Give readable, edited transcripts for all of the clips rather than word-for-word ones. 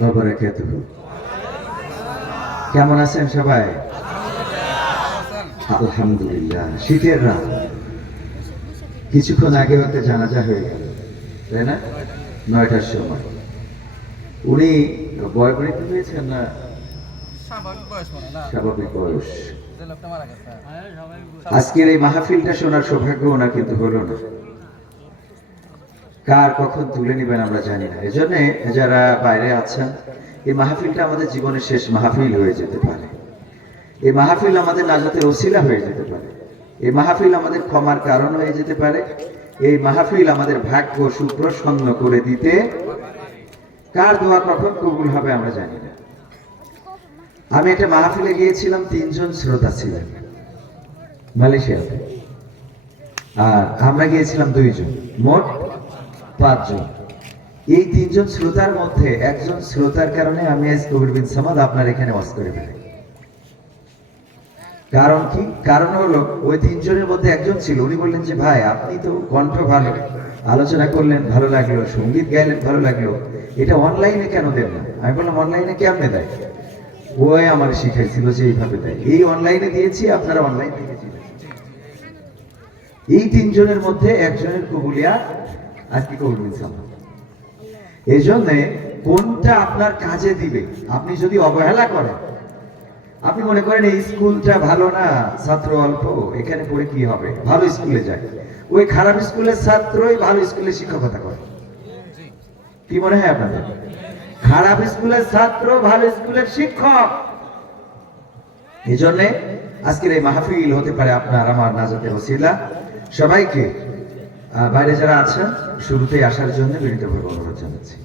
ওয়া বারাকাতুহু। কেমন আছেন সবাই? আলহামদুলিল্লাহ। শীতের রাত, কিছুক্ষণ আগে একটা জানাজা হয়ে গেল, তাই না? 9টার সময়। উনি বয়স হয়েছেন না স্বাভাবিক বয়স? আজকের এই মাহফিলটা শোনার সৌভাগ্য ওনার কিন্তু হলো না। কার কখন তুলে নেবেন আমরা জানি না। এজন্য যারা বাইরে আছেন, এই মাহফিলটা আমাদের জীবনের শেষ মাহফিল হয়ে যেতে পারে। এই মাহফিল আমাদের নাজাতের ওসিলা হয়ে যেতে পারে। এই মাহফিল আমাদের ক্ষমার কারণ হয়ে যেতে পারে। এই মাহফিল আমাদের ভাগ্য সুপ্রসন্ন করে দিতে, কার দোয়া কখন কবুল হবে আমরা জানি না। আমি একটা মাহফিলে গিয়েছিলাম, 3 জন শ্রোতা ছিলেন মালয়েশিয়াতে, আর আমরা গিয়েছিলাম 2 জন, মোট 5 জন। এই 3 জন শ্রোতার মধ্যে একজন শ্রোতার কারণে আমি আজ কবির বিন সামাদ আপনার এখানে ওয়াজ করে ফেলি। কারণ কি? কারণ হলো ওই 3 জনের মধ্যে একজন ছিল, উনি বললেন যে ভাই আপনি তো কণ্ঠ ভালো, আলোচনা করলেন ভালো লাগলো, সঙ্গীত গাইলেন ভালো লাগলো, এটা অনলাইনে কেন দেন না? আমি বললাম অনলাইনে কেমনে দেয়? ওই আমার শিখাইছিল যে এইভাবে দেয়। এই অনলাইনে দিয়েছি, আপনারা অনলাইন দেখেছিলেন। এই 3 জনের মধ্যে একজনের কবুলিয়া আজকে কবুল মিলসাম। এই জন্যে কোনটা আপনার কাজে দিবে, আপনি যদি অবহেলা করেন, আপনি মনে করেন এই স্কুলটা ভালো না, ছাত্র অল্প, এখানে পড়ে কি হবে, ভালো স্কুলে যায়, ওই খারাপ স্কুলের ছাত্রই ভালো স্কুলে শিক্ষকতা করে। কি মনে হয় আপনাদের? খারাপ স্কুলের ছাত্র ভালো স্কুলের শিক্ষক। এই জন্যে আজকের এই মাহফিল হতে পারে আপনার আমার নাজাতের ওসিলা। সবাইকে বাইরে যারা আছেন শুরুতেই আসার জন্য বিনীতভাবে অনুরোধ জানাচ্ছি।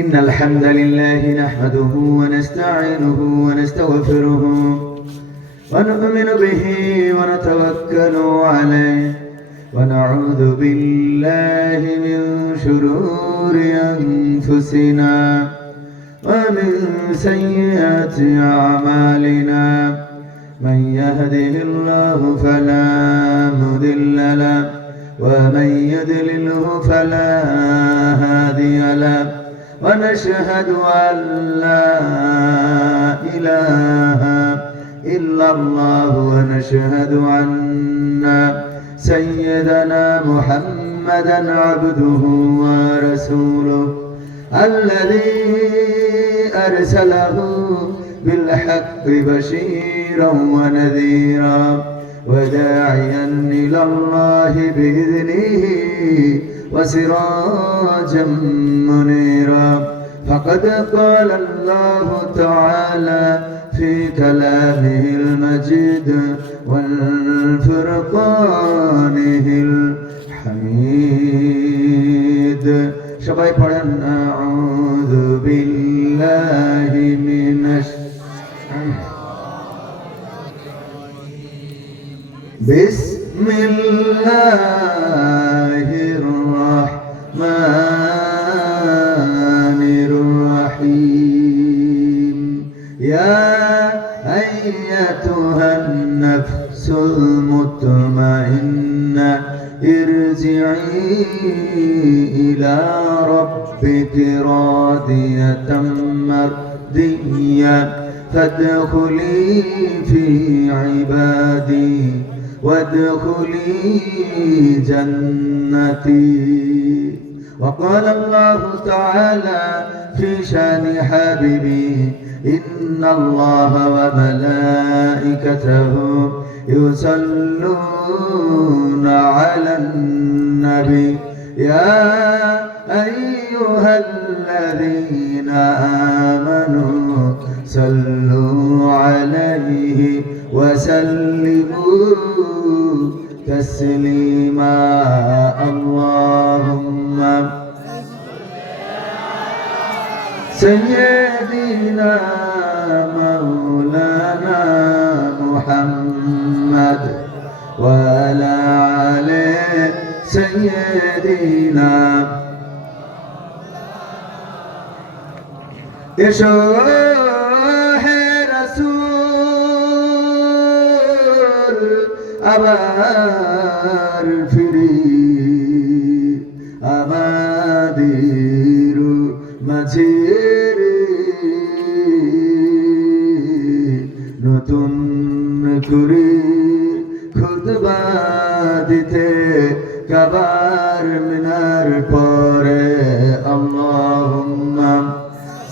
إن الحمد لله نحمده ونستعينه ونستغفره ونؤمن به ونتوكل عليه ونعوذ بالله من شرور أنفسنا ومن سيئات أعمالنا من يهده الله فلا مضل له ومن يضلله فلا هادي له ونشهد أن لا إله إلا الله ونشهد أن سيدنا محمدا عبده ورسوله الذي أرسله بالحق بشيرا ونذيرا وداعيا إلى الله بإذنه وسراجا منيرا. فقد قال الله تعالى في كلامه المجيد والفرقانه الحميد. সবাই পড়েন আউযু বিল্লাহি মিনাশ বিসমিল্লাহির রাহমানির রহিম। ইয়া আইয়াতুহান নাফসুল মুতমাইন্না ইরজিই ইলা রাব্বিকি রাদিয়াতাম মারদিয়্যা ফাদখুলি ফি ইবাদি وادخلي جنتي. وقال الله تعالى في شان حبيبي إن الله وملائكته يصلون على النبي يا أيها الذين آمنوا صلوا عليه وسلموا تسليما. اللهم سيدنا مولانا محمد وعلى آل سيدنا এসো হে রাসূল আবার ফিরি আমাদের মাঝে নতুন করে খুতবা দিতে কাবার মিনার পরে আল্লাহুম্মা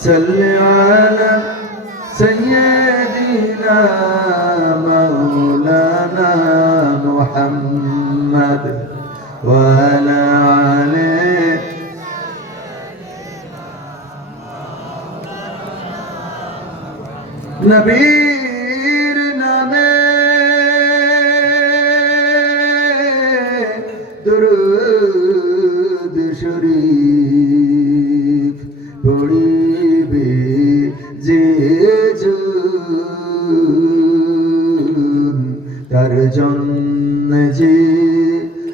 সাল্লি আলা সাইয়্যিদিনা মাওলানা মুহাম্মদ ওয়া আলা আলিহি নবীর নামে দুরূদ শরীফ পড়িবে যে জন তার জন্য যে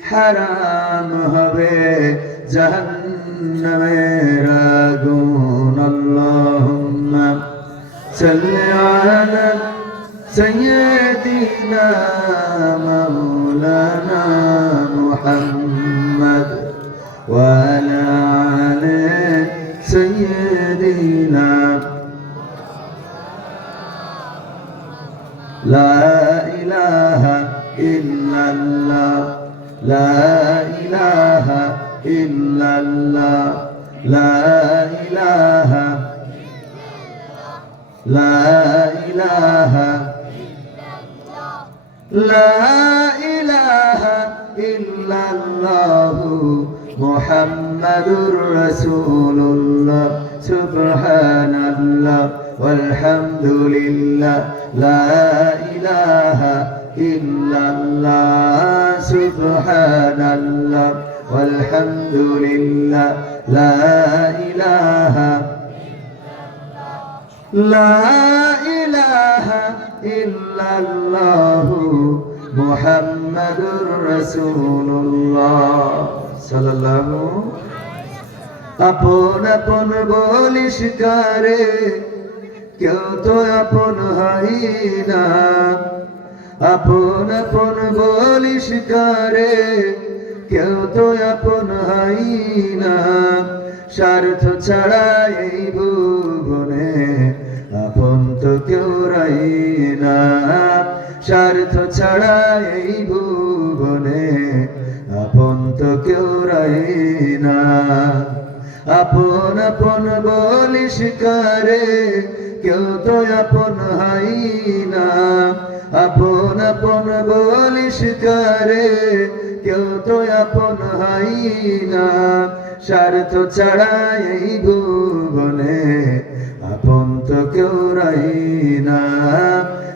হারাম হবে জাহান্নামের আগুন আল্লাহুম্মা সাল্লি আলা সাইয়্যিদিনা মাওলানা মুহাম্মদ ওয়া আলা আলি সাইয়্যিদিনা লা ইলাহা ইল্লাল্লাহ লা ইলাহা ইল্লাল্লাহ লা ইলাহা لا إله لا إله إلا الله محمد رسول الله سبحان الله والحمد لله لا إله إلا الله سبحان الله والحمد لله لا إله لا إله إلا الله محمد رسول الله صلى الله আপন আপন বলিস কারে কেউ তো আপন হয় না আপন আপন বলিস কারে কেউ তো আপন হয় না স্বার্থ ছাড়া এই ভুবনে আপন তো কেউ রাই না স্বার্থ ছাড়া এই ভুবনে আপন তো কেউ রাই না আপন আপন বলিস কারে কেউ তো আপন হয় না আপন আপন বলিস কারে কেউ তো আপন হয় না স্বার্থ ছাড়া এই ভুবনে আপন তো কেউ রাই না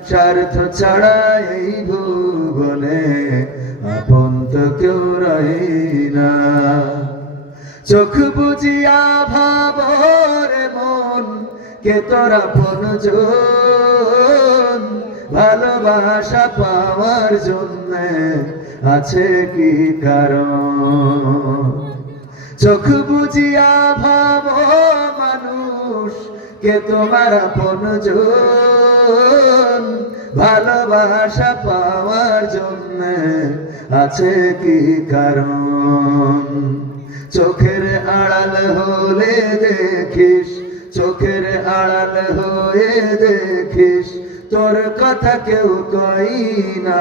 স্বার্থ ছাড়া এই ভুবনে আপন তো কেউ রাই না চোখ বুঝিয়া ভাবরে মন কে তোর আপন জন ভালোবাসা পাওয়ার জন্য আছে কি কারণ চোখ বুঝিয়া ভাব মানুষ কে তোমার আপন জন ভালোবাসা পাওয়ার জন্য আছে কি কারণ চোখের আড়াল হলে দেখিস চোখের আড়াল হয়ে দেখিস তোর কথা কেউ কই না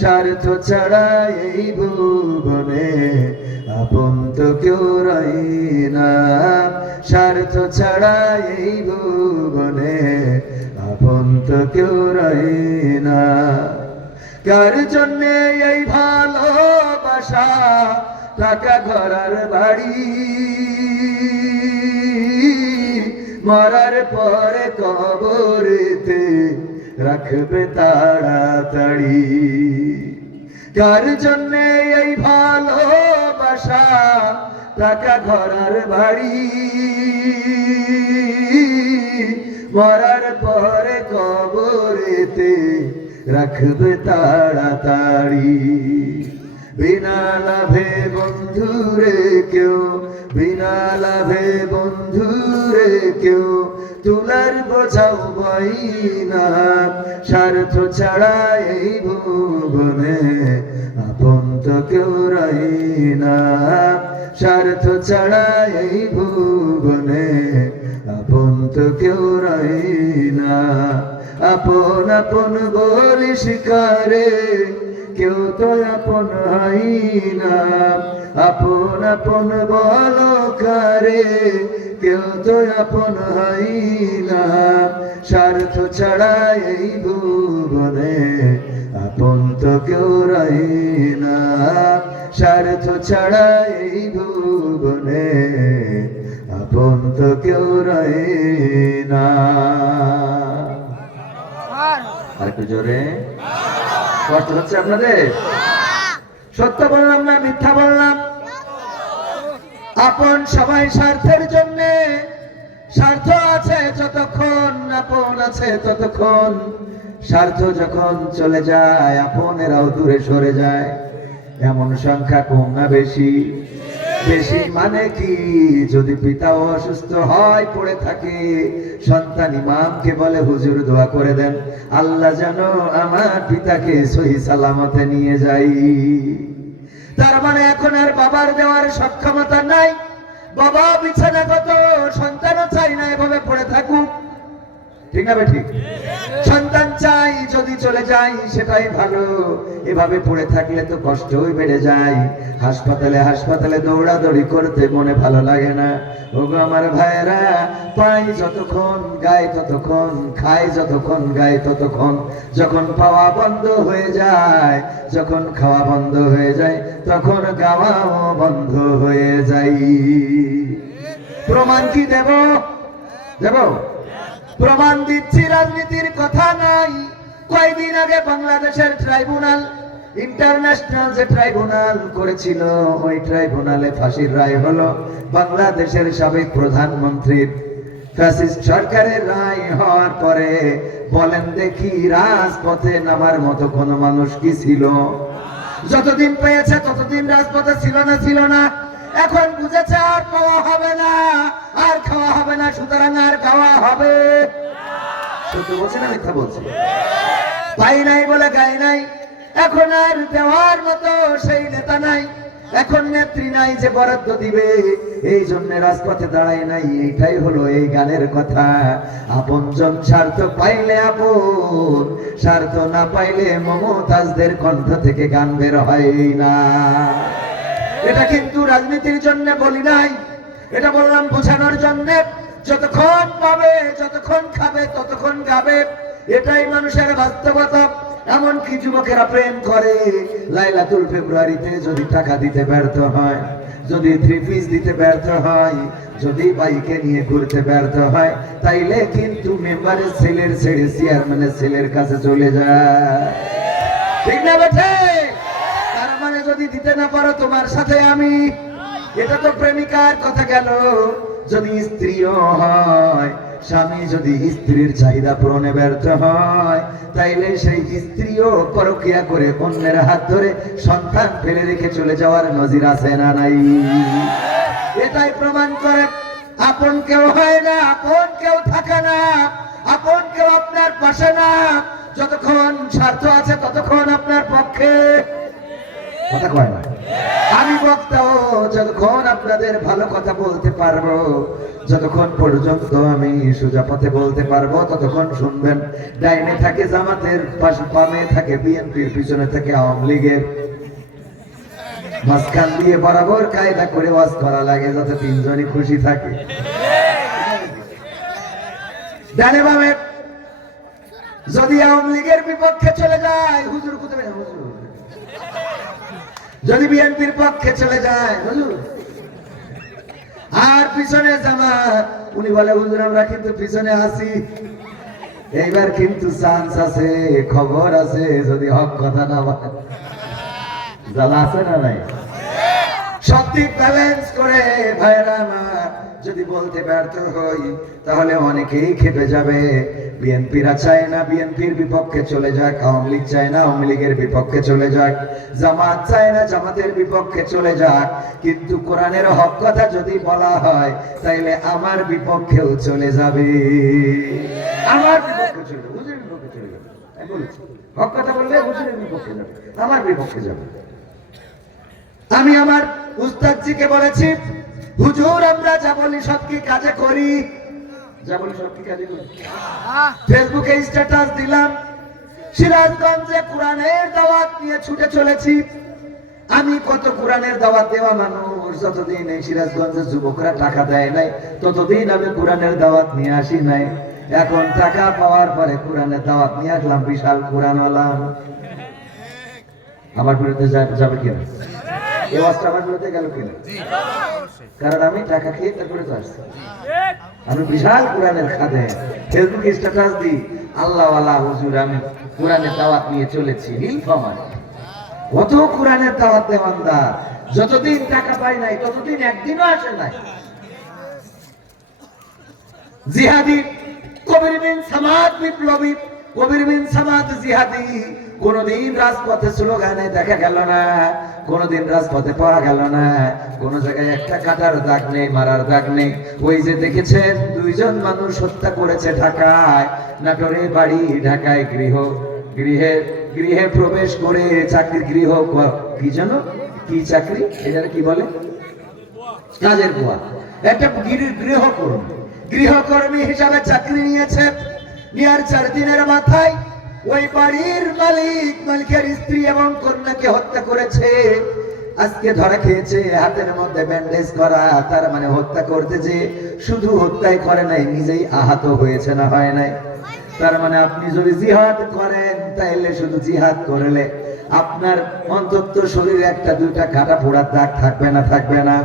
স্বার্থ ছাড়া এই ভুবনে আপন তো কেউ রাই না স্বার্থ ছাড়া এই ভুবনে আপন তো কেউ রাই না কার জন্যে এই ভালোবাসা টাকা ঘরার বাড়ি মরার পরে কবরেতে রাখবে তাড়াতাড়ি কার জন্যে এই ভালোবাসা টাকা ঘরার বাড়ি মরার পরে কবরেতে রাখবে তাড়াতাড়ি বিনা লাভে বন্ধুরে কেউ বিনা লাভে বন্ধুরে কেউ তুলার বোঝাও বই না স্বার্থ ছাড়া এই ভুবনে আপন তো কেউ রাই না স্বার্থ ছাড়া এই ভুবনে আপন তো কেউ রাই না আপন আপন বলিস কারে, কেউ তো আপন হয় না। আপন আপন বল কারে, কেউ তো আপন হয় না। স্বার্থ ছাড়া এই ভুবনে আপন তো কেউ রয় না। স্বার্থ ছাড়া এই ভুবনে আপন তো কেউ রয় না। আর একটু জোরে, কষ্ট হচ্ছে আপনাদের? সত্য বললাম না মিথ্যা বললাম? আপন সবাই স্বার্থের জন্যে, স্বার্থ আছে যতক্ষণ আপন আছে ততক্ষণ। স্বার্থ যখন চলে যায় আপনেরাও দূরে সরে যায়। এমন সংখ্যা কম না বেশি? বেশি মানে কি, যদি পিতাও অসুস্থ হয় পড়ে থাকে, সন্তান ইমামকে বলে হুজুর দোয়া করে দেন, আল্লাহ যেন আমার পিতাকে সহি সালামতে নিয়ে যাই। তার মানে এখন আর বাবার দেওয়ার সক্ষমতা নাই। বাবা বিছানাগত, সন্তানও চাই না এভাবে পড়ে থাকুক, ঠিক না ঠিক? সন্তান চাই যদি চলে যায় সেটাই ভালো, এভাবে পড়ে থাকলে তো কষ্টই বেড়ে যায়। হাসপাতালে হাসপাতালে দৌড়াদৌড়ি করতে মনে ভালো লাগে না। ওগো আমার ভাইয়েরা, পাই যতক্ষণ গায়ে ততক্ষণ, খাই যতক্ষণ গায়ে ততক্ষণ। যখন পাওয়া বন্ধ হয়ে যায়, যখন খাওয়া বন্ধ হয়ে যায়, তখন গাওয়াও বন্ধ হয়ে যায়। প্রমাণ কি দেব? দেব? প্রমাণ দিচ্ছি, রাজনীতির কথা নাই। কয়েকদিন আগে বাংলাদেশের ট্রাইব্যুনাল, ইন্টারন্যাশনাল যে ট্রাইব্যুনাল করেছিল, ওই ট্রাইব্যুনালে ফাঁসির রায় হলো বাংলাদেশের সাবেক প্রধানমন্ত্রীর। ফ্যাসিস্ট সরকারের রায় হওয়ার পরে বলেন দেখি রাজপথে নামার মতো কোন মানুষ কি ছিল? যতদিন পেয়েছে ততদিন রাজপথে ছিল না? ছিল না? এখন বুঝেছে আর পাওয়া হবে না, আর খাওয়া হবে না, সুতরাং আর খাওয়া হবে। সত্য বলছে না মিথ্যা বলছে? পাই নাই বলে গাই নাই। এখন আর দেওয়ার মতো সেই নেতা নাই, এখন নেত্রী নাই যে বরাদ্দ দিবে, এই জন্য রাজপথে দাঁড়ায় নাই। এইটাই হলো এই গানের কথা। আপনজন স্বার্থ পাইলে আপন, স্বার্থ না পাইলে মমতাজদের কণ্ঠ থেকে গান বের হয় না। এটা কিন্তু রাজনীতির জন্য বলি নাই, এটা বললাম বোঝানোর জন্য। যতক্ষণ পাবে, যতক্ষণ খাবে, ততক্ষণ গাবে, এটাই মানুষের বাস্তবতা। এমনকি যুবকেরা প্রেম করে, লাইলাতুল ফেব্রুয়ারিতে যদি টাকা দিতে ব্যর্থ হয়, যদি 3 পিস দিতে ব্যর্থ হয়, যদি বাইকে নিয়ে ঘুরতে ব্যর্থ হয়, তাইলে কিন্তু মেম্বারের ছেলের ছেড়ে চেয়ারম্যানের ছেলের কাছে চলে যায়, ঠিক না বেঠে? তার মানে যদি দিতে না পারো তোমার সাথে আমি, এটা তো প্রেমিকার কথা গেল। যদি স্ত্রীও হয়, স্বামী যদি স্ত্রীর চাহিদা পূরণে ব্যর্থ হয়, তাইলে সেই স্ত্রীও পরকিয়া করে অন্যের হাত ধরে সন্তান ফেলে রেখে চলে যাওয়ার নজির আছে না নাই? এটাই প্রমাণ করে আপন কেউ হয় না, আপন কেউ থাকে না, আপন কেউ আপনার পাশে না। যতক্ষণ স্বার্থ আছে ততক্ষণ আপনার পক্ষে কথা কয় না। আমি বক্তাও যতক্ষণ আপনাদের ভালো কথা বলতে পারবো, যতক্ষণ পর্যন্ত আমি সোজা পথে বলতে পারবো, ততক্ষণ শুনবেন। ডাইনে থাকে জামাতের, বামে থাকে বিএনপির, পিছনে থাকে আওয়ামী লীগের। মাঝখান দিয়ে বরাবর কায়দা করে ওয়াজ করা লাগে যাতে তিনজনই খুশি থাকে। ডানে বামে যদি আওয়ামী লীগের বিপক্ষে চলে যায় হুজুর খুঁজবে না, হুজুর যদি বিএনপির পক্ষে চলে যায় হুজুর, আর পিছনে জামাত, উনি বলে হুজুর আমরা কিন্তু পিছনে আছি। এইবার কিন্তু চান্স আছে, খবর আছে, যদি হক কথা না বলে। জানা আছে না নাই? সব দিক ব্যালেন্স করে ভাইরা আমার যদি বলতে ব্যর্থ হই, তাহলে অনেকেই খেপে যাবে। বিএনপিরা চায় না বিএনপির বিপক্ষে চলে যাক, আওয়ামী লীগ চায় না আওয়ামী লীগের বিপক্ষে চলে যাক, জামাত চায় না জামাতের বিপক্ষে চলে যাক। কিন্তু কোরআনের হক কথা যদি বলা হয়, তাইলে আমার বিপক্ষেও চলে যাবে, আমার বিপক্ষে চলে যাবে, হুজুরের বিপক্ষে চলে যাবে। আমি বলেছি হক কথা বললে হুজুরের বিপক্ষে যাবে, আমার বিপক্ষে যাবে। আমি আমার উস্তাদজিকে বলেছি, হুজুর আমরা যা বলি সব কি কাজে করি? যা বলি সব কি কাজে করি। ফেসবুকে স্ট্যাটাস দিলাম, সিরাজগঞ্জে কোরআনের দাওয়াত নিয়ে ছুটে চলেছি। আমি কত কোরআনের দাওয়াত দেওয়া মানুষ, যতদিন এই সিরাজগঞ্জের যুবকরা টাকা দেয় নাই ততদিন আমি কোরআনের দাওয়াত নিয়ে আসি নাই। এখন টাকা পাওয়ার পরে কোরআনের দাওয়াত নিয়ে আসলাম, বিশাল কোরআনওয়ালা। আমার বিরুদ্ধে যাবে কিনা? এই অবস্থা আমার বিরুদ্ধে গেল কিনা? কারণ আমি টাকা খেয়ে তারপরে তো আসছি। আমি বিশাল কোরআনের খাদে, ফেসবুকে স্ট্যাটাস দিই, আল্লাহওয়ালা হুজুর আমি কোরআনের দাওয়াত নিয়ে চলেছি। নীলফামার কত কোরআনের দাওয়াত দেওয়ানদার, যতদিন টাকা পাই নাই ততদিন একদিনও আসে নাই। জিহাদি কবির বিন সামাদ বিপ্লবী, কবির বিন সামাদ জিহাদি কোনদিন রাজপথে স্লোগানে দেখা গেল না, কোনদিন রাজপথে পাওয়া গেল না, কোন জায়গায় একটা কাটার দাগ নেই, মারার দাগ নেই। ওই যে দেখেছেন দুইজন মানুষ হত্যা করেছে ঢাকায়, নাটোরে বাড়ি, ঢাকায় গৃহে প্রবেশ করে চাকরির কি জানো কি চাকরি, এটা কি বলে, কাজের বুয়া, একটা গৃহকর্মী হিসাবে চাকরি নিয়েছে। নেওয়ার 4 দিনের মাথায় ওই বাড়ির মালিকের স্ত্রী এবং কন্যাকে হত্যা করেছে। আজকে ধরা খেয়েছে, হাতের মধ্যে ব্যান্ডেজ করা। তার মানে হত্যা করতে যে শুধু হত্যাই করে নাই, নিজেই আহত হয়েছে, না হয় নাই? তার মানে আপনি যদি জিহাদ করেন তাইলে শুধু জিহাদ করলে আপনার অন্তত শরীরে 1-2টা কাটা পোড়ার দাগ থাকবে না? থাকবে না?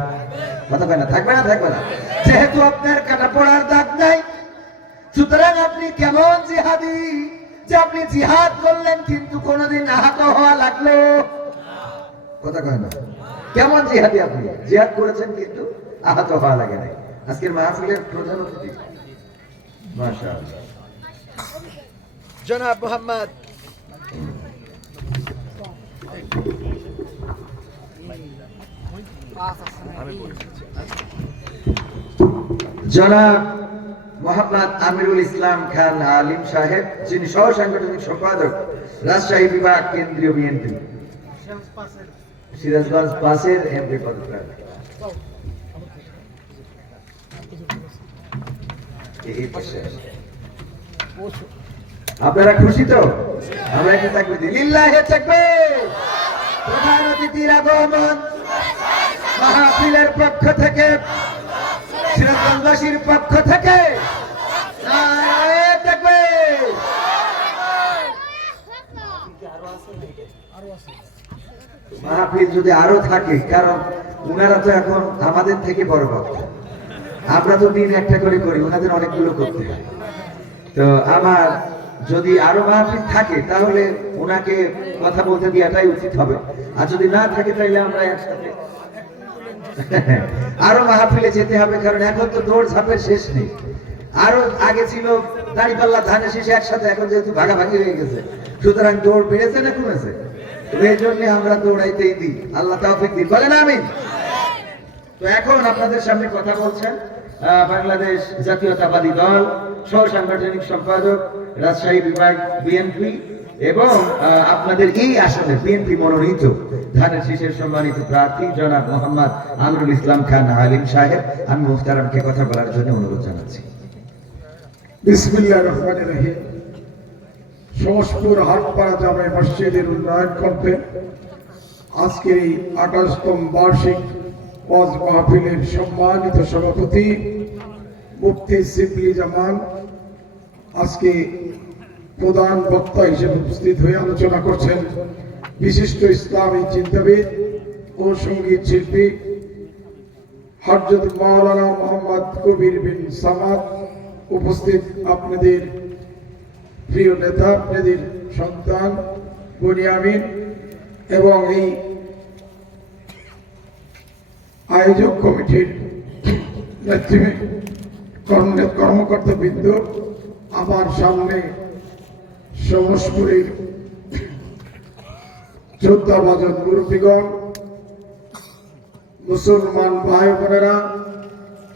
কথা কয় না? থাকবে না? থাকবে না? যেহেতু আপনার কাটা পোড়ার দাগ নাই, সুতরাং আপনি কেমন জিহাদি যে আপনি জিহাদ করলেন কিন্তু কোনোদিন আহত হওয়া লাগলো? কথা কয় না? কেমন জিহাদি আপনি? জিহাদ করেছেন কিন্তু আহত হওয়া লাগে নাই। আজকের মাহফিলের প্রধান অতিথি মাশাআল্লাহ জনাব মোহাম্মদ জনাব মোহাম্মদ আমিরুল ইসলাম খান আলিম সাহেব, যিনি সহ সাংগঠনিক সম্পাদক, রাজশাহী বিভাগ, কেন্দ্রীয় বিএনপি, সিরাজগঞ্জ 5-এর এমপি পদপ্রার্থী। আপনারা খুশি তো? আমরা একটু তাকবীর দিই, লিল্লাহি তাকবীর। প্রধান অতিথির আগমন, মাহফিলের পক্ষ থেকে, সিরাজগঞ্জবাসীর পক্ষ থেকে নারায়ে তাকবীর। মাহফিল যদি আরো থাকে, কারণ উনারা তো এখন আমাদের থেকে বড় বক্তা, আমরা তো দিন একটা করে করি, ওনাদের অনেকগুলো করতে হয়। তো আমার যদি আরো মাহফিল থাকে তাহলে ওনাকে কথা বলতে দেওয়াটাই উচিত হবে, আর যদি না থাকে তাহলে আমরা একসাথে আরো মাহফিলে যেতে হবে। কারণ এখন তো দৌড় ঝাঁপের শেষ নেই। আরো আগে ছিল দাঁড়িপাল্লা ধানের শেষে একসাথে, এখন যেহেতু ভাগাভাগি হয়ে গেছে, সুতরাং দৌড় বেড়েছে না কমেছে? এই জন্য আমরা দৌড়াইতেই দিই। আল্লাহ তাওফিক দিন, বলেন আমিন। তো এখন আপনাদের সামনে কথা বলছেন বাংলাদেশ জাতীয়তাবাদী দল সহ সাংগঠনিক সম্পাদক, রাজশাহী বিভাগ, বিএনপি, এবং আপনাদের এই আসনে বিএনপি মনোনীত ধানের শীষের সম্মানিত প্রার্থী জনাব মোহাম্মদ আমিরুল ইসলাম খান আলিম সাহেব। আমি মুহতারামকে কথা বলার জন্য অনুরোধ জানাচ্ছি। বিসমিল্লাহির রহমানির রহিম। সমসপুর হাটপাড়া জামে মসজিদের উন্নয়ন কল্পে আজকের এই 28তম বার্ষিক ওয়াজ মাহফিলের সম্মানিত সভাপতি মুফতি শিবলি জামান আজকে প্রধান বক্তা হিসেবে উপস্থিত হয়ে আলোচনা করছেন। বিশিষ্ট ইসলামী চিন্তাবিদ ও সঙ্গীত শিল্পী হযরত মাওলানা মোহাম্মদ কবির বিন সামাদ, উপস্থিত আপনাদের প্রিয় নেতা, আপনাদের সন্তান বুনিয়ামিন, এবং এই আয়োজক কমিটির কর্মকর্তা বৃন্দ, আমার সামনে সমসপুরের যোদ্ধাবাজন মুরব্বীগণ, মুসলমান ভাই বোনেরা,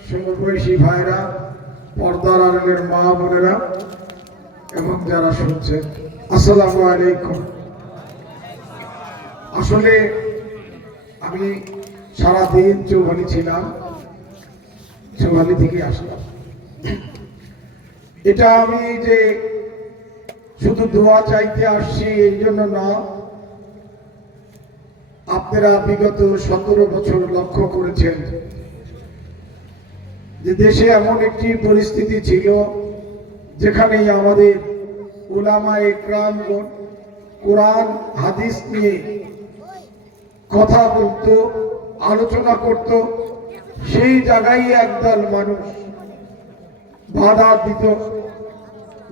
সমবয়সী ভাইরা, পর্দার আড়ালের মা বোনেরা এবং যারা শুনছেন, আসসালামু আলাইকুম। আসলে আমি সারাদিন চৌহালি ছিলাম, চৌহালি থেকে আসলাম। এটা আমি যে শুধু দোয়া চাইতে আসছি এই জন্য না, আপনারা বিগত 17 বছর লক্ষ্য করেছেন যে দেশে এমন একটি পরিস্থিতি ছিল যেখানে আমাদের উলামায়ে ইকরামগণ কোরআন হাদিস নিয়ে কথা বলতো, আলোচনা করত। সেই জায়গায় একদল মানুষ বাধা দিত,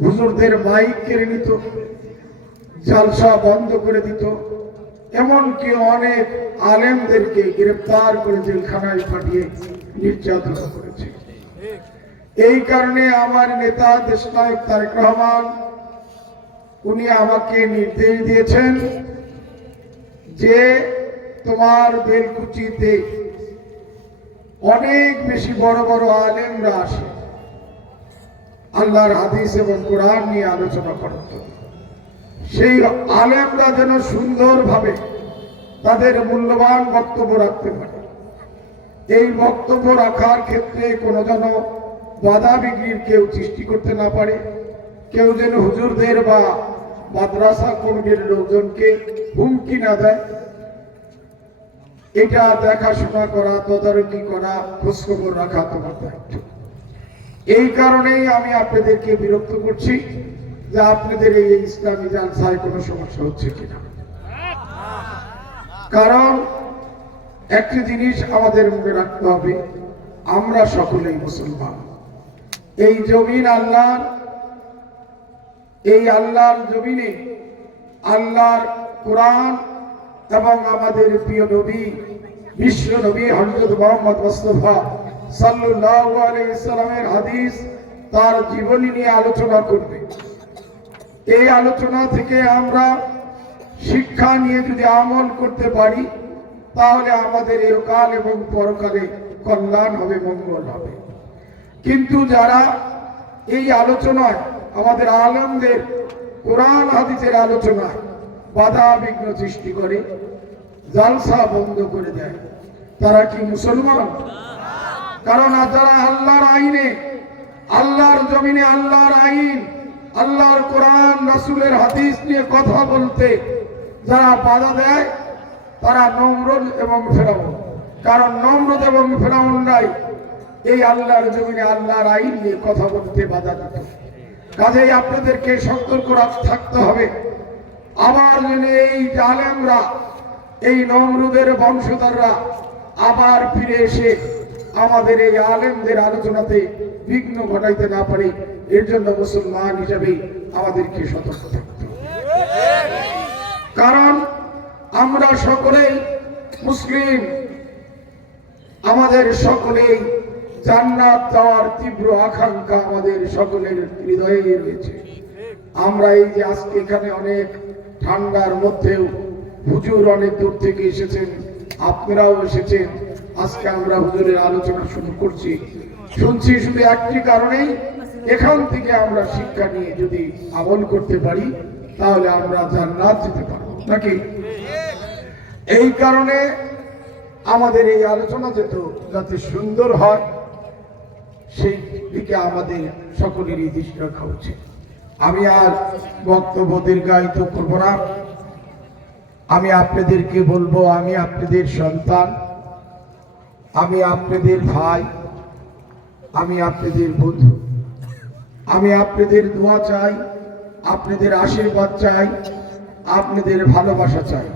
হুজুরদের মাইক কেড়ে নিত, জালসা বন্ধ করে দিত, এমনকি অনেক আলেমদেরকে গ্রেফতার করে জেলখানায় পাঠিয়ে নির্যাতন করেছে। এই কারণে আমার নেতা দেশনায়ক তারেক রহমান উনি আমাকে নির্দেশ দিয়েছেন যে তোমার বেলকুচিতে অনেক বেশি বড় বড় আলেমরা আসে, আল্লাহর হাদিস এবং কোরআন নিয়ে আলোচনা করত। সেই আলেমরা যেন সুন্দরভাবে তাদের মূল্যবান বক্তব্য রাখতে পারে। এই বক্তব্য রাখার ক্ষেত্রে কোনো যেন বাধা বিঘ্নির কেউ সৃষ্টি করতে না পারে, কেউ যেন হুজুরদের বা মাদ্রাসা কমিটির লোকজনকে হুমকি না দেয়। এটা দেখাশোনা করা, তদারকি করা, খোঁজখবর রাখা তোমার দায়িত্ব। এই কারণেই আমি আপনাদেরকে বিরক্ত করছি যে আপনাদের এই ইসলামী জালসায় কোনো সমস্যা হচ্ছে কিনা। কারণ একটি জিনিস আমাদের মনে রাখতে হবে, আমরা সকলেই মুসলমান। এই জমিন আল্লাহর, এই আল্লাহর জমিনে আল্লাহর কোরআন এবং আমাদের প্রিয় নবী, বিশ্ব নবী হযরত মুহাম্মদ মুস্তাফা সাল্লাল্লাহু আলাইহি সাল্লামের হাদিস, তার জীবনী নিয়ে আলোচনা করবে। এই আলোচনা থেকে আমরা শিক্ষা নিয়ে যদি আমল করতে পারি তাহলে আমাদের ইহকাল এবং পরকালে কল্যাণ হবে, মঙ্গল হবে। কিন্তু যারা এই আলোচনায়, আমাদের আলেমদের কোরআন হাদিসের আলোচনায় বাধা বিঘ্ন সৃষ্টি করে, জালসা বন্ধ করে দেয়, তারা কি মুসলমান? কারণ যারা আল্লাহর আইনে, আল্লাহর জমিনে আল্লাহর আইন, আল্লাহর কোরআন রাসূলের হাদিস নিয়ে কথা বলতে যারা বাধা দেয় তারা নমরুদ এবং ফেরাউন। কারণ নমরুদ এবং ফেরাউনরাই এই আল্লাহর জমিনে আল্লাহর আইন নিয়ে কথা বলতে বাধা দিত। কাজেই আপনাদেরকে সতর্ক থাকতে হবে। আবার যেন এই জালেমরা, এই নমরুদের বংশধররা আবার ফিরে এসে আমাদের এই আলেমদের আলোচনাতে বিঘ্ন ঘটাইতে না পারে, এর জন্য মুসলমান হিসেবে আমাদেরকে সতর্ক থাকতে হবে। কারণ আমরা সকলেই মুসলিম, আমাদের সকলেই জান্নাত যাওয়ার তীব্র আকাঙ্ক্ষা আমাদের সকলের হৃদয়ে রয়েছে। আমরা এই যে আজকে এখানে অনেক ঠান্ডার মধ্যেও হুজুর অনেক দূর থেকে এসেছেন, আপনারাও এসেছেন, আজকে আমরা হুজুরের আলোচনা শুরু করছি, শুনছি শুধু একটি কারণেই, এখান থেকে আমরা শিক্ষা নিয়ে যদি আমল করতে পারি তাহলে আমরা জান্নাত যেতে পারবো নাকি? এই কারণে আমাদের এই আলোচনা যাতে সুন্দর হয় সেই দিকে আমাদের সকলেরই দৃষ্টি রাখা উচিত। আমি আর বক্তব্য দীর্ঘায়িত করব না। আমি আপনাদেরকে বলবো, আমি আপনাদের সন্তান, আমি আপনাদের ভাই, আমি আপনাদের বন্ধু। আমি আপনাদের দোয়া চাই, আপনাদের আশীর্বাদ চাই, আপনাদের ভালোবাসা চাই।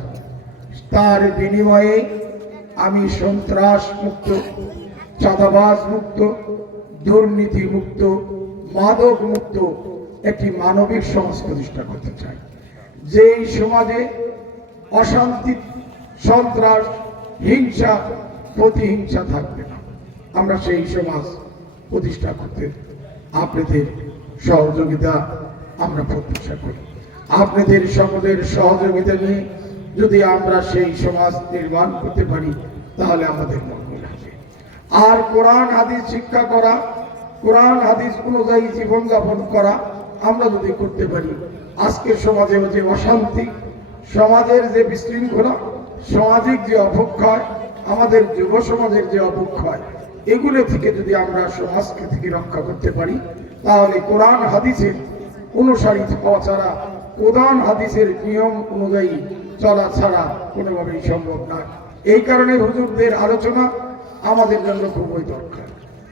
তার বিনিময়ে আমি সন্ত্রাস মুক্ত, চাঁদাবাজ মুক্ত, দুর্নীতি মুক্ত, মাদক মুক্ত একটি মানবিক সমাজ প্রতিষ্ঠা করতে চাই। যেই সমাজে অশান্তি, সন্ত্রাস, হিংসা, প্রতিহিংসা থাকবে না, আমরা সেই সমাজ প্রতিষ্ঠা করতে আপনাদের সহযোগিতা আমরা প্রত্যাশা করি। আপনাদের সকলের সহযোগিতা নিয়ে যদি আমরা সেই সমাজ নির্মাণ করতে পারি তাহলে আমাদের মঙ্গল হবে। আর কোরআন হাদিস শিক্ষা করা, কোরআন হাদিস অনুযায়ী জীবনযাপন করা আমরা যদি করতে পারি, আজকের সমাজে যে অশান্তি, সমাজের যে বিশৃঙ্খলা, সামাজিক যে অবক্ষয়, আমাদের যুব সমাজের যে অবক্ষয়, এগুলো থেকে যদি আমরা সমাজকে থেকে রক্ষা করতে পারি, তাহলে কোরআন হাদিসের অনুসারী হওয়া ছাড়া, কোরআন হাদিসের নিয়ম অনুযায়ী চলা ছাড়া কোনোভাবেই সম্ভব নয়। এই কারণে হুজুরদের আলোচনা আমাদের জন্য খুবই দরকার।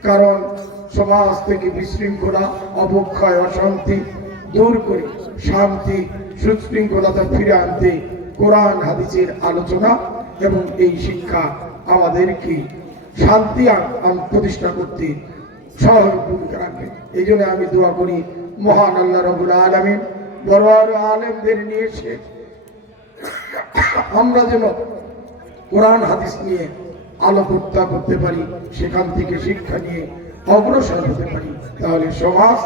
কারণ সমাজ থেকে বিশৃঙ্খলা, অবক্ষয়, অশান্তি দূর করে শান্তি, সুশৃঙ্খলতা ফিরে আনতে কোরআন হাদিসের আলোচনা এবং এই শিক্ষা আমাদেরকে শান্তি প্রতিষ্ঠা করতে সহায়ক ভূমিকা রাখবে। এই জন্য আমি দোয়া করি মহান আল্লাহ রাব্বুল আলামিন বড় বড় আলেমদের নিয়ে এসে আমরা যেন কোরআন হাদিস নিয়ে আলোকপাত করতে পারি, সেখান থেকে শিক্ষা নিয়ে অগ্রসর হতে পারি, তাহলে সমাজ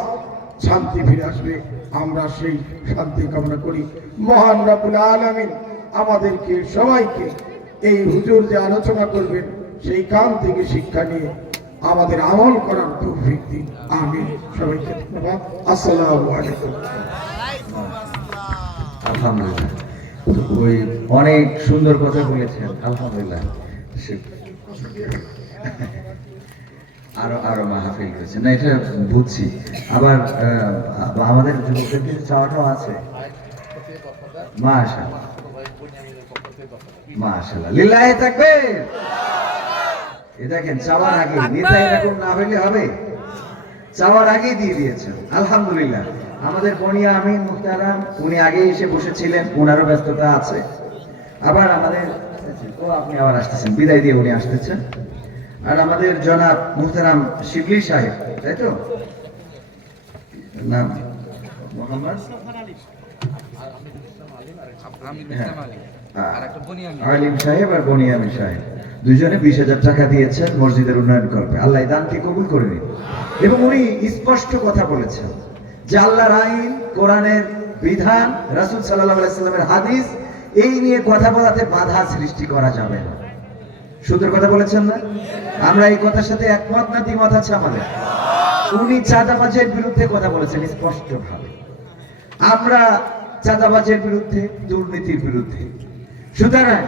শান্তি ফিরে আসবে। আমরা সেই শান্তি কামনা করি। মহান রাব্বুল আলামিন আমাদেরকে সবাইকে এই হুজুর যে আলোচনা করবেন সেই কান থেকে শিক্ষা নিয়ে আমাদের আমল করার তৌফিক দিন। আমিন। সবাইকে ধন্যবাদ। আসসালামু আলাইকুম। আলহামদুলিল্লাহ, ওই অনেক সুন্দর কথা বলেছেন, আলহামদুলিল্লাহ। আরো আরো মাহফিল হয়েছে না, এটা বুঝছি। আবার আমাদের যুবকদের কিছু চাওয়াটাও আছে। মাশাআল্লাহ মাশাআল্লাহ, লিল্লাহি তাকবীর। এই দেখেন, চাওয়ার আগে নেতা এরকম না হইলে হবে, চাওয়ার আগেই দিয়ে দিয়েছেন, আলহামদুলিল্লাহ। আমাদের বনিয়া আমিন মুহতারাম, উনি আগে এসে বসেছিলেন, ওনারও ব্যস্ততা আছে। আবার আমাদের আপনি আবার আসতেছেন, বিদায় দিয়ে উনি আসতেছেন। আর আমাদের জনাব মুহতারাম শিবলি সাহেব, তাই তো নাম? মোহাম্মদ আলিম সাহেব আর বনিয়ামি সাহেব দুইজনে 20,000 টাকা দিয়েছেন মসজিদের উন্নয়ন করবে। আল্লাহ দানকে কবুল করে নিন। এবং উনি স্পষ্ট কথা বলেছেন যে আল্লাহর আইন, কোরআনের বিধান, রাসূল সাল্লাল্লাহু আলাইহি সাল্লামের হাদিস, এই নিয়ে কথা বলাতে বাধা সৃষ্টি করা যাবে না। সুন্দর কথা বলেছেন না? আমরা এই কথার সাথে একমত না দ্বিমত আছে আমাদের? উনি চাঁদাবাজের বিরুদ্ধে কথা বলেছেন স্পষ্ট ভাবে, আমরা চাঁদাবাজের বিরুদ্ধে, দুর্নীতির বিরুদ্ধে। সুতরাং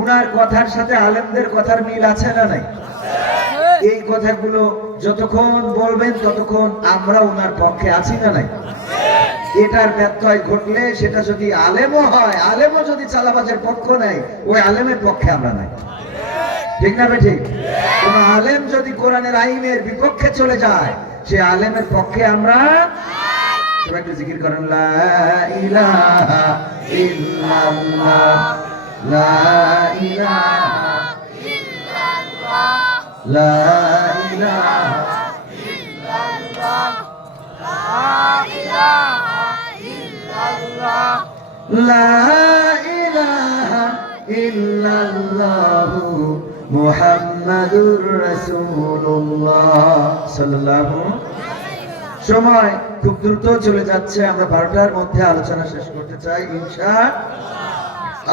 উনার কথার সাথে আলেমদের কথার মিল আছে না নাই? এই কথাগুলো যতক্ষণ বলবেন ততক্ষণ আমরা উনার পক্ষে আছি না নাই? এটার ব্যত্যয় ঘটলে সেটা যদি আলেমও হয়, আলেমও যদি চাঁদাবাজের পক্ষ নেয়, ওই আলেমের পক্ষে আমরা নাই। ঠিক না ঠিক? কোন আলেম যদি কোরআনের আইনের বিপক্ষে চলে যায়, সে আলেমের পক্ষে আমরা। সবাই একটু জিকির করেন, লা ইলাহা ইল্লাল্লাহ, লা ইলাহা ইল্লাল্লাহ, লা ইলাহা ইল্লাল্লাহ, লা ইলাহা ইল্লাল্লাহ, লা ইলাহা ইল্লাল্লাহ মুহাম্মাদুর রাসূলুল্লাহ সাল্লাল্লাহু। সময় খুব দ্রুত চলে যাচ্ছে, আমরা 12টার মধ্যে আলোচনা শেষ করতে চাই ইনশাআল্লাহ।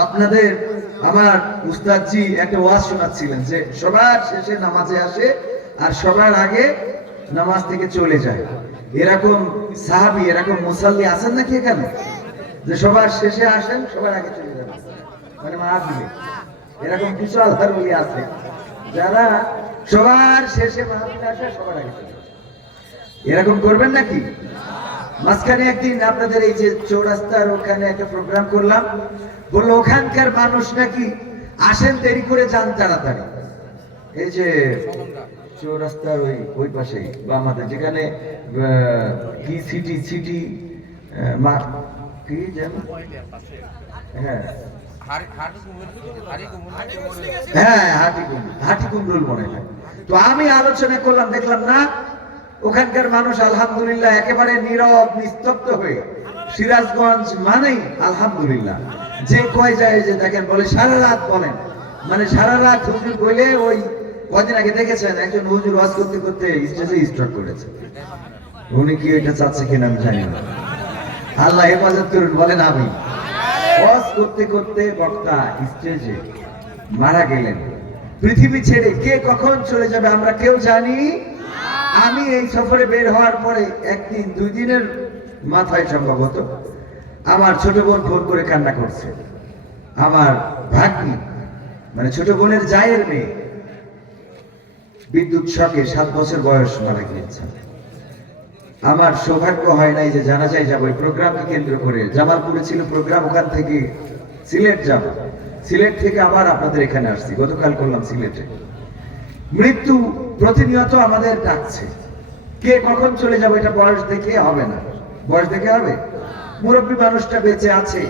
আপনাদের আমার উস্তাদজি একটা ওয়াজ শোনাচ্ছিলেন যে সবার শেষে নামাজে আসে আর সবার আগে নামাজ থেকে চলে যায়। এরকম সাহাবী, এরকম মুসাল্লি আছেন নাকি এখানে, যে সবার শেষে আসেন, সবার আগে চলে যাবেন, মানে মাহফিলে? এরকম কিছু আল্লাহর ওলি আছে যারা সবার শেষে মাহফিলে আসে, সবার আগে চলে যায়। এরকম করবেন নাকি? মাঝখানে একদিন আপনাদের এই যে চৌরাস্তার ওখানে একটা প্রোগ্রাম করলাম, বললো ওখানকার মানুষ নাকি আসেন দেরি করে, যান তাড়াতাড়ি। এই যে চৌরাস্তার ওই পাশেই বামাতে, যেখানে কি সিটি কি যেন, হ্যাঁ হাটি কুমরুল মনে হয়। তো আমি আলোচনা করলাম, দেখলাম না ওখানকার মানুষ আলহামদুলিল্লাহ একেবারে নীরব নিস্তব্ধ হয়ে, সিরাজগঞ্জ মানেই আলহামদুলিল্লাহ। যে কয় যায় যে দেখেন বলে সারা রাত বলেন, মানে সারা রাত হুজুর বলে। ওই কদিন আগে দেখেছেন একজন হুজুর ওয়াজ করতে করতে স্টেজে স্ট্রোক করেছে। উনি কি এটা চাচ্ছে কিনা আমি জানি না, আল্লাহ হেফাজত করুন। বলেন আমি ওয়াজ করতে করতে বক্তা স্টেজে মারা গেলেন। পৃথিবী ছেড়ে কে কখন চলে যাবে আমরা কেউ জানি। আমি এই সফরে বের হওয়ার পরে একদিন, 2 দিনের মাথায় সম্ভবত আমার ছোট বোন ফোন করে কান্না করছে। আমার ভাগ্নি, মানে ছোট বোনের জায়ের মেয়ে, বিদ্যুৎ শকে 7 বছর বয়স মারা গিয়েছেন। আমার সৌভাগ্য হয় নাই যে জানাজায় যাবো। এই প্রোগ্রামকে কেন্দ্র করে জামালপুরে ছিল প্রোগ্রাম, ওখান থেকে সিলেট যাব, সিলেট থেকে আবার আপনাদের এখানে আসছি, গতকাল করলাম সিলেটে। মৃত্যু প্রতিনিয়ত আমাদের ডাকছে, কে কখন চলে যাবে এটা বয়স দেখে হবে না। বয়স দেখে হবে? মুরব্বী মানুষটা বেঁচে আছে,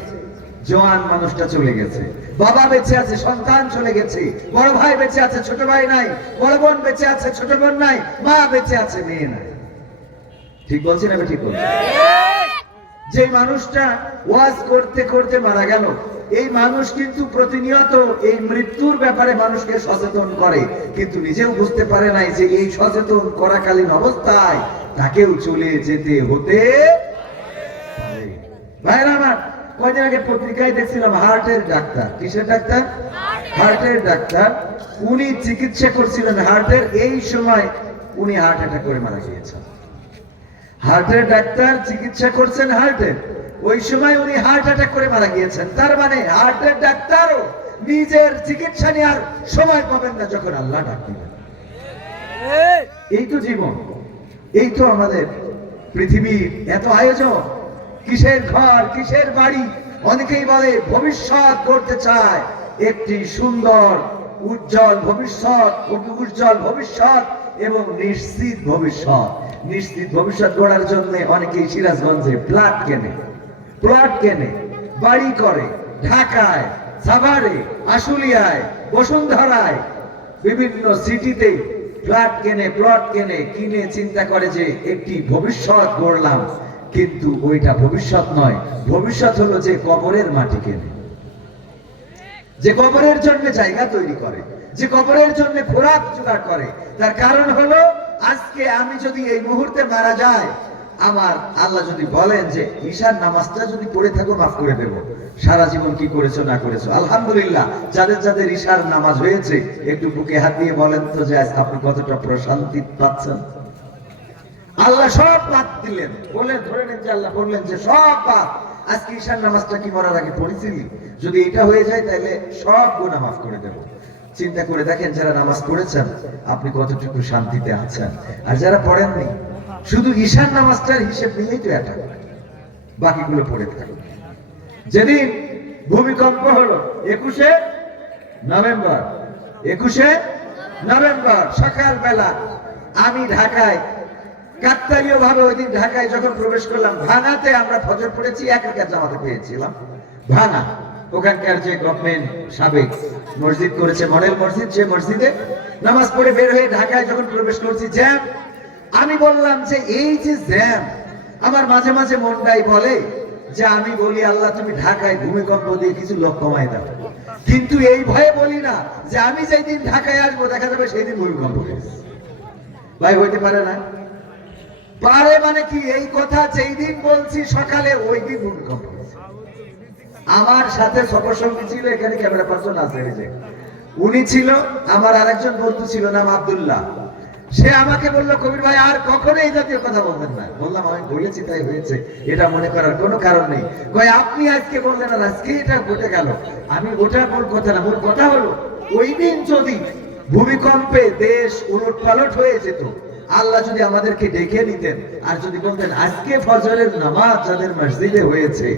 জওয়ান মানুষটা চলে গেছে, বাবা বেঁচে আছে, সন্তান চলে গেছে, বড় ভাই বেঁচে আছে, ছোট ভাই নাই, বড় বোন বেঁচে আছে, ছোট বোন নাই, মা বেঁচে আছে, মেয়ে নাই। ঠিক বলছি না? ঠিক বলছি। যে মানুষটা ওয়াজ করতে করতে মারা গেল, এই মানুষ কিন্তু প্রতিনিয়ত এই মৃত্যুর ব্যাপারে মানুষকে সচেতন করে, কিন্তু নিজেও বুঝতে পারে নাই যে এই সচেতন করাকালীন অবস্থায় তাকেও চলে যেতে হতে পারে। ভাইরা আমার, কয়দিন আগে পত্রিকায় দেখছিলাম হার্টের ডাক্তার। কিসের ডাক্তার? হার্টের ডাক্তার। উনি চিকিৎসা করছিলেন হার্টের, এই সময় উনি হার্ট অ্যাটাক করে মারা গিয়েছেন। হার্টের ডাক্তার চিকিৎসা করছেন হার্টের, ওই সময় উনি হার্ট অ্যাটাক করে মারা গিয়েছেন। তার মানে হার্টের ডাক্তারও নিজের চিকিৎসা নেওয়ার সময় পাবেন না যখন আল্লাহ ডাক দিবেন। এই তো জীবন, এই তো আমাদের পৃথিবীর এত আয়োজন। কিসের ঘর, কিসের বাড়ি? অনেকেই বলে ভবিষ্যৎ করতে চায়, একটি সুন্দর উজ্জ্বল ভবিষ্যৎ, উজ্জ্বল ভবিষ্যৎ এবং নিশ্চিত ভবিষ্যৎ। নিশ্চিত ভবিষ্যৎ গড়ার জন্য অনেকেই সিরাজগঞ্জে প্লট কেনে, বাড়ি করে, ঢাকায়, সাভারে, আশুলিয়ায়, বসুন্ধরায়, বিভিন্ন সিটিতে প্লট কেনে, কিনে চিন্তা করে যে একটি ভবিষ্যৎ গড়লাম, কিন্তু ওইটা ভবিষ্যৎ নয়। ভবিষ্যৎ হলো যে কবরের মাটি কেনে, যে কবরের জন্য জায়গা তৈরি করে, যে কবরের জন্য খোরাক জোগাড় করে। তার কারণ হলো আজকে আমি যদি এই মুহূর্তে মারা যাই, আমার আল্লাহ যদি বলেন যে ঈশার নামাজটা যদি পড়ে থাকো মাফ করে দেব। সারা জীবন কি করেছো না করেছো, আলহামদুলিল্লাহ। যাদের যাদের ঈশার নামাজ হয়েছে একটু বুকে হাত দিয়ে বলেন তো যে আপনি কতটা প্রশান্তি পাচ্ছেন। আল্লাহ সব বাদ দিলেন, বলে ধরে নেন যে আল্লাহ বললেন যে সব বাদ। আজকে ঈশার নামাজটা কি মরার আগে পড়েছিলি? যদি এটা হয়ে যায় তাহলে সব গুনাহ মাফ করে দেব। চিন্তা করে দেখেন, যারা নামাজ পড়েছেন আপনি কতটুকু শান্তিতে আছেন, আর যারা পড়েননি শুধু ঈশার নামাজটার হিসেব নিলেই তো এটা, বাকিগুলো পড়ে থাকে। যেদিন ভূমিকম্প হলো 21শে নভেম্বর সকালবেলা, আমি ঢাকায় কাকতালীয় ভাবে ওই দিন ঢাকায় যখন প্রবেশ করলাম, ভাঙাতে আমরা ফজর পড়েছি, এক রাকাত জামাতে পেয়েছিলাম। ভাঙা ওখানকার যে গভর্নমেন্ট সাবেক মসজিদ করেছে, মডেল মসজিদ, সে মসজিদে নামাজ পড়ে বের হয়ে ঢাকায় যখন প্রবেশ করছি, জ্যাম। আমি বললাম যে এই যে জ্যাম, আমার মাঝে মাঝে মনটাই বলে যে আমি বলি আল্লাহ তুমি ঢাকায় ভূমিকম্প দিয়ে কিছু লোক কমাই দাও, কিন্তু এই ভয়ে বলি না যে আমি যেই দিন ঢাকায় আসবো দেখা যাবে সেই দিন ভূমিকম্প হয়েছে। ভাই হইতে পারে না? পারে মানে কি? এই কথা যেই দিন বলছি সকালে ওই দিন ভূমিকম্প হয়েছে। আমার সাথে সফরসঙ্গী ছিল, এখানে ক্যামেরা পার্সন আছে, উনি ছিল, আমার আরেকজন বন্ধু ছিল নাম আব্দুল্লাহ। সে আমাকে বললো কবির ভাই আর কখনো এই জাতীয় কথা বলবেন না। বললাম আমি বলেছি তাই হয়েছে, এটা মনে করার কোনো কারণ নেই। কয় আপনি আজকে বললেন আর আজকে এটা ঘটে গেল। আমি ওটা মূল কথা না, মূল কথা হলো ওই দিন যদি ভূমিকম্পে দেশ উলট পালট হয়ে যেত, আল্লাহ যদি আমাদেরকে ডেকে নিতেন আর যদি বলতেন আজকে ফজরের নামাজ যাদের মসজিদে হয়েছে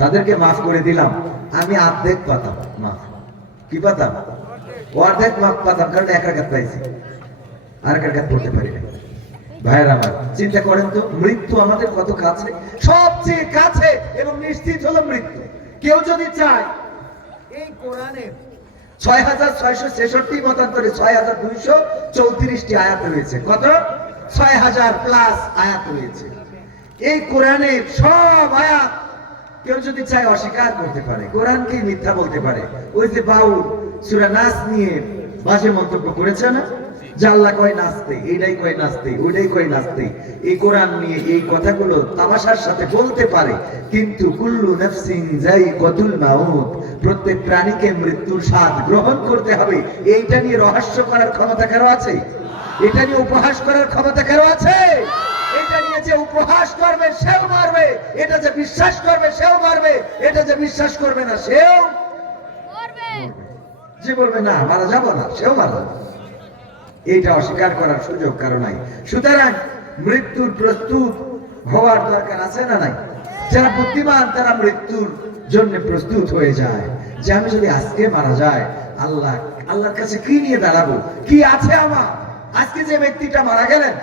তাদেরকে মাফ করে দিলাম, আমি অর্ধেক পাতাম মাফ। কি পাতাম? অর্ধেক মাফ পাতাম, কারণ এক রাকাত পাইছি, আর এক রাকাত পড়তে পারি না। ভাইয়ের আমার, চিন্তা করেন তো মৃত্যু আমাদের কত কাছে, সবচেয়ে কাছে এবং নিশ্চিত হলো মৃত্যু। কেউ যদি চায়, এই কোরআনে 6666 মতান্তরে 6234টি আয়াত রয়েছে। কত? 6000 প্লাস আয়াত রয়েছে। এই কোরআনে সব আয়াত কেউ যদি চায় অস্বীকার করতে পারে, কোরআনকে মিথ্যা বলতে পারে। ওই যে বাউল সূরা নাস নিয়ে বাজে মন্তব্য করেছে না, যে আল্লাহ কয় নাচতে, এইটাই কয় নাচতে, ওইটাই কয় নাচতে। এই কোরআন নিয়ে এই কথাগুলো তামাশার সাথে বলতে পারে, কিন্তু কুল্লু নাফসিন যায়িকাতুল মাউত, প্রত্যেক প্রাণীকে মৃত্যুর স্বাদ গ্রহণ করতে হবে। এইটা নিয়ে রহস্য করার ক্ষমতা কারো আছে? এটা নিয়ে উপহাস করার ক্ষমতা কারো আছে? এটা নিয়ে যে উপহাস করবে সেও মারবে, এটা যে বিশ্বাস করবে সেও মারবে, এটা যে বিশ্বাস করবে না সেও মারবে। যে বলবে না মারা যাব না, সেও মারা যাবে। এটা অস্বীকার করার সুযোগ কারো নাই। সুতরাং মৃত্যুর প্রস্তুত হওয়ার দরকার আছে না নাই? যারা বুদ্ধিমান তারা মৃত্যুর জন্য প্রস্তুত হয়ে যায় যে আমি যদি আজকে মারা যায় আল্লাহর কাছে কি নিয়ে দাঁড়াবো, কি আছে আমার। আজকে যে ব্যক্তিটা মারা গেলেন,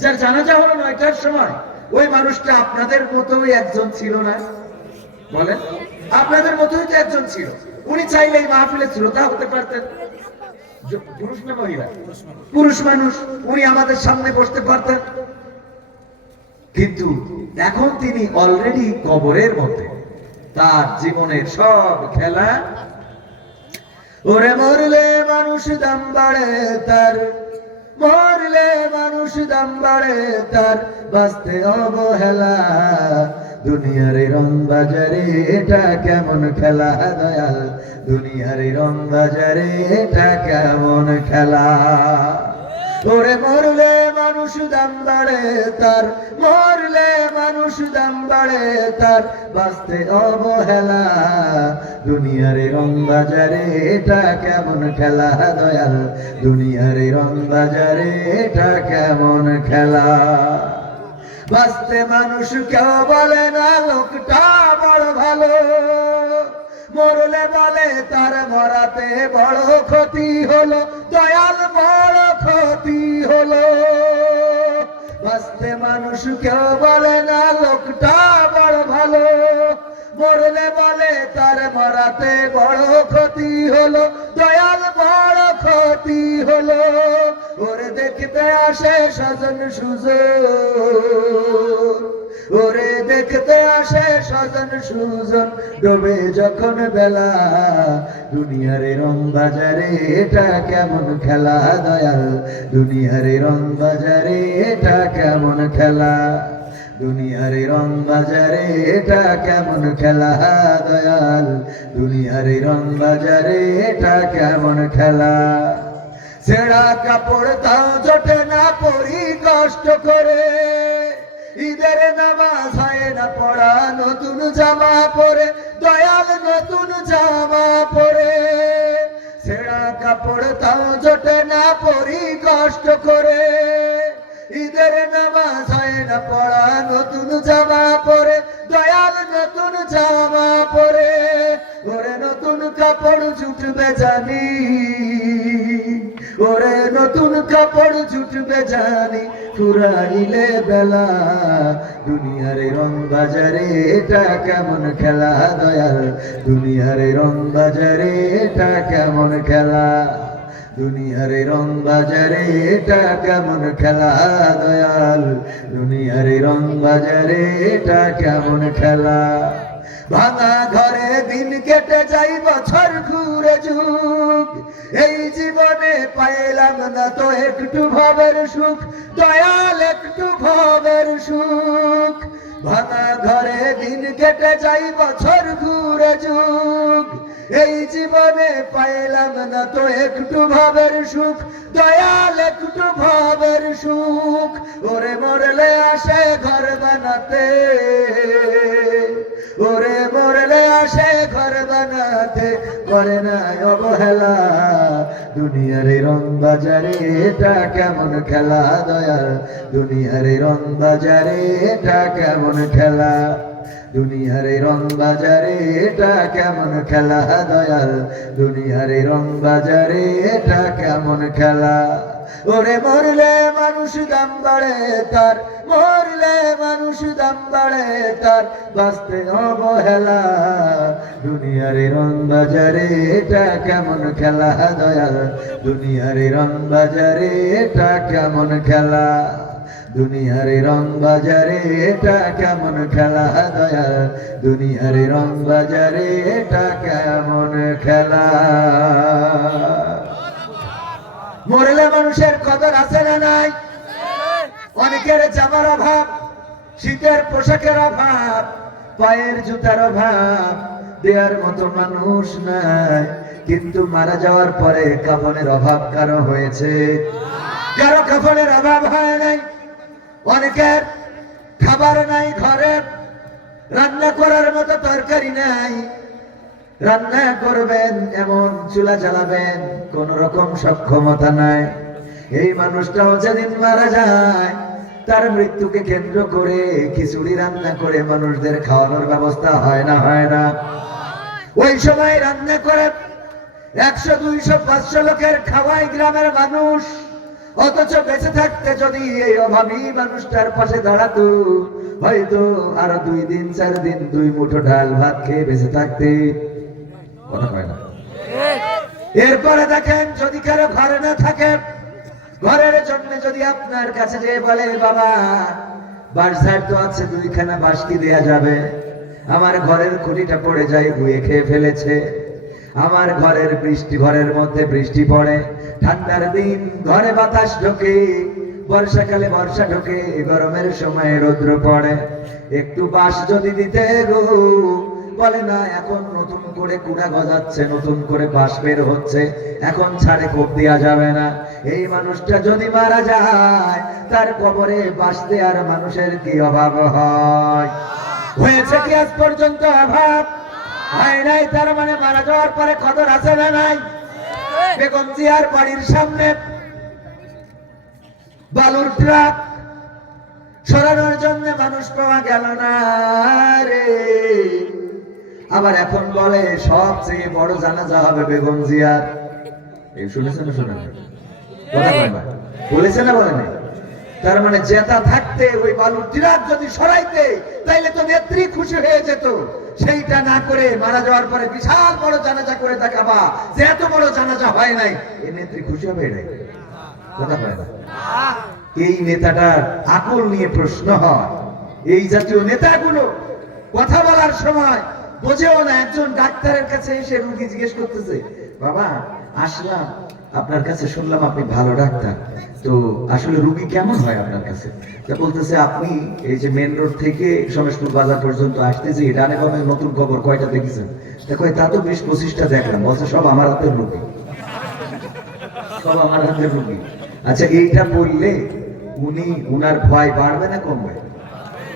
যার জানাজা হলো 9টার সময়, ওই মানুষটা আপনাদের মতোই একজন ছিল না? বলেন, আপনাদের মতোই তো একজন ছিল। উনি চাইলে এই মাহফিলে শ্রোতা হতে পারতেন। পুরুষ না মহিলা? পুরুষ মানুষ। উনি আমাদের সামনে বসতে পারতেন, কিন্তু এখন তিনি অলরেডি কবরের মধ্যে। তার জীবনের সব খেলা, ওরে মরলে মানুষ দাম বাড়ে তার, মরলে মানুষ দাম বাড়ে তার, বাঁচতে অবহেলা। দুনিয়ার রং বাজারে এটা কেমন খেলা দয়াল, দুনিয়ার রং বাজারে এটা কেমন খেলা। ওরে মরলে মানুষ দাম বাড়ে তার, মরলে মানুষ দাম বাড়ে তার, বাঁচতে অবহেলা। দুনিয়ার রং বাজারে এটা কেমন খেলা দয়াল, দুনিয়ার রং বাজারে এটা কেমন খেলা। বাঁচতে মানুষ কেউ বলে না লোকটা বড় ভালো, মরলে বলে তার মরাতে বড় ক্ষতি হলো দয়াল, বড় ক্ষতি হলো। বাঁচতে মানুষ কেউ বলে না লোকটা বড় ভালো, মরলে বলে তার মরাতে বড় ক্ষতি হলো দয়াল, বড় ক্ষতি হলো। ওরে দেখতে আসে স্বজন সুজন, ওরে দেখতে আসে স্বজন সুজন, ডোবে যখন বেলা। দুনিয়ার রং বাজারে এটা কেমন খেলা দয়াল, দুনিয়ার রং বাজারে এটা কেমন খেলা। দুনিয়ার রং বাজারে এটা কেমন খেলা দয়াল, দুনিয়ার রং বাজারে এটা কেমন খেলা। ছেঁড়া কাপড় তাও জোটে না পরি কষ্ট করে, ঈদের নামাজ হয় না পড়া নতুন জামা পরে দয়াল, নতুন জামা পরে। ছেঁড়া কাপড় তাও জোটে না পরি কষ্ট করে, ঈদের নামাজ হয় না পড়া নতুন জামা পরে দয়াল, নতুন জামা পরে। ওরে নতুন কাপড় জুটবে জানি, ওরে নতুন কাপড় জুটবে জানি, ফুরাইলে বেলা। দুনিয়ার রং বাজারে এটা কেমন খেলা দয়াল, দুনিয়ার রং বাজারে এটা কেমন খেলা। দুনিয়ার রং বাজারে এটা কেমন খেলা দয়াল, দুনিয়ার রং বাজারে এটা কেমন খেলা। ভাঙা ঘরে দিন কেটে যাই বছর ঘুরে যুগ, এই জীবনে পাইলাম না তো একটু ভবের সুখ দয়াল, একটু ভবের সুখ। ভাঙা ঘরে দিন কেটে যাই বছর ঘুরে যুগ, এই জীবনে পাইলাম না তো একটু ভবের সুখ দয়াল, একটু ভবের সুখ। ওরে মরলে আসে ঘর বানাতে, ওরে মরলে আসে ঘর বানাতে, করে না অবহেলা। দুনিয়ার রং বাজারে এটা কেমন খেলা দয়াল, দুনিয়ার রং বাজারে এটা কেমন খেলা। দুনিয়ার রং বাজারে এটা কেমন খেলা দয়াল, দুনিয়ার রং বাজারে এটা কেমন খেলা। ওরে মরলে মানুষ দাম বাড়ে তার, মরলে মানুষ দাম বাড়ে তার, বাঁচতে অবহেলা। দুনিয়ার রং বাজারে এটা কেমন খেলা দয়াল, দুনিয়ার রং বাজারে এটা কেমন খেলা। দুনিয়ার রং বাজারে এটা কেমন খেলা দয়াল, দুনিয়ার রং বাজারে এটা কেমন খেলা। মরলে মানুষের কদর আছে না নাই? অনেকের জামার অভাব, শীতের পোশাকের অভাব, পায়ের জুতার অভাব, দেওয়ার মতো মানুষ নাই। কিন্তু মারা যাওয়ার পরে কাফনের অভাব কারো হয়েছে? কারো কাফনের অভাব হয় নাই। অনেকের খাবার নাই ঘরে, রান্না করার মতো তরকারি নাই, রান্না করবেন এমন চুলা জ্বালাবেন কোন রকম সক্ষমতা নাই। এই মানুষটাও যেদিন মারা যায়, তার মৃত্যুকে কেন্দ্র করে খিচুড়ি রান্না করে মানুষদের খাওয়ানোর ব্যবস্থা হয় না? হয় না? ওই সময় রান্না করে 100, 200, 500 লোকের খাওয়ায় গ্রামের মানুষ। অথচ বেঁচে থাকতে যদি এই অভাবী মানুষটার পাশে দাঁড়াতো, হয়তো আরো 2 দিন 4 দিন 2 মুঠো ডাল ভাত খেয়ে বেঁচে থাকতে। কথা হয় না? এরপরে দেখেন, যদি কারো ঘরে না থাকে, ঘরের জন্য যদি আপনার কাছে যে বলে, বাবা বাসায় তো আছে 2খানা বাঁশ কি দেয়া যাবে, আমার ঘরের খুঁটিটা পড়ে যায়, গুয়ে খেয়ে ফেলেছে, আমার ঘরের মধ্যে বৃষ্টি পড়ে, ঠান্ডার দিন ঘরে বাতাস ঢোকে, বর্ষাকালে বর্ষা ঢোকে, গরমের সময় রৌদ্র পড়ে, একটু বাঁশ যদি দিতে গো, বলে না এখন নতুন করে কুড়া গজাচ্ছে, নতুন করে বাঁশ বের হচ্ছে, এখন ছাড়ে কোপ দেওয়া যাবে না। এই মানুষটা যদি মারা যায়, তার কবরে বাঁশ দেওয়ার মানুষের কি অভাব হয়? হয়েছে কি আজ পর্যন্ত অভাব? হয় নাই। তার মানে মারা যাওয়ার পরে কদর আছে না নাই? বেগম জিয়ার বাড়ির সামনে বালুর ট্রাক সরানোর জন্য মানুষ পাওয়া গেল না রে। আবার এখন বলে সবচেয়ে বড় জানাজা হবে বেগম জিয়ার। এই শুনেছেন না? শোনেন? বলেছে না বলে নাই? তার মানে জেতা থাকতে ওই বালুর ট্রাক যদি সরাইতে, তাইলে তো নেত্রী খুশি হয়ে যেত। সেইটা না করে মারা যাওয়ার পরে বিশাল বড় জানাজা করে দেখাবা যে এত বড় জানাজা হয় নাই, এই নেত্রী খুশি হবে? এটাই কথা হয় না। এই নেতাটার আকল নিয়ে প্রশ্ন হয়। এই জাতীয় নেতাগুলো কথা বলার সময় বোঝেও না। একজন ডাক্তারের কাছে এসে রোগী জিজ্ঞেস করতেছে, বাবা আসলাম আপনার কাছে, শুনলাম আপনি ভালো ডাক্তার, তো আসলে রোগী কেমন হয় আপনার কাছে? তা বলতেছে, আপনি এই যে মেন রোড থেকে সমেশপুর বাজার পর্যন্ত আসতেছি, ডানে বামে নতুন খবর কয়টা দেখেছেন? তা কয়, তা তো 20-25টা দেখলাম। বলছে, সব আমার হাতের রোগী, সব আমার হাতের রোগী। আচ্ছা, এইটা বললে উনি উনার ভয় বাড়বে না কমবে?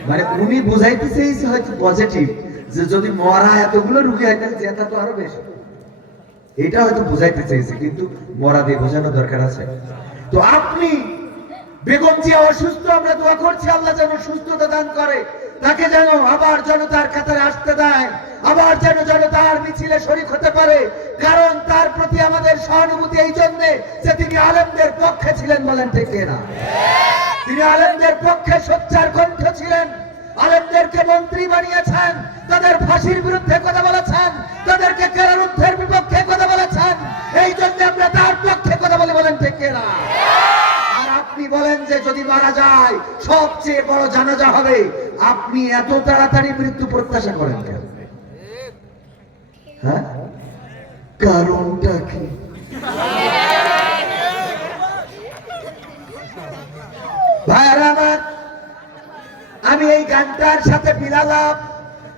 মানে উনি বুঝাইতে চেয়েছে হয়তো পজিটিভ, যে যদি মরা এতগুলো রুগী হয় তাহলে জেতা তো আরো বেশি, এটা হয়তো বুঝাইতে চেয়েছে, কিন্তু মরা দিয়ে বোঝানোর দরকার আছে। তো আপনি বেগম জিয়া অসুস্থ, আমরা দোয়া করছি আল্লাহ যেন সুস্থতা দান করে, তাকে যেন আবার জনতার কাতারে আসতে দেয়, আবার যেন জনতার মিছিলে শরীক হতে পারে। কারণ তার প্রতি আমাদের সহানুভূতি এই জন্য যে তিনি আলেমদের পক্ষে ছিলেন। বলেন ঠিক কিনা? তিনি আলেমদের পক্ষে সোচ্চার কণ্ঠ ছিলেন, আলেমদেরকে মন্ত্রী বানিয়েছেন, তাদের ফাঁসির বিরুদ্ধে কথা বলেছেন, তাদেরকে কারারুদ্ধের বিপক্ষে কথা বলেছেন। এই জন্য আমরা তার পক্ষে কথা বলে। বলেন ঠিক কিনা? আর আপনি বলেন যে যদি মারা যায় সবচেয়ে বড় জানাজা হবে, আপনি এত তাড়াতাড়ি মৃত্যু প্রত্যাশা করেন কেন? হ্যাঁ, কারণটা কি? ভাইরা আমার, আমি এই গানটার সাথে মিলালাম,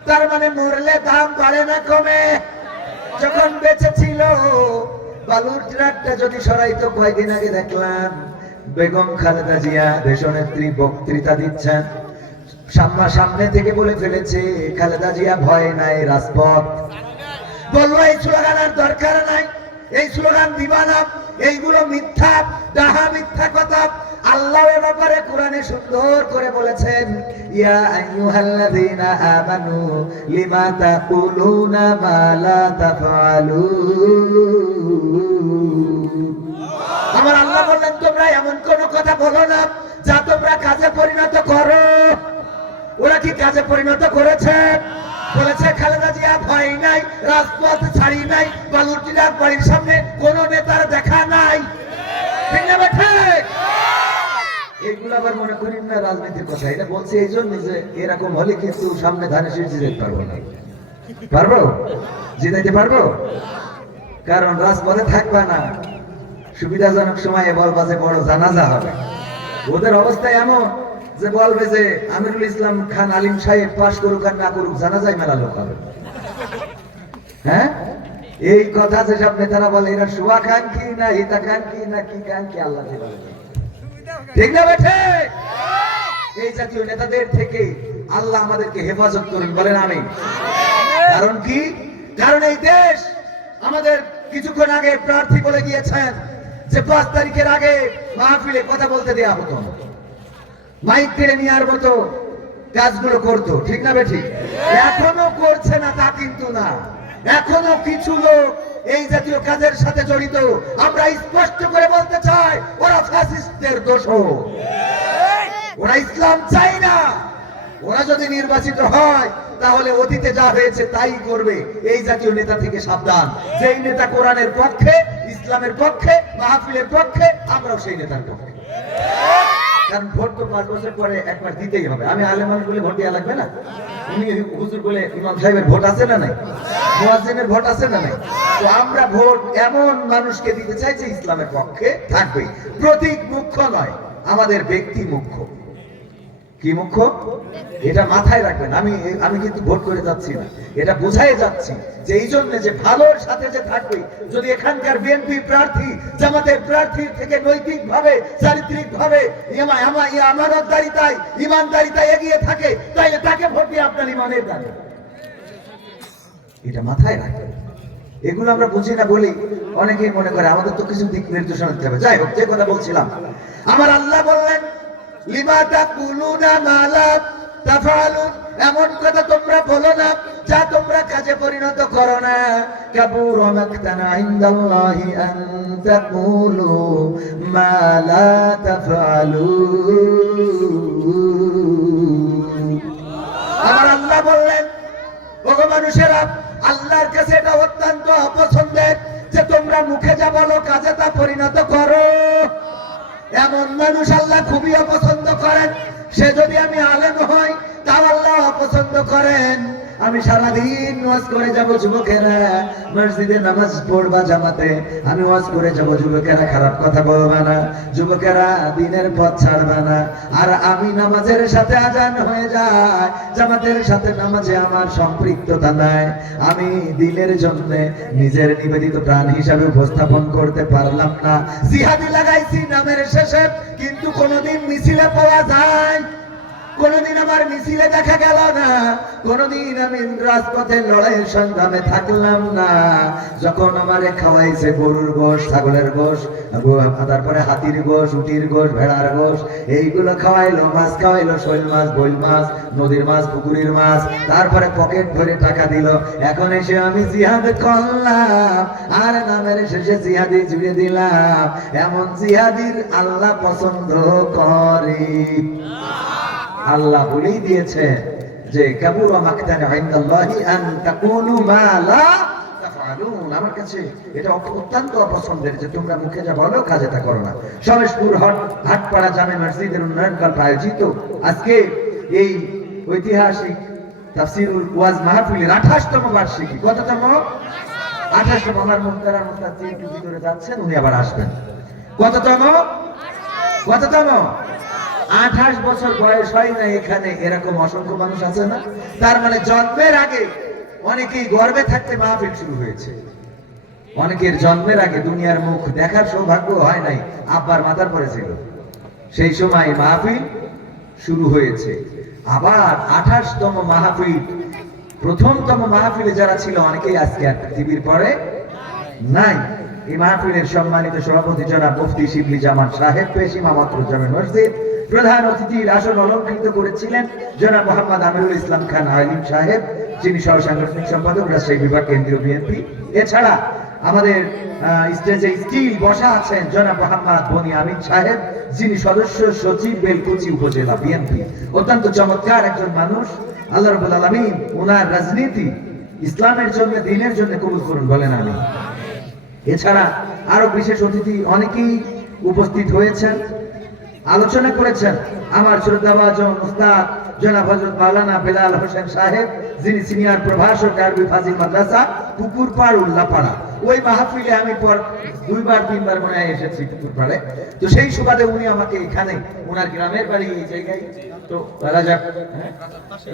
তার মানে মরলে দাম বাড়ে না কমে। যখন বেঁচে ছিল বালুর ট্রাকটা যদি সরাইতো, কয়েকদিন আগে দেখলাম বেগম খালেদা জিয়া দেশনেত্রী বক্তৃতা দিচ্ছেন, সামনে থেকে বলে ফেলেছে খালেদা জিয়া ভয় নাই রাজপথ। বললো এই স্লোগান আর দরকার নাই, এই স্লোগান দিবা না, এইগুলো মিথ্যা, ডাহা মিথ্যা কথা। আল্লাহ এ ব্যাপারে কোরআনে সুন্দর করে বলেছেন, ইয়া আইয়ুহাল্লাযীনা আমানু লিমা তাকুলুনা মা লা তাফআলুন। আমার আল্লাহ বললেন, তোমরা এমন কোন কথা বলো না যা তোমরা কাজে পরিণত করো। ওরা কি কাজে পরিণত করেছে? বলেছে খালেদা জিয়া ভয় নাই, রাজপথ ছাড়ি নাই, বালুর ট্রাক বাড়ির সামনে কোন নেতার দেখা নাই। ঠিক না বেঠে? এগুলো আবার মনে করেন না রাজনীতির কথা, এটা বলছে এই জন্য যে এরকম হলে কিন্তু সামনে ধানে শীষ জিতাতে পারবো না। পারবো? জিতাইতে পারবো? কারণ রাজপথে থাকবা না, সুবিধাজনক সময়ে বলবা যে বড় জানাজা হবে। ওদের অবস্থা এমন যে বলবে যে আমিরুল ইসলাম খান আলিম সাহেব পাশ করুক আর না করুক, জানাজায় মেলা লোক হবে। হ্যাঁ, এই কথা যেসব নেতারা বলে, এরা শুভাকাঙ্ক্ষী না হিতাকাঙ্ক্ষী না কি কাঙ্ক্ষী আল্লাহ জানে। ঠিক না বেঠে? এই জাতীয় নেতাদের থেকে আল্লাহ আমাদেরকে হেফাজত করুন। বলেন আমিন। কারণ কি? কারণ এই দেশ আমাদের কিছুক্ষণ আগে প্রার্থী বলে গিয়েছেন যে 5 তারিখের আগে মাহফিলে কথা বলতে দেয়া হতো না, মাইক কেড়ে নেওয়ার মতো কাজগুলো করতো, ঠিক না বেঠিক? এখনো করছে না তা কিন্তু না, এখনো কিছু লোক এই জাতীয় কাজের সাথে জড়িত। আমরা স্পষ্ট করে বলতে চাই, ওরা ফ্যাসিস্টদের দোসর, ওরা ইসলাম চাই না। ওরা যদি নির্বাচিত হয় তাহলে অতীতে যা হয়েছে তাই করবে। এই জাতীয় নেতা থেকে সাবধান। যেই নেতা কোরআনের পক্ষে, ইসলামের পক্ষে, মাহফিলের পক্ষে, আমরাও সেই নেতার পক্ষে। কারণ ভোট তো 5 বছর পরে একবার দিতেই হবে। আমি আলেম মানুষ বলে ভোট দেওয়া লাগবে না? উনি হুজুর বলে ইমাম সাহেবের ভোট আছে না নাই? মুয়াজ্জিনের ভোট আছে না নাই? তো আমরা ভোট এমন মানুষকে দিতে চাই যে ইসলামের পক্ষে থাকবে। প্রতীক মুখ্য নয়, আমাদের ব্যক্তি মুখ্য। কি মুখ্য? এটা মাথায় রাখবেন। আমি কিন্তু ভোট করে যাচ্ছি না, এটা বুঝাই যাচ্ছি যে এই জন্য যে ভালোর সাথে যে থাকবে। যদি এখানকার বিএনপি প্রার্থী জামাতের প্রার্থীর থেকে নৈতিক ভাবে, চারিত্রিক ভাবে, আমানতদারিতায়, ইমানদারিতায় এগিয়ে থাকে, তাইলে তাকে ভোট দিয়ে আপনার ইমানের দাবি। এটা মাথায় রাখবেন। এগুলো আমরা বুঝি না বলি অনেকেই মনে করে আমাদের তো কিছু দিক নির্দেশনা দিতে হবে। যাই হোক, যে কথা বলছিলাম, আমার আল্লাহ বললেন, লিমা তাকুলুনা মা লা তাফআলুন, এমন কথা তোমরা বলো না যা তোমরা কাজে পরিণত করো না। কাবুরা মাকতান ইনদাল্লাহি আন তাকুলু মা লা তাফআলুন। আমার আল্লাহ বললেন, ওগো মানুষেরা, আল্লাহর কাছে এটা অত্যন্ত অপছন্দের যে তোমরা মুখে যা বলো কাজে তা পরিণত করো। এমন মানুষ আল্লাহ খুবই অপছন্দ করেন। সে যদি আমি আলেম হই তাও আল্লাহ অপছন্দ করেন। আমি সারাদিন ওয়াজ করে যাব, যুবকেরা মসজিদে নামাজ পড়বা জামাতে, আমি ওয়াজ করে যাব, যুবকেরা খারাপ কথা বলবা না, যুবকেরা দিনের পথ ছাড়বা না। আর আমি নামাজের সাথে আজান হয়ে যায়, জামাতের সাথে নামাজে আমার সম্পৃক্ততা নাই। আমি দিনের জন্য নিজের নিবেদিত প্রাণ হিসাবে উপস্থাপন করতে পারলাম না। জিহাদি লাগাইছি নামের শেষে, কিন্তু কোনোদিন মিছিলে পাওয়া যায়, কোনদিন আমার মিছিলে দেখা গেল না, কোনদিন আমি রাজপথে লড়াইয়ের সংগ্রামে থাকলাম না। যখন আমারে খাওয়াইছে গরুর গোশ, ছাগলের গোশ, তারপরে হাতির গোশ, উটির গোশ, ভেড়ার গোশ, এইগুলো খাওয়াইলো, মাছ খাওয়াইলো, শৈল মাছ, বৈল মাছ, নদীর মাছ, পুকুরের মাছ, তারপরে পকেট ভরে টাকা দিল। এখন এসে আমি জিহাদ করলাম, আর নামের শেষে জিহাদি জুড়ে দিলাম। এমন জিহাদির আল্লাহ পছন্দ করে। আল্লাহ বলেই দিয়েছে যে কাবুরা মাকতান ইনদাল্লাহি আন তাকুলু মা লা তাফআলুন। আমার কাছে এটা অত্যন্ত অপছন্দের যে তোমরা মুখে যা বলো কাজে তা করো না। সমেশপুর হাটপাড়া জামে মসজিদের উন্নয়ন কল্প আয়োজিত আজকে এই ঐতিহাসিক তাফসীরুল ওয়াজ মাহফিলের 28তম বার্ষিকী। কততম? 28তম। আমার মুহতারাম মুস্তাদ একটু ভিতরে যাচ্ছেন, উনি আবার আসবেন। কততম? কততম? 28 বছর বয়স হয় না এখানে এরকম অসংখ্য মানুষ আছে না? তার মানে জন্মের আগে অনেকেই গর্বে থাকতে মাহফিল শুরু হয়েছে। অনেকের জন্মের আগে দুনিয়ার মুখ দেখার সৌভাগ্য হয় নাই, আব্বার মাথার পরে ছিল, সেই সময় মাহফিল শুরু হয়েছে। আবার 28তম মাহফিল, প্রথমতম মাহফিলে যারা ছিল অনেকেই আজকে আর পৃথিবীর পরে নাই। এই মাহফিলের সম্মানিত সভাপতি জনাব মুফতি শিবলি জামান সাহেব পেশ ইমামত জামে মসজিদ। প্রধান অতিথির আসন অলঙ্কৃত করেছিলেন জনাব মোহাম্মদ আমিরুল ইসলাম খান আলিম সাহেব, যিনি সহ সাংগঠনিক সম্পাদক রাজশাহী বিভাগ কেন্দ্রীয় বিএনপি। এছাড়া আমাদের স্টেজে স্টিল বসা আছেন জনাব মোহাম্মদ বনি আমিন সাহেব, যিনি সদস্য সচিব বেলকুচি উপজেলা বিএনপি। অত্যন্ত চমৎকার একজন মানুষ। আল্লাহ রাব্বুল আলামিন ওনার রাজনীতি ইসলামের জন্য, দ্বীনের জন্য কবুল করুন, বলেন আমিন। এছাড়া আরো বিশেষ অতিথি অনেকেই উপস্থিত হয়েছেন, আলোচনা করেছেন। আমার শ্রদ্ধাভাজন উস্তাদ জনাব হযরত মাওলানা বেলাল হোসেন সাহেব, যিনি সিনিয়র প্রভাষক আরবি ফাজিল মাদ্রাসা পুকুরপাড় উল্লাপাড়া। ওই মাহফিলে আমি পর 2-3 মনে হয় এসেছি পুকুরপাড়ে। তো সেই সুবাদে উনি আমাকে এখানে, ওনার গ্রামের বাড়ি এই জায়গায়, তো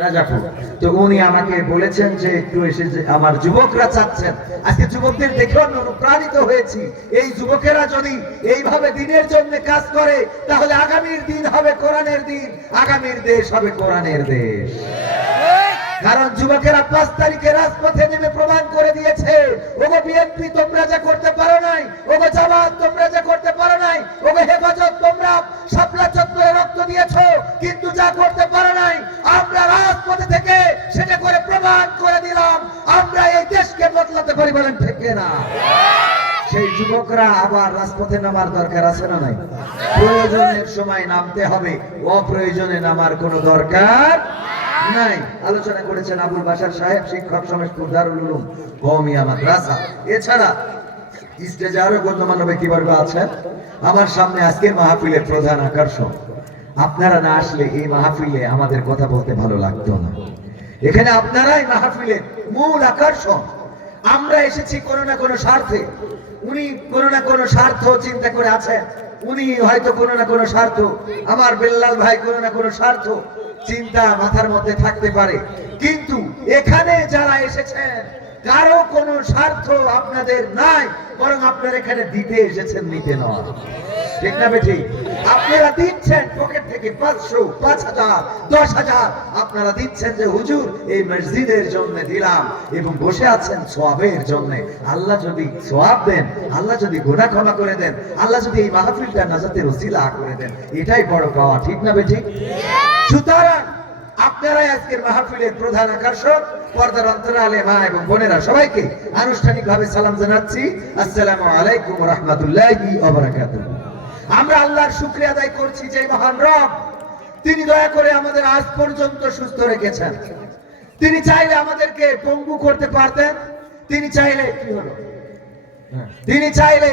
রাজাপুর, তো উনি আমাকে বলেছেন যে একটু এসে, যে আমার যুবকরা চাচ্ছেন, আজকে যুবকদের দেখে অনুপ্রাণিত হয়েছি। এই যুবকেরা যদি এইভাবে দিনের জন্য কাজ করে তাহলে আগামীর দিন হবে কোরআনের দিন, আগামীর দেশ হবে কোরআনের দেশ। কারণ যুবকেরা 5 তারিখে রাজপথে নেমে প্রমাণ করে দিয়েছে, ওগো বিএনপি তোমরা যা করতে পারো নাই, ওগো জামাত তোমরা যা করতে পারো নাই, ওগো হেফাজত তোমরা শাপলা চত্বরে রক্ত দিয়েছো, কিন্তু যা করতে পারো নাই আমরা রাজপথে থেকে সেটা করে প্রমাণ করে দিলাম আমরা এই দেশকে বদলাতে পারি। বলেন ঠিক না? সেই যুবকরা আবার রাজপথে নামার দরকার আছে না নাই? প্রয়োজনের সময় নামতে হবে, অপ্রয়োজনে নামার কোনো দরকার নাই। আলোচনা করেছেন আবুল বাশার সাহেব, শিক্ষক সমেতপুর দারুল উলুম কওমিয়া মাদ্রাসা। এছাড়া স্টেজে আরো গণ্যমান্য ব্যক্তিবর্গ আছেন। আমার সামনে আজকের মাহফিলের প্রধান আকর্ষণ। আপনারা না আসলে এই মাহফিলে আমাদের কথা বলতে ভালো লাগতো না। এখানে আপনারাই মাহফিলের মূল আকর্ষণ। আমরা এসেছি কোনো না কোনো স্বার্থে, উনি কোনো না কোনো স্বার্থ চিন্তা করে আছেন, উনি হয়তো কোনো না কোনো স্বার্থ, আমার বেল্লাল ভাই কোনো না কোনো স্বার্থ চিন্তা মাথার মধ্যে থাকতে পারে, কিন্তু এখানে যারা এসেছেন কারো কোনো স্বার্থ আপনাদের নাই, বরং আপনারা এখানে দিতে এসেছেন, নিতে নয়। ঠিক না বেঠি? আপনারা দিচ্ছেন পকেট থেকে 500, 5000, 10,000 আপনারা দিচ্ছেন যে হুজুর এই মসজিদের জন্য দিলাম, এবং বসে আছেন সওয়াবের জন্য। আল্লাহ যদি সওয়াব দেন, আল্লাহ যদি গুনাহ ক্ষমা করে দেন, আল্লাহ যদি এই মাহফিলটা নাজাতের ওসিলা করে দেন, এটাই বড় পাওয়া। ঠিক না বেঠি? সুতরাং আপনারাই আজকের মাহফিলের প্রধান আকর্ষণ। পর্দার অন্তরালে মা এবং বোনেরা সবাইকে আনুষ্ঠানিকভাবে সালাম জানাচ্ছি, আসসালামু আলাইকুম ওয়া রাহমাতুল্লাহি ওয়া বারাকাতুহু। আমরা আল্লাহর শুকরিয়া আদায় করছি যে মহান রব তিনি দয়া করে আমাদের আজ পর্যন্ত সুস্থ রেখেছেন। তিনি চাইলে আমাদেরকে পঙ্গু করতে পারতেন, তিনি চাইলে কি হলো, তিনি চাইলে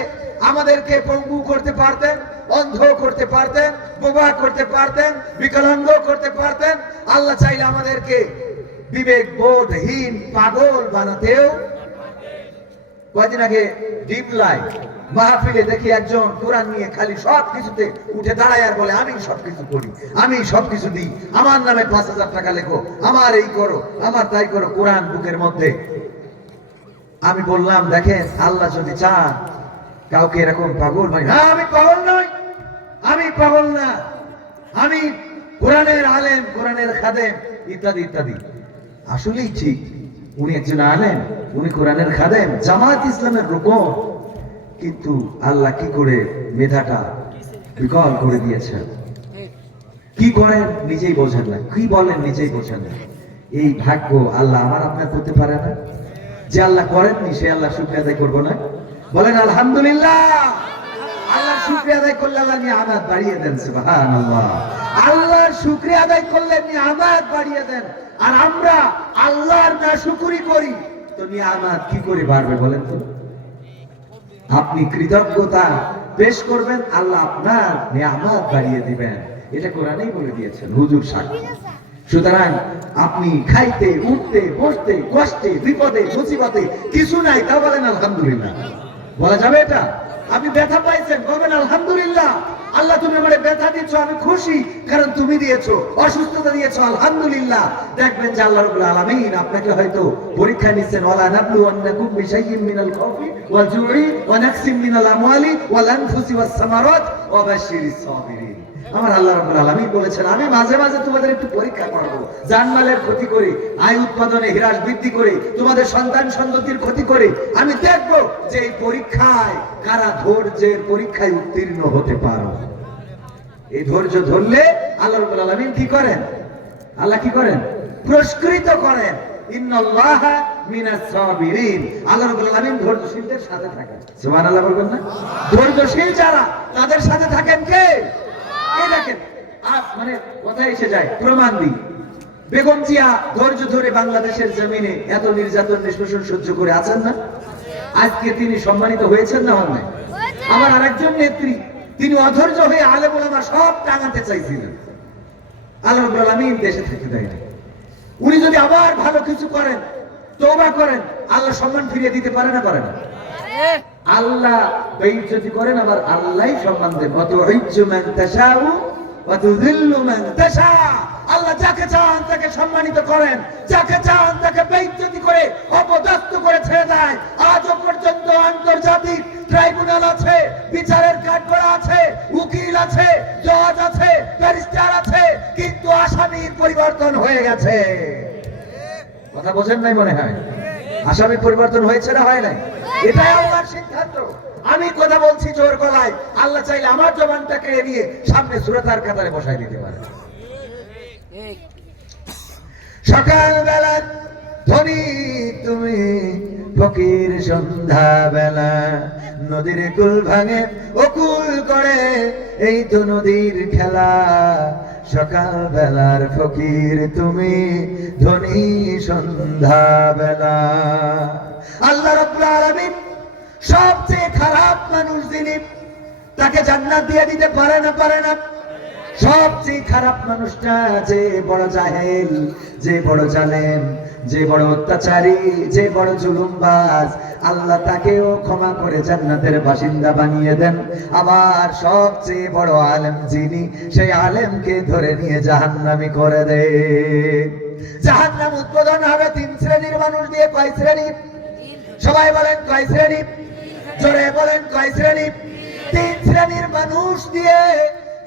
আমাদেরকে পঙ্গু করতে পারতেন, অন্ধ করতে পারতেন, বোবা করতে পারতেন, বিকলাঙ্গ করতে পারতেন। আল্লাহ চাইলে আমাদেরকে বিবেক বোধহীন পাগল বানাতেও। কয়েকদিন আগে ডিমলাই মাহফিলে দেখি একজন কোরআন নিয়ে খালি সবকিছুতে উঠে দাঁড়ায় আর বলে আমি সবকিছু করি, আমি সবকিছু দিই, আমার নামে 5,000 টাকা লেখো, আমার এই করো, আমার তাই করো, কোরআন বুকের মধ্যে। আমি বললাম দেখেন আল্লাহ যদি চান কাউকে এরকম পাগল মানে, না আমি পাগল নই, আমি পাগল না, আমি কোরআনের আলেম, কোরআনের খাদেম ইত্যাদি ইত্যাদি। আসলেই ঠিক, উনি একজন আলেম, উনি কোরআনের খাদেম, জামাত ইসলামের রুকন, কিন্তু আল্লাহ কি করে মেধাটা বিকল করে দিয়েছেন। কি করেন নিজেই বোঝেন না, কি বলেন নিজেই বোঝেন না। এই ভাগ্য আল্লাহ আমার আপনার করতে পারে না। যে আল্লাহ করেননি সে আল্লাহ শুকরিয়া আদায় করবো না? বলেন আলহামদুলিল্লাহ। আল্লাহ শুকরিয়া আদায় করলে আল্লাহ নিয়ামত বাড়িয়ে দেন, সুবহানাল্লাহ। আল্লাহর শুকরিয়া আদায় করলে নিয়ামত বাড়িয়ে দেন। আর আমরা আল্লাহর নাশুকরি করি তো নিয়ামত কি করে বাড়বে বলেন তো? আপনি কৃতজ্ঞতা পেশ করবেন, আল্লাহ আপনার নিয়ামত বাড়িয়ে দিবেন। এটা কোরআনেই বলে দিয়েছেন, হুজুর সাক্ষী। সুতরাং আপনি খাইতে, উঠতে, বসতে, কষ্টে, বিপদে, মুসিবতে কিছু নাই তা বলেন আলহামদুলিল্লাহ। বলা যাবে এটা? আপনি ব্যথা পাইছেন, বলবেন আলহামদুলিল্লাহ। আল্লাহ তুমি আমারে ব্যথা দিচ্ছ, আমি খুশি কারণ তুমি দিয়েছো। অসুস্থতা দিয়েছো, আলহামদুলিল্লাহ। দেখবেন যে আল্লাহ রাব্বুল আলামিন আপনাকে হয়তো পরীক্ষা নিচ্ছেন। ওয়ালা নাবলুওয়ান্নাকুম বিশাইইন মিনাল খাউফি ওয়াল জুই ওয়া নাকসিম মিনাল আমওয়ালি ওয়াল আনফুসি ওয়াস সামারাত ওয়া বাশশিরিস সাবিরিন। আমার আল্লাহ রাব্বুল আলামিন বলেছেন আমি মাঝে মাঝে তোমাদের একটু পরীক্ষা করব, জানমালের ক্ষতি করে, আয় উৎপাদনে হ্রাস বৃদ্ধি করে, তোমাদের সন্তান সন্ততির ক্ষতি করে আমি দেখব যে এই পরীক্ষায় কারা ধৈর্যের পরীক্ষায় উত্তীর্ণ হতে পারো। এই ধৈর্য ধরলে আল্লাহ রাব্বুল আলামিন কি করেন? আল্লাহ কি করেন? পুরস্কৃত করেন। ইন্নাল্লাহা মিনাস সাবিরিন। আল্লাহ রাব্বুল আলামিন ধৈর্যশীলদের সাথে থাকেন। সুবহানাল্লাহ বলবেন না? ধৈর্যশীল যারা তাদের সাথে থাকেন কে? এই দেখেন মানে কথা এসে যায়, প্রমাণ দিই। বেগম জিয়া ধৈর্য ধরে বাংলাদেশের জমিনে এত নির্যাতন নিষ্পেষণ সহ্য করে আছেন না? আজকে তিনি সম্মানিত হয়েছেন না হন নাই? আমার আরেকজন নেত্রী, তিনি অধৈর্য হয়ে আলেম ওলামা সব টাঙাতে চাইছিলেন, আল্লাহ রাব্বুল আলামিন দেশে থেকে দেয় না। উনি যদি আবার ভালো কিছু করেন, তওবা করেন, আল্লাহ সম্মান ফিরিয়ে দিতে পারে না? পারে না? আল্লাহ বেইজ্জতি করেন, আবার আল্লাহই সম্মান দেন। ওয়াতুইজ্জু মান তাশাউ ওয়া তুযিল্লু মান তাশা। আল্লাহ যাকে চান তাকে সম্মানিত করেন, যাকে চান তাকে বেইজ্জতি করে অপদস্থ করে ছেড়ে দেয়। আজও পর্যন্ত আন্তর্জাতিক ট্রাইব্যুনাল আছে, বিচারের কাঠগড়া আছে, উকিল আছে, জজ আছে, ব্যারিস্টার আছে, কিন্তু আসামির পরিবর্তন হয়ে গেছে। কথা বোঝেন নাই মনে হয়? আসামি পরিবর্তন হয়েছে না হয় নাই? এটাই আল্লাহর সিদ্ধান্ত। আমি কথা বলছি জোর গলায়, আল্লাহ চাইলে আমার জবানটাকে এড়িয়ে সামনে সূরাতার কাতারে বসাই দিতে পারে। সকালবেলা ধনী তুমি, ফকির সন্ধ্যা বেলা, নদীর কুল ভাঙে ও কুল করে, এই তো নদীর খেলা। সকাল বেলার ফকির তুমি, ধনী সন্ধ্যা বেলা। আল্লাহ রাব্বুল আলামিন সবচেয়ে খারাপ মানুষ যিনি, তাকে জান্নাত দিয়ে দিতে পারে না? পারে না? সবচেয়ে খারাপ মানুষটা যে বড় জাহেল, যে বড় জালেম, যে বড় অত্যাচারী, যে বড় জুলুমবাজ, আল্লাহ তাকেও ক্ষমা করে জান্নাতের বাসিন্দা বানিয়ে দেন। আবার সবচেয়ে বড় আলেম যিনি, সেই আলেমকে ধরে নিয়ে জাহান্নামী করে দেন। জাহান্নাম উদ্বোধন হবে 3 শ্রেণীর মানুষ দিয়ে। কয় শ্রেণী? সবাই বলেন কয় শ্রেণী? জোরে বলেন কয় শ্রেণী? 3 শ্রেণীর মানুষ দিয়ে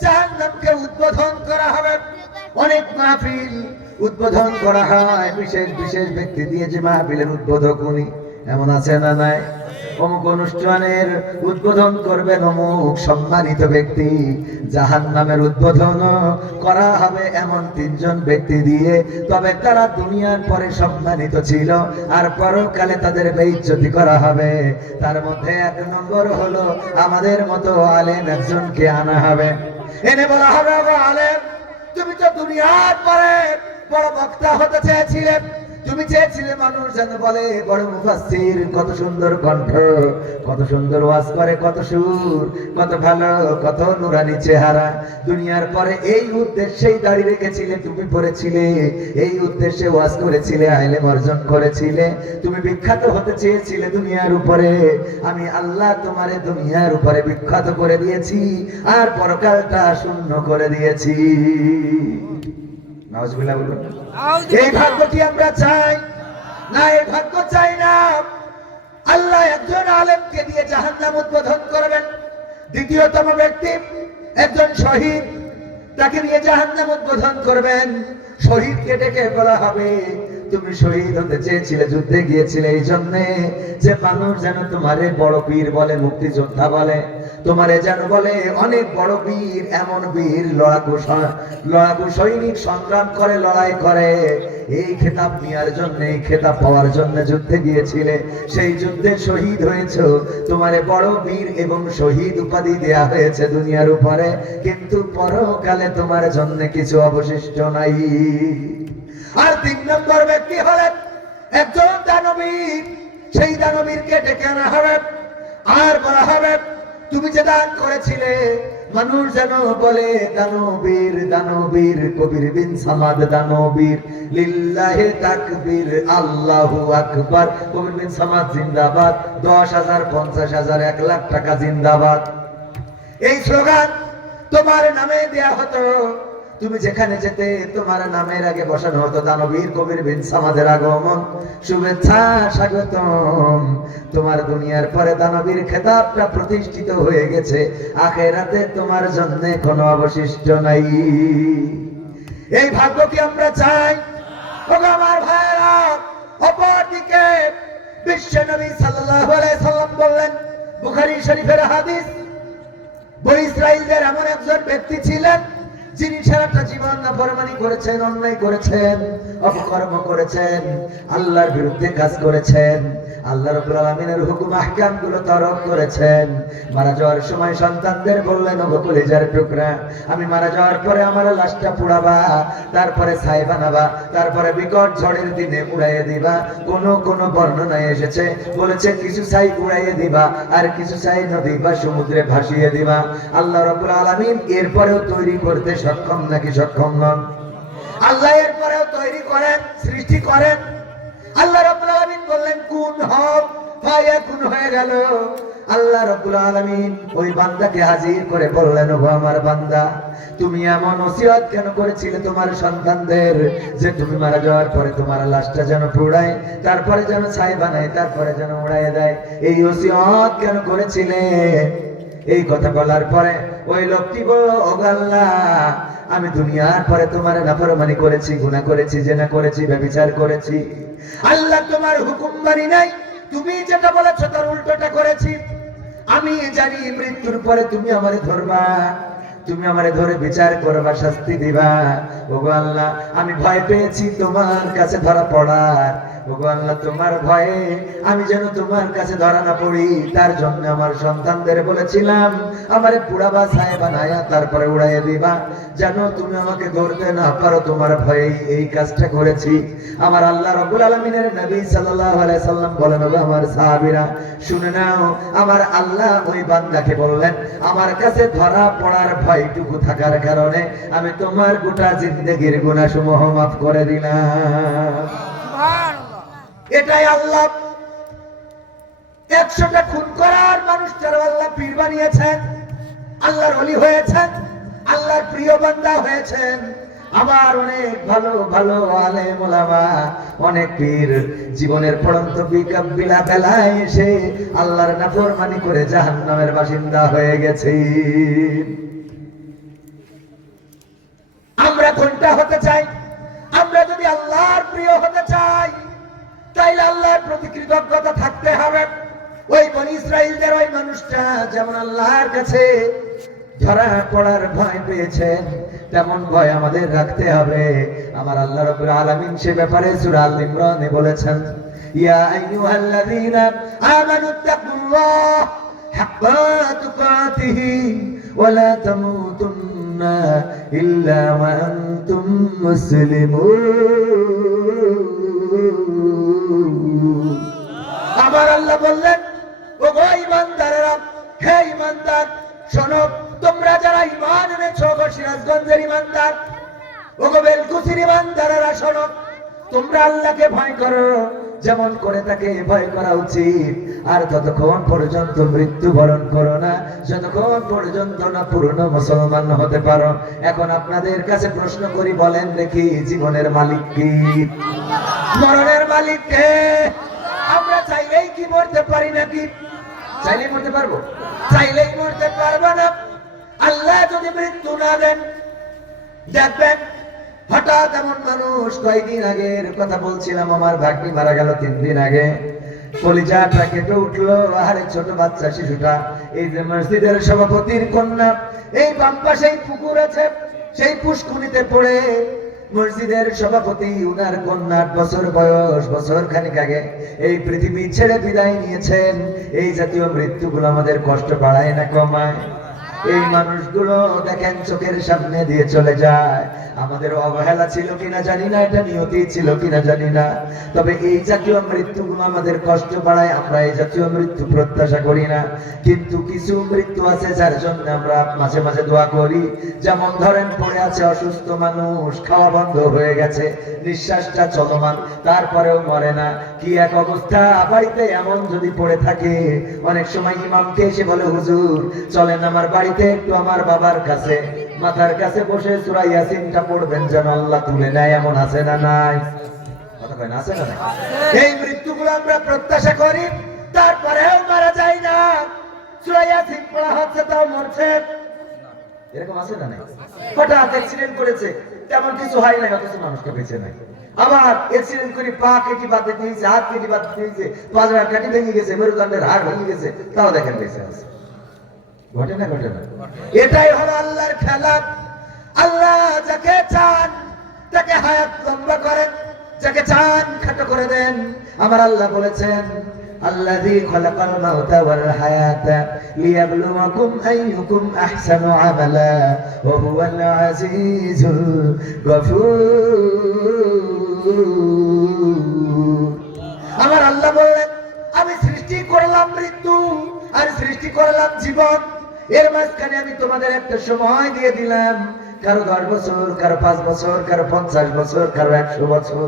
জাহান্নামকে উদ্বোধন করা হবে। অনেক মাহফিল উদ্বোধন করা হয় বিশেষ বিশেষ ব্যক্তি দিয়ে, যে মাহফিলের উদ্বোধক উনি, এমন আছে না নাই? অমুক অনুষ্ঠানের উদ্বোধন করবেন অমুক সম্মানিত ব্যক্তি। জাহান্নামের উদ্বোধন করা হবে এমন 3 জন ব্যক্তি দিয়ে, তবে তারা দুনিয়ার পরে সম্মানিত ছিল, আর পরকালে তাদের বেইজ্জতি করা হবে। তার মধ্যে 1 নম্বর হলো আমাদের মতো আলেম একজনকে আনা হবে, এনে বলা হবে, ও আলেম, তুমি তো দুনিয়ার পরে বড় বক্তা হতে চেয়েছিলে, তুমি চেয়েছিলে মানুষ যেন বলে বড় মুফাসসির, কত সুন্দর কণ্ঠ, কত সুন্দর ওয়াজ করে, কত সুর, কত ভালো, কত নুরানি চেহারা। দুনিয়ার পরে এই উদ্দেশ্যেই দাড়ি রেখেছিলে, তুমি পড়েছিলে, এই উদ্দেশ্যে ওয়াজ করেছিলে, ইলম অর্জন করেছিলে, তুমি বিখ্যাত হতে চেয়েছিলে দুনিয়ার উপরে। আমি আল্লাহ তোমারে দুনিয়ার উপরে বিখ্যাত করে দিয়েছি, আর পরকালটা শূন্য করে দিয়েছি। নাউজুবিল্লাহ বলুন। এই ভাগ্য কি আমরা চাই? না, এই ভাগ্য চাই না। আল্লাহ একজন আলেমকে দিয়ে জাহান্নাম উদ্বোধন করবেন। দ্বিতীয়তম ব্যক্তি একজন শহীদ, তাকে নিয়ে জাহান্নাম উদ্বোধন করবেন। শহীদকে ডেকে বলা হবে, তুমি শহীদ হতে চেয়েছিলে, যুদ্ধে গিয়েছিলে এই জন্যে যে মানুষ যেন তোমারে বড় বীর বলে, মুক্তিযোদ্ধা বলে, তোমারে যেন বলে অনেক বড় বীর, এমন বীর, লড়াকু সৈনিক, সংগ্রাম করে, লড়াই করে। এই খেতাব নেওয়ার জন্য, এই খেতাব পাওয়ার জন্য যুদ্ধে গিয়েছিলে, সেই যুদ্ধে শহীদ হয়েছো, তোমারে বড় বীর এবং শহীদ উপাধি দেয়া হয়েছে দুনিয়ার উপরে, কিন্তু পরকালে তোমার জন্য কিছু অবশিষ্ট নাই। আর 3 নম্বর ব্যক্তি হলেন একজন দানবীর। সেই দানবীরকে ডেকে আনা হবে, আর বলা হবে, তুমি যে দান করেছিলে, মানুষ যেন বলে দানবীর, দানবীর, কবির বিন সামাদ দানবীর, লিল্লাহি তাকবীর, আল্লাহু আকবার, কবির বিন সামাদ জিন্দাবাদ, 10,000, 50,000, 1 লাখ টাকা জিন্দাবাদ। এই স্লোগান তোমার নামে দেয়া হতো। তুমি যেখানে যেতে তোমার নামের আগে বসানো হতো দানবীর কবির বিন সামাদের আগমন, শুভেচ্ছা, স্বাগতম। তোমার দুনিয়ার পরে দানবীর খেতাবটা প্রতিষ্ঠিত হয়ে গেছে, আখিরাতে তোমার জন্য কোনো অবশিষ্ট নাই। এই ভাগ্য কি আমরা চাই? ওগো আমার ভাইরা, অপরদিকে বিশ্ব নবী সাল্লাল্লাহু আলাইহি সাল্লাম বললেন, বুখারী শরীফের হাদিস, বনী ইসরাইলদের এমন একজন ব্যক্তি ছিলেন, যিনি সারাটা জীবন নাফরমানি করেছেন, অন্যায় করেছেন, অপকর্ম করেছেন, আল্লাহর বিরুদ্ধে কাজ করেছেন, আল্লাহ রাব্বুল আলামিনের হুকুম আহকাম গুলো তরক করেছেন। মারা যাওয়ার সময় সন্তানদের বললেন, ওগো কলিজার টুকরা, আমি মারা যাওয়ার পরে আমার লাশটা পোড়াবা, তারপরে ছাই বানাবা, তারপরে বিকট ঝড়ের দিনে উড়াইয়ে দিবা। কোন বর্ণনায় এসেছে, বলেছে কিছু ছাই উড়াইয়ে দিবা, আর কিছু ছাই নদী বা সমুদ্রে ভাসিয়ে দিবা। আল্লাহ রাব্বুল আলামিন এরপরেও তৈরি করতে সক্ষম নাকি সক্ষম নন? আল্লাহ এরপরেও তৈরি করেন, সৃষ্টি করেন। আল্লাহ রাব্বুল আলামিন বললেন কুন হও, ফায়াকুন হয়ে গেল। আল্লাহ রাব্বুল আলামিন ওই বান্দাকে হাজির করে বললেন, ওগো আমার বান্দা, তুমি এমন ওসিয়ত কেন করেছিলে তোমার সন্তানদের, যে তুমি মারা যাওয়ার পরে তোমার লাশটা যেন পোড়ায়, তারপরে যেন ছাই বানায়, তারপরে যেন উড়াইয়ে দেয়? এই ওসিয়ত কেন করেছিলে? এই কথা বলার পরে ওই লোকটি বলল, ওগো আল্লাহ, আমি দুনিয়ার পরে তোমার নাফরমানি করেছি, গুনাহ করেছি, জিনা করেছি, ব্যভিচার করেছি। আল্লাহ তোমার হুকুম মানি নাই, তুমি যেটা বলেছো তার উল্টোটা করেছি। আমি জানি মৃত্যুর পরে তুমি আমারে ধরবা, তুমি আমারে ধরে বিচার করবা, শাস্তি দিবা। ওগো আল্লাহ, আমি ভয় পেয়েছি তোমার কাছে ধরা পড়ার। ওগো আল্লাহ, তোমার ভয়ে আমি যেন তোমার কাছে ধরা না পড়ি, তার জন্য আমার সন্তানদের বলেছিলাম আমারে পুড়াবা, ছায়া বানায়া তারপরে উড়াইয়া দিবা, যেন তুমি আমাকে ধরতে না পারো। তোমার ভয়ে এই কাজটা করেছি। আমার আল্লাহ রাব্বুল আলামিনের নবী সাল্লাল্লাহু আলাইহি সাল্লাম বলেন, ওগো আমার সাহাবীরা শুনে নাও, আমার আল্লাহ ওই বান্দাকে বললেন, আমার কাছে ধরা পড়ার ভয়টুকু থাকার কারণে আমি তোমার গোটা জিন্দেগীর গুনাহসমূহ মাফ করে দিলাম। এটাই আল্লাহ। 100টা খুন করার মানুষটারও আল্লাহ পীর বানিয়েছেন, আল্লাহর ওলি হয়েছেন, আল্লাহর প্রিয় বান্দা হয়েছেন। আবার অনেক ভালো ভালো আলেম ওলামা, অনেক পীর জীবনের পড়ন্ত বিকাবিলা বেলায় এসে আল্লাহর নাফরমানি করে জাহান্নামের বাসিন্দা হয়ে গেছে। আমরা কোনটা হতে চাই? আমরা যদি আল্লাহর প্রিয় হতে চাই, তাইলে আল্লাহর প্রতি কৃতজ্ঞতা থাকতে হবে। ওই বনি ইসরাইলদের ওই মানুষটা যেমন আল্লাহর কাছে ধরা পড়ার ভয় পেয়েছেন, তেমন ভয় আমাদের রাখতে হবে। আমার আল্লাহ রাব্বুল আলামিন সে ব্যাপারে সূরা আল ইমরানে বলেছেন, ইয়া আইয়ুহাল্লাযীনা আমানুত্তাকুল্লাহ হাক্কা তুকাতিহি ওয়া লা তামুতুন্না ইল্লা ওয়া আনতুম মুসলিমুন। আমার আল্লাহ বললেন, ওগো ঈমানদারেরা, হে ঈমানদার শোনো, তোমরা যারা ঈমান এনেছো, গো সিরাজগঞ্জের ঈমানদার, ওগো বেলকুচির ঈমানদারেরা শোনো, তোমরা আল্লাহকে ভয় করো যেমন করে তাকে ভয় করা উচিত। আর ততক্ষণ পর্যন্ত মৃত্যুবরণ করো না, যতক্ষণ পর্যন্ত না পূর্ণ মুসলমান হতে পারো। এখন আপনাদের কাছে প্রশ্ন করি, বলেন দেখি, জীবনের মালিক কি? মরণের মালিক কে? আমরা চাইলেই কি মরতে পারি নাকি? চাইলেই মরতে পারবো? চাইলেই মরতে পারবো না। আল্লাহ যদি মৃত্যু না দেন, দেখবেন হঠাৎ এমন মানুষ, কয়েকদিন আগের কথা বলছিলাম, আমার ভাগ্নি মারা গেল 3 দিন আগে, কলিজাটা কেঁপে উঠলো। আরে ছোট বাচ্চা শিশুটা, এই যে মসজিদের সভাপতির কন্যা, এই বাম পাশেই পুকুর আছে, সেই পুষ্কুনিতে পড়ে মসজিদের সভাপতি, উনার কন্যা 8 বছর বয়স, বছর খানিক আগে এই পৃথিবী ছেড়ে বিদায় নিয়েছেন। এই জাতীয় মৃত্যুগুলো আমাদের কষ্ট বাড়ায় না কমায়? এই মানুষগুলো দেখেন চোখের সামনে দিয়ে চলে যায়। আমাদের অবহেলা ছিল কিনা জানি না, এটা নিয়তি ছিল কিনা জানি না, তবে এই জাতীয় মৃত্যুগুলো আমাদের কষ্ট বাড়ায়। আমরা এই জাতীয় মৃত্যু প্রত্যাশা করি না, কিন্তু কিছু মৃত্যু আছে যার জন্য আমরা মাঝে মাঝে দোয়া করি। যেমন ধরেন, পড়ে আছে অসুস্থ মানুষ, খাওয়া বন্ধ হয়ে গেছে, নিঃশ্বাসটা চলমান, তারপরেও মরে না, কি এক অবস্থা। বাড়িতে এমন যদি পড়ে থাকে, অনেক সময় ইমামকে এসে বলে, হুজুর চলেন আমার বাড়িতে একটু, আমার বাবার কাছে মাথার কাছে বসে সূরা ইয়াসিনটা পড়বেন, যেন আল্লাহ তুলে নেয়। এমন আছে না নাই? কথা কয় না, আছে না নাই? এই মৃত্যুগুলো আমরা প্রত্যাশা করি, তারপরেও মারা যায় না। সূরা ইয়াসিন পড়া হচ্ছে, তাও মরছে। এরকম আছে না নাই? হঠাৎ অ্যাক্সিডেন্ট করেছে, তেমন কিছু হয় নাই, অথচ মানুষটা বেঁচে নাই। আবার অ্যাক্সিডেন্ট করে পা কেটে বাদ দিয়েছে, হাত কেটে বাদ দিয়েছে, পাজরা কাটি ভেঙে গেছে, মেরুদণ্ডের হাড় ভেঙে গেছে, তাও দেখেন বেঁচে আছে। ঘটে না? ঘটে না? এটাই হলো আল্লাহর খেলা। আল্লাহ যাকে চান তাকে হায়াত লম্বা করেন, যাকে চান খাটো করে দেন। আমার আল্লাহ বলেছেন, আল্লাযী খালাকাল মাউতা ওয়াল হায়াতা লিয়াবলুয়াকুম আইয়ুকুম আহসানু আমালা ওয়া হুয়াল আজিজুল গফুর। আমার আল্লাহ বললেন, আমি সৃষ্টি করলাম মৃত্যু আর সৃষ্টি করলাম জীবন, এর মাঝখানে আমি তোমাদের একটা সময় দিয়ে দিলাম, কারো 10 বছর, কারো 5 বছর, কারো 50 বছর, কারো 100 বছর।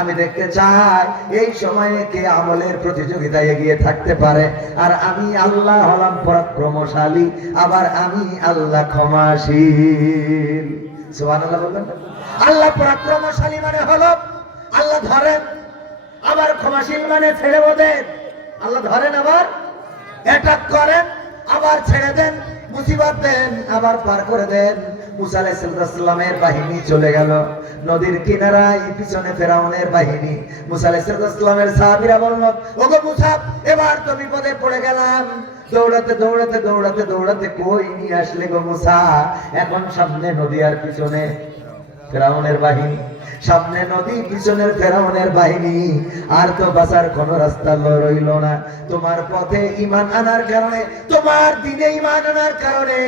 আমি দেখতে চাই এই সময়ে কে আমলের প্রতিযোগিতায় এগিয়ে থাকতে পারে। আর আমি আল্লাহ হলাম পরাক্রমশালী, আবার আমি আল্লাহ ক্ষমাশীল। সুবহানাল্লাহ বলবেন। আল্লাহ পরাক্রমশালী মানে হলো আল্লাহ ধরেন, আবার ক্ষমাশীল মানে ছেড়ে দেন। আল্লাহ ধরেন, আবার অ্যাটাক করেন, আবার ছেড়ে দেন। মুসিবত দেন, আবার পার করে দেন। মুসা আলাইহিস সালামের বাহিনী চলে গেল নদীর কিনারায়, পিছনে ফেরাউনের বাহিনী। মুসা আলাইহিস সালামের সাহাবীরা বলল, ওগো মুসা, এবার তো বিপদে পড়ে গেলাম। দৌড়াতে দৌড়াতে দৌড়াতে দৌড়াতে কই নিয়ে আসলে গো মুসা? এখন সামনে নদী আর পিছনে ফেরাউনের বাহিনী, সামনে নদী পিছনের ফেরাউনের বাহিনী, আর তো বাঁচার কোন রাস্তা রইল না। তোমার পথে ঈমান আনার কারণে, তোমার দিনে ঈমান আনার কারণে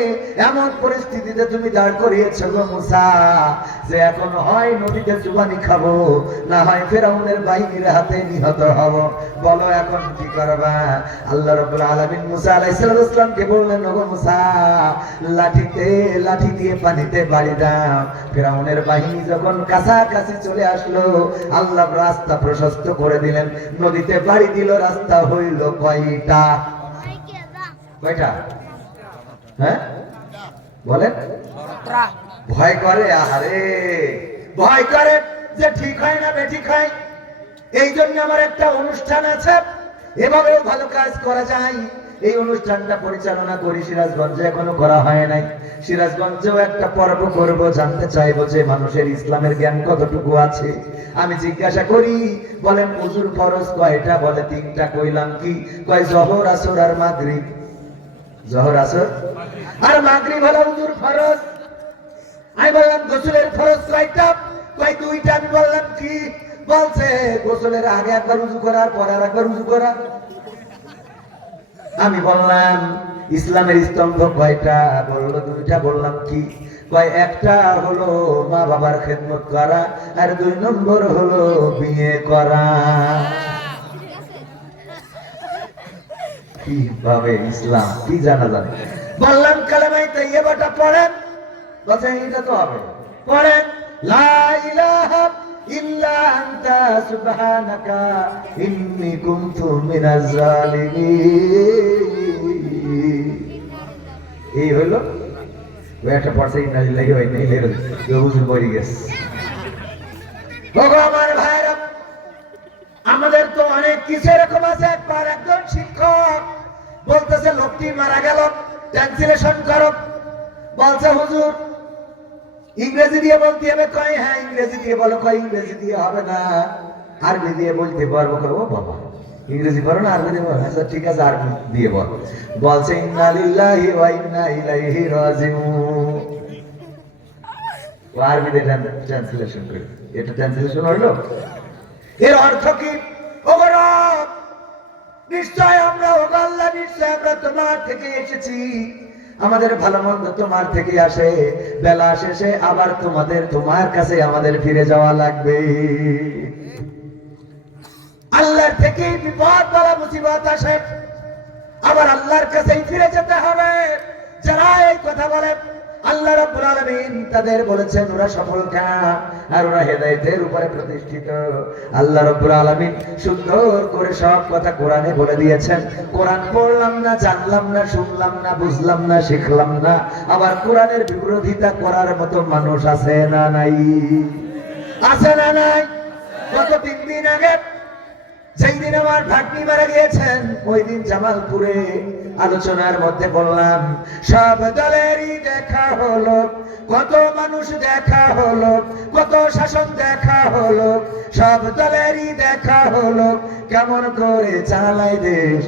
এমন পরিস্থিতিতে তুমি দাঁড় করিয়েছো গো মুসা, যে এখন হয় নদীতে চুবানি খাবো, না হয় ফেরাউনের বাহিনীর হাতে নিহত হব। বলো এখন কি করবা? আল্লাহ রাব্বুল আলামিন মুসা আলাইহিস সালামকে বললেন, ওগো মুসা, লাঠি দিয়ে পানিতে বাড়ি দাও। ফেরাউনের বাহিনী যখন কাছাকাছি চলে আসলো, আল্লাহ রাস্তা প্রশস্ত করে দিলেন, নদীতে বাড়ি দিল। রাস্তা হইল কয়টা? কয়টা? হ্যাঁ বলেন। ভয় করে, আহারে ভয় করে যে ঠিক হয় না বেঠিক হয়। এই জন্য আমার একটা অনুষ্ঠান আছে, এভাবেও ভালো কাজ করা যায়। এই অনুষ্ঠানটা পরিচালনা করি সিরাজগঞ্জে, এখনো করা হয় নাই। সিরাজগঞ্জেও একটা পর্ব করব, জানতে চাইবো যে মানুষের ইসলামের জ্ঞান কতটুকু আছে। আমি জিজ্ঞাসা করি, বলেন হুজুর ফরজ কয়টা? বলে 3টা। কইলাম কি? কয় জোহর, আসর আর মাগরিব। জোহর, আসর আর মাগরিব হলো হুজুর ফরজ। আমি বললাম গোসলের ফরজ কয়টা? কয় 2টা। আমি বললাম কি? বলছে গোসলের আগে একবার উযু করার পর আর একবার উযু করা। আমি বললাম ইসলামের স্তম্ভ কয়টা? বললো 2টা। বললাম কি? কয় একটা হলো মা বাবার খেদমত করা, আর 2 নম্বর হলো বিয়ে করা। কিভাবে ইসলাম কি জানা জানে? বললাম কালেমায়ে তাইয়্যিবাটা পড়েন। বলছে এটা তো হবে। পড়েন লা ইলাহা ইল্লা আনতা সুবহানাকা ইন্নী কুনতু মিনাজ জালিমিন। এই হলো একটা পড়ছে ইন্না লিল্লাহি ওয়া ইন্না ইলাইহি রাজিউন। হুজুর বলি গেছে। ওগো আমার ভাইরা, আমাদের তো অনেক কিছু এরকম আছে। একবার একজন শিক্ষক বলতেছে লোকটি মারা গেল, ট্রান্সলেশন করো। বলছে হুজুর ইংরেজি দিয়ে বলতে হবে। কয় হ্যাঁ ইংরেজি দিয়ে বলো। কয় ইংরেজি দিয়ে হবে না, আরবি দিয়ে বলতে পারবো। ও বাবা, ইংরেজি পারো না, আরবি দিয়ে বলো। আচ্ছা ঠিক আছে, আরবি দিয়ে বল। বলছে ইন্না লিল্লাহি ওয়া ইন্না ইলাইহি রাজিউন। আরবিতে ট্রান্সলেশন করে, এটা ট্রান্সলেশন হলো। এর অর্থ কি? ওগো রব, নিশ্চয় আমরা, ওগো আল্লাহ, নিশ্চয় আমরা তোমার থেকে এসেছি। আমাদের ভালো মন্দ তোমার থেকে আসে, বেলা শেষে আবার তোমার কাছে আমাদের ফিরে যাওয়া লাগবে। আল্লাহর থেকে বিপদ বলা মুসিবত আসে, আবার আল্লাহর কাছেই ফিরে যেতে হবে। যারা এই কথা বলে, আল্লাহ রাব্বুল আলামিন তাদের বলেছেন ওরা সফল কাম, আর ওরা হেদায়েতের উপরে প্রতিষ্ঠিত। আল্লাহ রাব্বুল আলামিন সুন্দর করে সব কথা কোরআনে বলে দিয়েছেন। কোরআন পড়লাম না, জানলাম না, শুনলাম না, বুঝলাম না, শিখলাম না, আবার কোরআনের বিরোধিতা করার মতো মানুষ আছে না নাই? আছে না নাই? গত 3 দিন আগে যেই দিন আমার ভাগ্নি মারা গিয়েছেন, ওই দিন জামালপুরে আলোচনার মধ্যে বললাম সব দলেরই দেখা হলো, কত মানুষ দেখা হলো, কত শাসন দেখা হলো, সব দলেরই দেখা হলো, কেমন করে চালায় দেশ।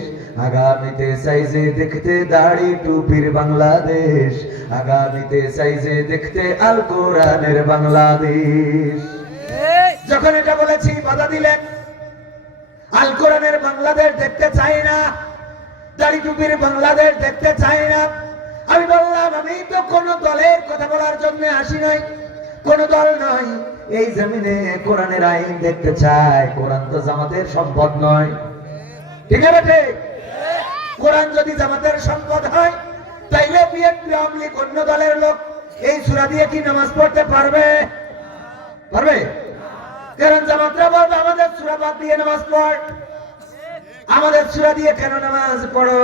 আগামীতে চাইছে দেখতে দাড়ি টুপির বাংলাদেশ, আগামীতে চাইছে দেখতে আল কোরআনের বাংলাদেশ। যখন এটা বলেছি বাধা দিলেন। আল কোরআনের বাংলাদেশ দেখতে চাই না, দাড়ি টুপির বাংলাদেশ দেখতে চাই না। আমি বললাম আমি তো কোন দলের কথা বলার জন্য আসি নাই, কোন দল নয়। এই জমিনে কোরআনের আইন দেখতে চাই। কোরআন তো জামাতের সম্পদ নয়, ঠিক আছে? কোরআন যদি জামাতের সম্পদ হয়, তাইলে বিএনপি, আওয়ামী লীগ, অন্য দলের লোক এই সূরা দিয়ে কি নামাজ পড়তে পারবে? পারবে? কারণ জামাতরা বলবে আমাদের সূরা বাদ দিয়ে নামাজ পড়, আমাদের সূরা দিয়ে কেন নামাজ পড়ো?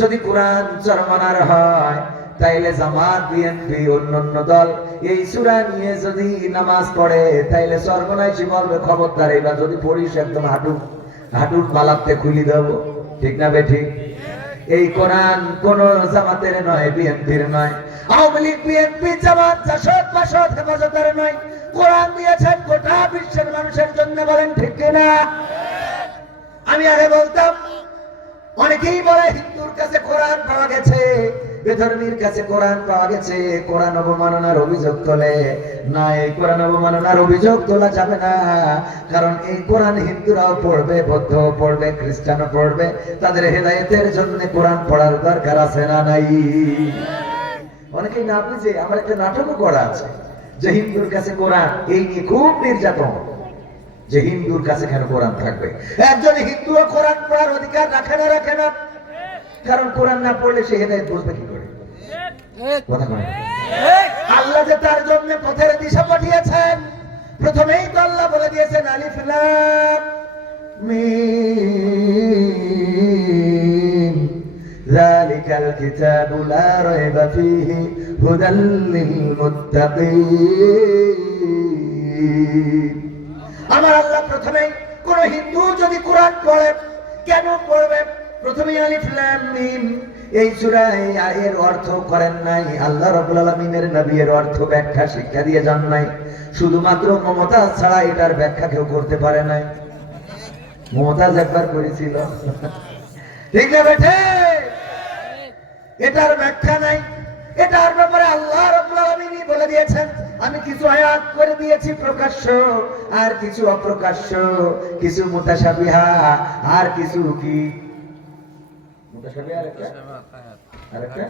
যদি কোরআন চরমানার হয়, তাইলে জামাত, বিএনপি, অন্যান্য দল এই সূরা নিয়ে যদি নামাজ পড়ে, তাইলে সর্বনাশী বলবে খবরদার, এবার যদি পড়িস একদম হাঁটুর মালাতে খুলি দেব। ঠিক না বেঠিক? এই কোরআন কোন জামাতের নয়, বিএনপির নয়, আওয়ামী লীগ বিএনপি জামাত জাসদ বাসদ হেফাজতের নয়। কোরআন দিয়েছেন গোটা বিশ্বের মানুষের জন্য, বলেন ঠিক কিনা? আমি আগে বলতাম, অনেকেই বলে হিন্দুর কাছে কোরআন পাওয়া গেছে, বেধর্মীর কাছে কোরআন পাওয়া গেছে, কোরআন অবমাননার অভিযোগ তোলে। না, এই কোরআন অবমাননার অভিযোগ তোলা যাবে না, কারণ এই কোরআন হিন্দুরাও পড়বে, বৌদ্ধও পড়বে, খ্রিস্টানও পড়বে। তাদের হেদায়েতের জন্য কোরআন পড়ার দরকার আছে না নাই? অনেকেই না বুঝে আমার একটা নাটকও করা আছে যে হিন্দুর কাছে কোরআন, এই নিয়ে খুব নির্যাতন, যে হিন্দুর কাছে কেন কোরআন থাকবে। একজন হিন্দুও কোরআন পড়ার অধিকার রাখে না, রাখে না, কারণ কোরআন না পড়লে সে হেদায়েত বুঝবে কি করে? কথা বলেন। আল্লাহ যে তার জন্য পথের দিশা পাঠিয়েছেন, প্রথমেই তো আল্লাহ বলে দিয়েছেন আলিফ লাম মিম যালিকাল কিতাবু লা রাইবা ফীহি হুদাল লিল মুত্তাকিন। আমার আল্লাহ প্রথমেই, কোন হিন্দু যদি কোরআন পড়ে, কেন পড়বে? প্রথমেই আলিফ লাম মিম, এই সূরায় এর অর্থ করেন নাই আল্লাহ রাব্বুল আলামিনের নবী, এর অর্থ ব্যাখ্যা শিক্ষা দিয়ে যান নাই। শুধুমাত্র মমতাজ ছাড়া এটার ব্যাখ্যা কেউ করতে পারে নাই। মমতাজ একবার করেছিল, ঠিক না বেঠে? এটার ব্যাখ্যা নাই। এটার ব্যাপারে আল্লাহ রাব্বুল আলামিনই বলে দিয়েছেন, আমি কিছু আয়াত করে দিয়েছি প্রকাশ্য, আর কিছু অপ্রকাশ্য, কিছু মুতাশাবিহা, আর কিছু কি মুতাশাবিহা, আরেকটা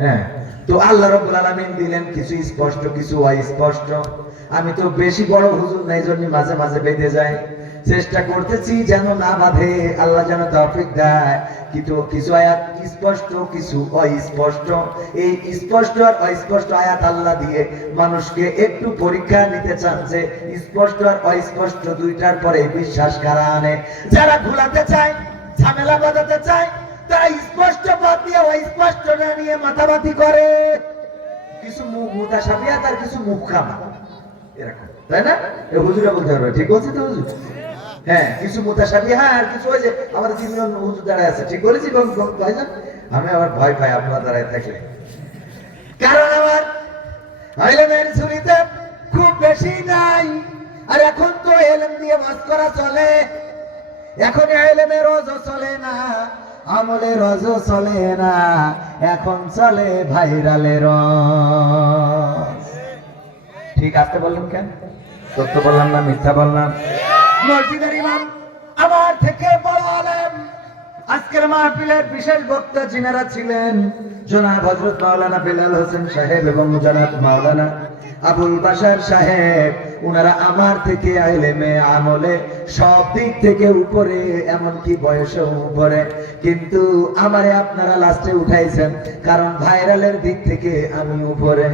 হ্যাঁ। তো আল্লাহ রাব্বুল আলামিন দিলেন কিছু স্পষ্ট, কিছু অস্পষ্ট। আমি তো বেশি বড় হুজুর নাই, জন্য মাঝে মাঝে বেঁধে যায়, চেষ্টা করতেছি যেন না বাঁধে, আল্লাহ যেন তৌফিক দেয়। কিন্তু কিছু আয়াত স্পষ্ট, কিছু অস্পষ্ট। এই স্পষ্ট আর অস্পষ্ট আয়াত আল্লাহ দিয়ে মানুষকে একটু পরীক্ষা নিতে চান যে স্পষ্ট আর অস্পষ্ট দুইটার পরে বিশ্বাস কারা আনে। যারা ঘোলাতে চায়, ঝামেলা বাঁধাতে চায়, তারা স্পষ্ট বাদ দিয়ে অস্পষ্ট না নিয়ে মাথামাতি করে। কিছু মুখ মুতাশাবিহাত আর কিছু মুহকামা, এরকম, তাই না? এই হুজুরা বলতে পারবে, ঠিক বলছি তো হুজুর? হ্যাঁ, কিছু মুতাশাবিহা আর কিছু ওই যে আমাদের তিনজন হুজুর দাঁড়ায় আছে, ঠিক বলেছি ভাইজান? আমি আবার ভয় পাই আপনারা দাঁড়ায় থাকলে, কারণ আমার ইলমের ঝুলিতে খুব বেশি নাই। আর এখন তো ইলম দিয়ে ওয়াজ করা চলে, এখন ইলমের রোজও চলে না, আমলের রোজও চলে না, এখন চলে ভাইরালের রোজ। ঠিক আসতে বললাম কেন? সত্য বললাম না মিথ্যা বললাম? মসজিদের ইমাম আমার থেকে বড় আলেম, আজকের মাহফিলের বিশেষ বক্তা যিনারা ছিলেন জনাব হযরত মাওলানা বেলাল হোসেন সাহেব এবং জনাব মাওলানা আবুল বাশার সাহেব, উনারা আমার থেকে ইলমে আমলে সব দিক থেকে উপরে, এমনকি বয়সেও উপরে। কিন্তু আমারে আপনারা লাস্টে উঠাইছেন, কারণ ভাইরালের দিক থেকে আমি উপরে।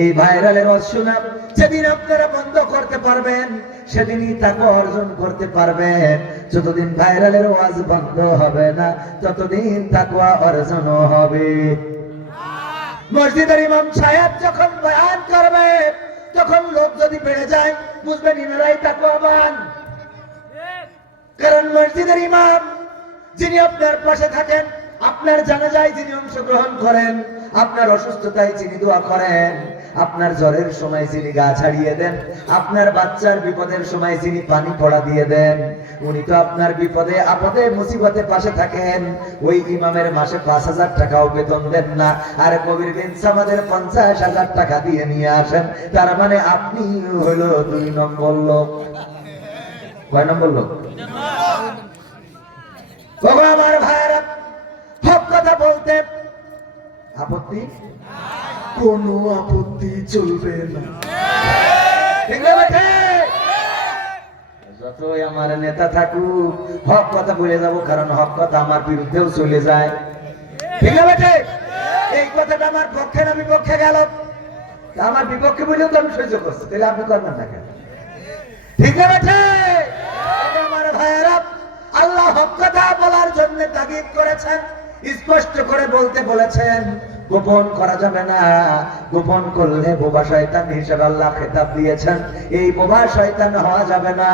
এই ভাইরালের অশুনা যেদিন আপনারা বন্ধ করতে পারবেন, সেদিনই তাকে অর্জন করতে পারবেন। যতদিন ভাইরালের ওয়াজ বন্ধ হবে না, ততদিন তাকওয়া অর্জন হবে। মসজিদের ইমাম সাহেব যখন বয়ান করবে, তখন লোক যদি বেড়ে যায়, বুঝবেন ইনারাই তাকওয়াবান। কারণ মসজিদের ইমাম যিনি আপনার পাশে থাকেন, আপনার জানাজায় যিনি অংশগ্রহণ করেন, আপনার অসুস্থতায় যিনি দোয়া করেন, আপনার জ্বরের সময় যিনি গা ছাড়িয়ে দেন, আপনার বাচ্চার বিপদের সময় যিনি পানি পড়া দিয়ে দেন, উনি তো আপনার বিপদে আপদে মুসিবতে পাশে থাকেন। ওই ইমামের মাসে 5,000 টাকাও বেতন দেন না, আর কবির বিন সামাদের 50,000 টাকা দিয়ে নিয়ে আসেন। তার মানে আপনি হলো 2 নম্বর লোক। কয় নম্বর লোক? বাবা আমার ভাইরা, হক কথা বলতে আপত্তি, কোনো আপত্তি চলবে না, ঠিক না বেটা? যতই আমার নেতা থাকুক, হক কথা বলে যাবো, কারণ হক কথা আমার বিরুদ্ধেও চলে যায়, ঠিক না বেটা? এই কথাটা আমার পক্ষে না বিপক্ষে গেল, আমার বিপক্ষে বলেও তো আমি সহ্য করছি, তাহলে আপনি করবেন না কেন? ঠিক না বেটা? আমার ভাইয়েরা, আল্লাহ হক কথা বলার জন্য তাগিদ করেছেন, স্পষ্ট করে বলতে বলেছেন। গোপন করা যাবে না। গোপন করলে বোবা শয়তান হিসেবে আল্লাহ খেতাব দিয়েছেন। এই বোবা শয়তান হওয়া যাবে না,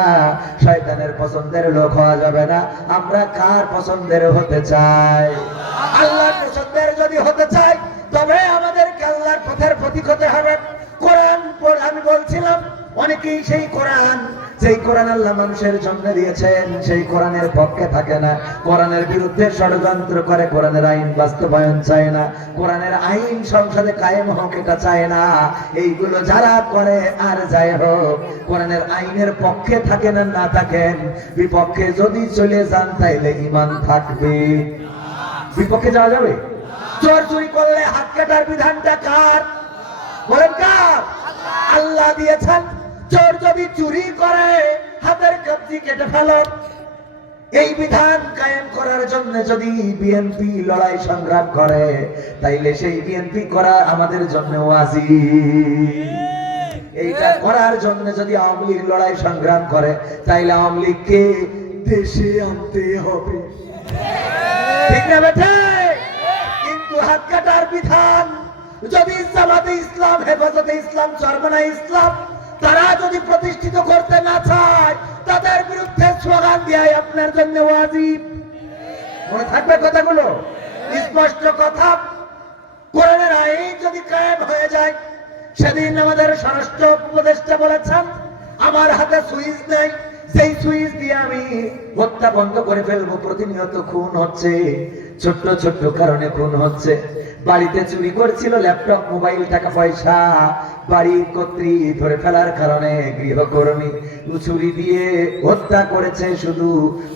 শয়তানের পছন্দের লোক হওয়া যাবে না। আমরা কার পছন্দের হতে চাই? আল্লাহর পছন্দের যদি হতে চাই তবে আমাদেরকে আল্লাহর পথের প্রতীক হতে হবে। কোরআন আমি বলছিলাম, অনেকেই সেই কোরআন, যেই কোরআন আল্লাহ মানুষের জন্য দিয়েছেন, সেই কোরআনের পক্ষে থাকে না, কোরআনের বিরুদ্ধে ষড়যন্ত্র করে, কোরআনের আইন বাস্তবায়ন চায় না, কোরআনের আইন সংসদে কায়েম হোক এটা চায় না। এইগুলো যারা করে আর যাই হোক, কোরআনের আইনের পক্ষে থাকেন আর না থাকেন, বিপক্ষে যদি চলে যান তাইলে ঈমান থাকবে। বিপক্ষে যাওয়া যাবে? চোর চুরি করলে হাত কাটার বিধানটা কার? বলেন কার? আল্লাহ দিয়েছেন। চোর যদি চুরি করে হাতের কবজি কেটে ফেলো। এই বিধান কায়েম করার জন্য যদি বিএনপি লড়াই সংগ্রাম করে তাইলে সেই বিএনপি করা আমাদের জন্য ওয়াজিব। এইটা করার জন্য যদি আওয়ামী লীগ লড়াই সংগ্রাম করে তাইলে আওয়ামী লীগকে দেশে আনতে হবে, ঠিক না বেটা? কিন্তু হাত কাটার বিধান যদি জামাতে ইসলাম, হেফাজতে ইসলাম, চরমনাই ইসলাম তারা যদি প্রতিষ্ঠিত করতে না চায়, তাদের বিরুদ্ধে স্লোগান দেয় আপনার জন্য ওয়াজিব। মনে থাকবে কথাগুলো? স্পষ্ট কথা। কোরআনের আইন যদি কায়েম হয়ে যায়, সেদিন আমাদের স্বরাষ্ট্র উপদেষ্টা বলেছেন আমার হাতে সুইচ নেই, সেই সুইচ দিয়ে আমি হত্যা বন্ধ করে ফেলবো। প্রতিনিয়ত খুন হচ্ছে, ছোট্ট ছোট্ট কারণে খুন হচ্ছে। বাড়িতে চুরি করছিল ল্যাপটপ, মোবাইল, টাকা পয়সা, বাড়ির কর্ত্রী ধরে ফেলার কারণে গৃহকর্মী চুরি দিয়ে হত্যা করেছে। শুধু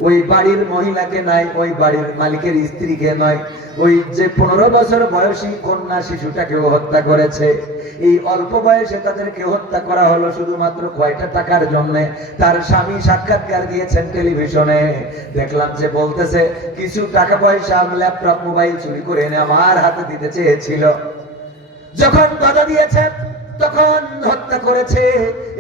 ওই বাড়ির মহিলাকে নয়, ওই বাড়ির মালিকের স্ত্রীকে নয়, ওই যে 15 বছর বয়সী কন্যা শিশুটাকেও হত্যা করেছে। এই অল্প বয়সে তাদেরকে হত্যা করা হলো শুধুমাত্র কয়টা টাকার জন্য। তার স্বামী সাক্ষাৎকার দিয়েছেন টেলিভিশনে, দেখলাম যে বলতেছে কিছু টাকা পয়সা, ল্যাপটপ, মোবাইল চুরি করে এনে আমার হাতে দিতে চেয়েছিল। যখন বাধা দিয়েছে তখন হত্যা করেছে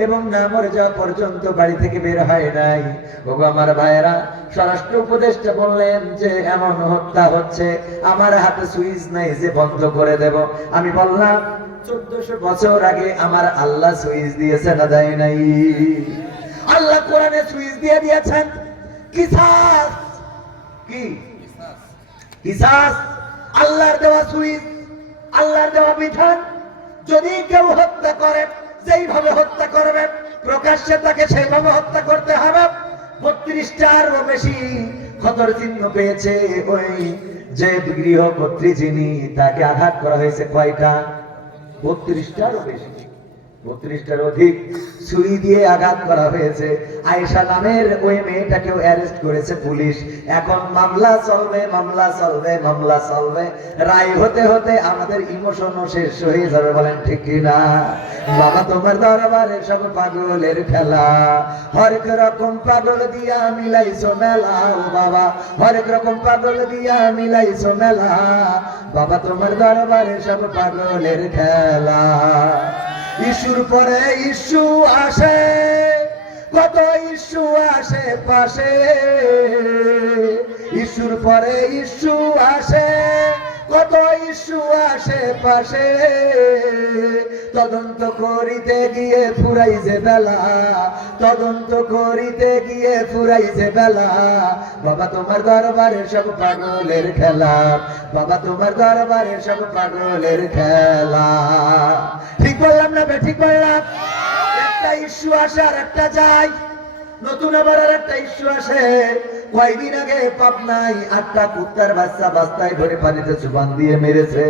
এবং না মরে যাওয়া পর্যন্ত বাড়ি থেকে বের হয় নাই। ওগো আমার ভাইয়েরা, স্বরাষ্ট্র উপদেষ্টা বললেন যে এমন হত্যা হচ্ছে, আমার হাতে সুইচ নাই যে বন্ধ করে দেব। আমি বললাম 1400 বছর আগে আমার আল্লাহ সুইচ দিয়েছে না দেয় নাই? আল্লাহ কোরআনে সুইচ দিয়ে দিয়েছেন। কিসাস, কি কিসাস? আল্লাহর দেওয়া সুইচ, আল্লাহর দেওয়া বিধান। যদি কেউ হত্যা করে, যেইভাবে হত্যা করবে প্রকাশ্যে তাকে সেইভাবে হত্যা করতে হবে। 32টারও বেশি ক্ষতর চিহ্ন পেয়েছে ওই যে গৃহকর্ত্রী যিনি, তাকে আঘাত করা হয়েছে কয়টা? 32টারও বেশি, 32টার অধিক ছুরি দিয়ে আঘাত করা হয়েছে। আয়েশা নামের ওই মেয়েটাকেও অ্যারেস্ট করেছে পুলিশ। এখন মামলা চলবে, মামলা চলবে, মামলা চলবে। রায় হতে হতে আমাদের ইমোশনও শেষ হয়ে যাবে, বলেন ঠিক কিনা? বাবা তোমার দরবারে সব পাগলের খেলা, হরেক রকম পাগল দিয়া মিলাইছো মেলা। ও বাবা, হরেক রকম পাগল দিয়া মিলাইছো মেলা। বাবা তোমার দরবারে সব পাগলের খেলা। ইস্যুর পরে ইস্যু আসে, কত ইস্যু আসে পাশে। ইস্যুর পরে ইস্যু আসে, কত ইস্যু আসে পাশে। তদন্ত করিতে গিয়ে ফুরাই যে বেলা, তদন্ত করিতে গিয়ে ফুরাই যে বেলা। বাবা তোমার দরবারে সব পাগলের খেলা, বাবা তোমার দরবারে সব পাগলের খেলা। ঠিক বললাম না ঠিক বললাম? একটা ইস্যু আসে আর একটা যায়, নতুন আবার আর একটা ইস্যু আসে। কয়েকদিন আগে পাবনায় 8টা কুত্তার বাচ্চা বাস্তায় ধরে পানিতে চুবান দিয়ে মেরেছে।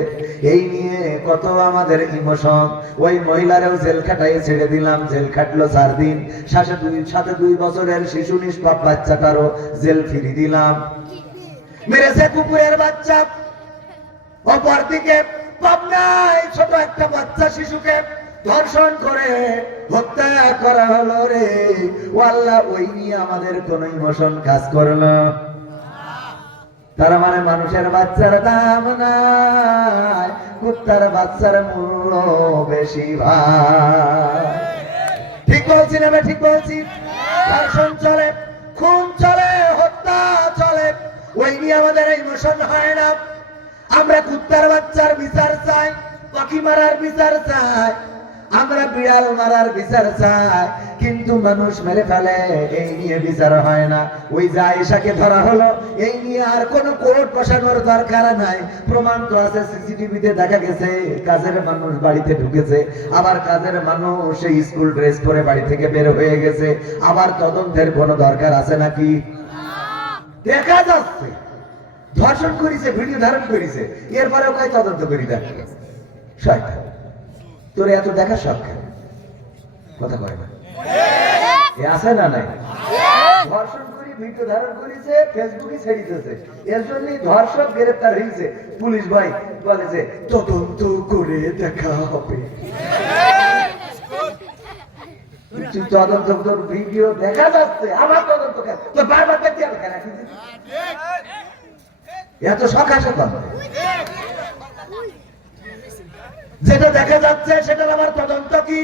এই নিয়ে কত আমাদের ইমোশন। ওই মহিলারেও জেল খাটাই ছেড়ে দিলাম, জেল খাটলো 4 দিন। সাথে 2 বছরের শিশু নিষ্পাপ বাচ্চাটারও জেল ফিরিয়ে দিলাম। মেরেছে কুকুরের বাচ্চা। অপরদিকে পাবনায় ছোট একটা বাচ্চা শিশুকে ধর্ষণ করে হত্যা করা হলো রে। ও আল্লাহ, ওই নিয়ে আমাদের কোন ইমোশন কাজ করলো? তার মানে মানুষের বাচ্চার দাম নাই, কুত্তার বাচ্চার মূল্য বেশি ভাই। ঠিক বলছি না? ঠিক বলছি? ধর্ষণ চলে, খুন চলে, হত্যা চলে, ওই নিয়ে আমাদের ইমোশন হয় না। আমরা কুত্তার বাচ্চার বিচার চাই, পাখি মারার বিচার চাই, আমরা বিড়াল মারার বিচার চাই, কিন্তু মানুষ মেরে ফেলে এই নিয়ে বিচার হয় না। ওই যে আয়েশাকে ধরা হলো, এই নিয়ে আর কোনো কোর্ট বসানোর দরকার নাই। প্রমাণ তো আছে, সিসিটিভিতে দেখা গেছে কাজের মানুষ বাড়িতে ঢুকেছে, আবার কাজের মানুষ সেই স্কুল ড্রেস পরে বাড়ি থেকে বের হয়ে গেছে। আবার তদন্তের কোনো দরকার আছে নাকি? দেখা যাচ্ছে ধর্ষণ করেছে, ভিডিও ধারণ করেছে, এরপরেও কয় তদন্ত করি দেখ। শয়তান, তোর এত দেখা শখ কেন? কথা কয় না, এ আছে না নাই? ধর্ষণ করে ভিডিও ধারণ করেছে, ফেসবুকে ছেড়ে দিয়েছে, এর জন্যই ধর্ষক গ্রেফতার হয়েছে। পুলিশ ভাই বলে যে তদন্ত করে দেখা হবে। তুই তদন্ত, তোর ভিডিও দেখা যাচ্ছে, আমার তদন্ত কেন? তোর বারবার দেখতে হবে কেন? এত সকাশে কথা, যেটা দেখা যাচ্ছে সেটার আমার তদন্ত কি?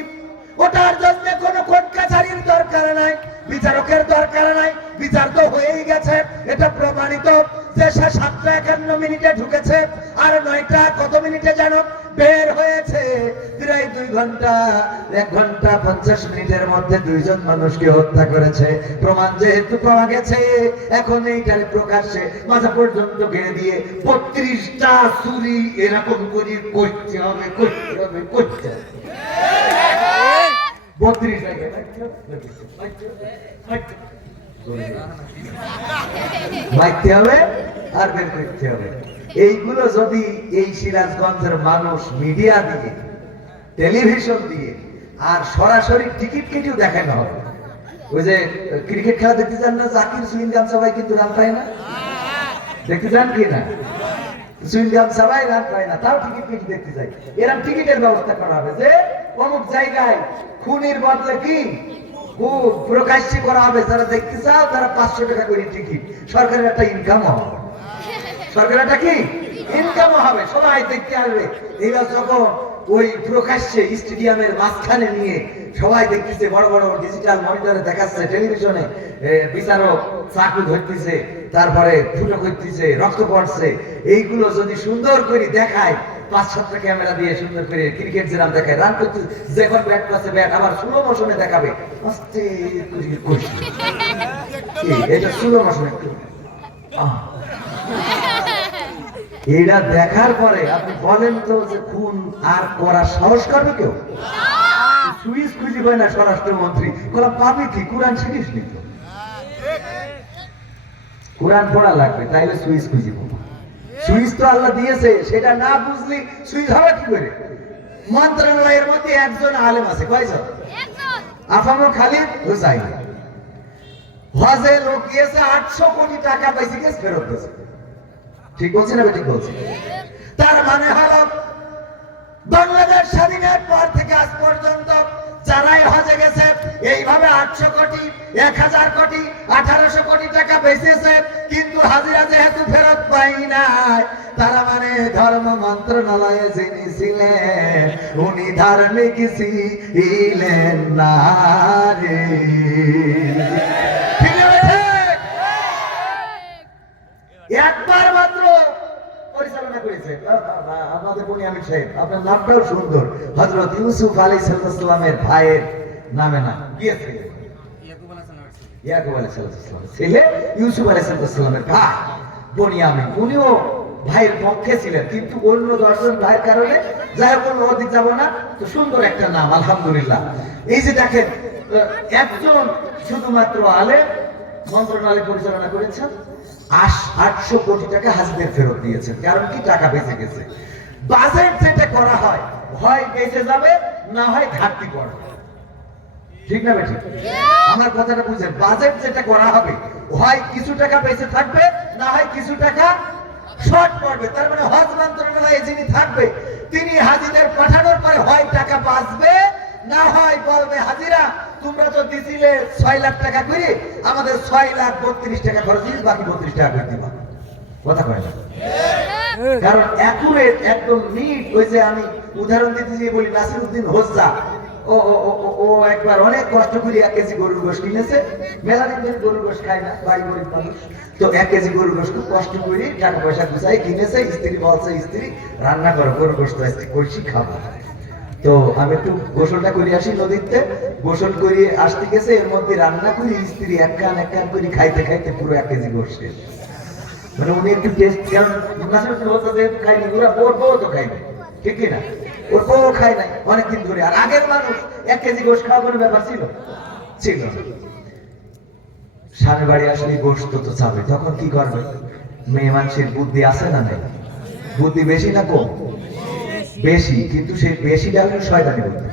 ওটার জন্য কোনো কোর্ট কাছারির দরকার নাই, বিচারকের দরকার নাই। বিচার তো হয়েই গেছে, এটা প্রমাণিত যে সে 7:51 ঢুকেছে আর 9টা কত মিনিটে যেন বের হয়েছে। প্রায় 2 ঘন্টা, 1 ঘন্টা 50 মিনিটের মধ্যে 2 জন মানুষকে হত্যা করেছে। প্রমাণ যেহেতু পাওয়া গেছে, এখন এইটার প্রকাশ্যে মাথা পর্যন্ত ঘিরে দিয়ে 32টা চুরি এরকম করে করতে হবে, করতে হবে, করতে হবে। 32 জায়গায় মারতে হবে আর বের করতে হবে। এইগুলো যদি এই সিরাজগঞ্জের মানুষ মিডিয়া দিয়ে, টেলিভিশন দিয়ে আর সরাসরি টিকিট কেটেও দেখানো হবে। ওই যে ক্রিকেট খেলা দেখতে যান না, জাকির সুইনগাম সবাই কিন্তু রান পায় না, দেখতে যান কি না? সুইনগাম সবাই রান পায় না, তাও টিকিট কেটে দেখতে যায়। এরকম টিকিটের ব্যবস্থা করা হবে যে অমুক জায়গায় খুনির বদলে কি প্রকাশ্যে করা হবে। যারা দেখতে চাও তারা 500 টাকা করে টিকিট, সরকারের একটা ইনকাম হবে, সরকারের একটা কি ইনকাম হবে, সবাই দেখতে আসবে। এরা যখন ওই প্রকাশ্যে স্টেডিয়ামের মাঝখানে নিয়ে সবাই দেখতেছে, বড় বড় ডিজিটাল মনিটরে দেখাচ্ছে, টেলিভিশনে বিচারক চাকু ধরতেছে, তারপরে ফুটো করতেছে, রক্ত পড়ছে, এইগুলো যদি সুন্দর করে দেখায়, 5-7টা ক্যামেরা দিয়ে সুন্দর করে ক্রিকেট যেরাম দেখায়, রান করতে যখন ব্যাট পাচ্ছে ব্যাট আবার স্লো মোশনে দেখাবে, আস্তে করে এটা স্লো মোশন একটু। এটা দেখার পরে আপনি বলেন তো যে খুন আর করার সাহস করবে কেউ? সুইচ খুঁজে পায় না স্বরাষ্ট্রমন্ত্রী, বলা পাবে কি? কোরআন শিখিস নি তো, কোরআন পড়া লাগবে, তাইলে সুইচ খুঁজে পাবো। সুইচ তো আল্লাহ দিয়েছে, সেটা না বুঝলি সুইচ হবে কি করে? মন্ত্রণালয়ের মধ্যে একজন আলেম আছে, কয়জন? আফামুল খালিদ হুসাইন। হজে লোক গিয়েছে, 800 কোটি টাকা পাইছে, গেছে ফেরত দিয়েছে। ঠিক বলছি না? ঠিক বলছি। তার মানে হলো বাংলাদেশ স্বাধীনের পর থেকে আজ পর্যন্ত যারাই হজে গেছে এইভাবে 800 কোটি, 1000 কোটি, 1800 কোটি টাকা বেঁচেছে, কিন্তু হাজিরা যেহেতু ফেরত পাই নাই, তারা মানে ধর্ম মন্ত্রণালয়ে যিনি ছিলেন উনি ধার্মিক ছিলেন না রে। একবার মাত্র পরিচালনা করেছে আমাদের বুনিয়ামিন সাহেব, আপনার নামটাও সুন্দর, হযরত ইউসুফ আলাইহিস সালামের ভাইয়ের নামে না গিয়েছে, ইয়াকুব আলাইহিস সালামের ছেলে ইউসুফ আলাইহিস সালামের ভাই বুনিয়ামিন, উনিও ভাইয়ের পক্ষে ছিলেন, কিন্তু অন্য 10 জন ভাইয়ের কারণে যাই হোক অধিক যাব না। তো সুন্দর একটা নাম, আলহামদুলিল্লাহ। এই যে দেখেন, একজন শুধুমাত্র আলেম মন্ত্রণালয় পরিচালনা করেছেন, 800 কোটি টাকা হাজিদের ফেরত দিয়েছেন। কারণ কি? টাকা বেঁচে গেছে। বাজেট যেটা করা হয়, হয় বেঁচে যাবে, না হয় ঘাটতি পড়বে। ঠিক না বেঠিক? আমার কথাটা বুঝেন। বাজেট যেটা করা হবে, হয় কিছু টাকা বেঁচে থাকবে, না হয় কিছু টাকা শর্ট পড়বে। তার মানে হজ মন্ত্রণালয়ে যিনি থাকবে তিনি হাজিদের পাঠানোর পরে হয় টাকা বাঁচবে, না হয় বলবে হাজিরা তোমরা তো দিছিলে 6 লাখ টাকা করে, আমাদের 6,32,000 টাকা খরচ দিস, বাকি 32 টাকা করে দিবা। কথা কয় না? কারণ অ্যাকুরেট একদম নিট। ওই যে আমি উদাহরণ দিতে গিয়ে বলি, নাসিরউদ্দিন হোসা ও ও ও ও- ও একবার অনেক কষ্ট করে 1 কেজি গরুর গোশত কিনেছে। মেলা দিন ধরে গরুর গোশত খায় না, বাড়ি গরিব মানুষ। তো 1 কেজি গরুর গোশত খুব কষ্ট করে টাকা পয়সা গুছাই কিনেছে। স্ত্রী বলছে, স্ত্রী রান্না করো, গরুর গোশত আজকে কইছি খাবো। তো আমি একটু গোসলটা করে আসি নদীতে। গোসল করে আসতে গেছে, এর মধ্যে রান্না করে স্ত্রী এক কান করে খাইতে খাইতে পুরো 1 কেজি গোশত শেষ। মানে উনি একটু টেস্ট, কারণ নাসিরুদ্দিন হোসেন যেহেতু খায়নি, ওরা ওর বউ তো খায়নি, ঠিক কি না? ওর বউ খায় নাই অনেকদিন ধরে। আর আগের মানুষ 1 কেজি গোশত খাওয়া কোনো ব্যাপার ছিল? ছিল না। স্বামী বাড়ি আসলে গোশত তো চাবে, তখন কি করবে? মেয়ে মানুষের বুদ্ধি আছে না নাই? বুদ্ধি বেশি না কম? বেশি, কিন্তু সেই বেশিটা হলো শয়তানি বুদ্ধি।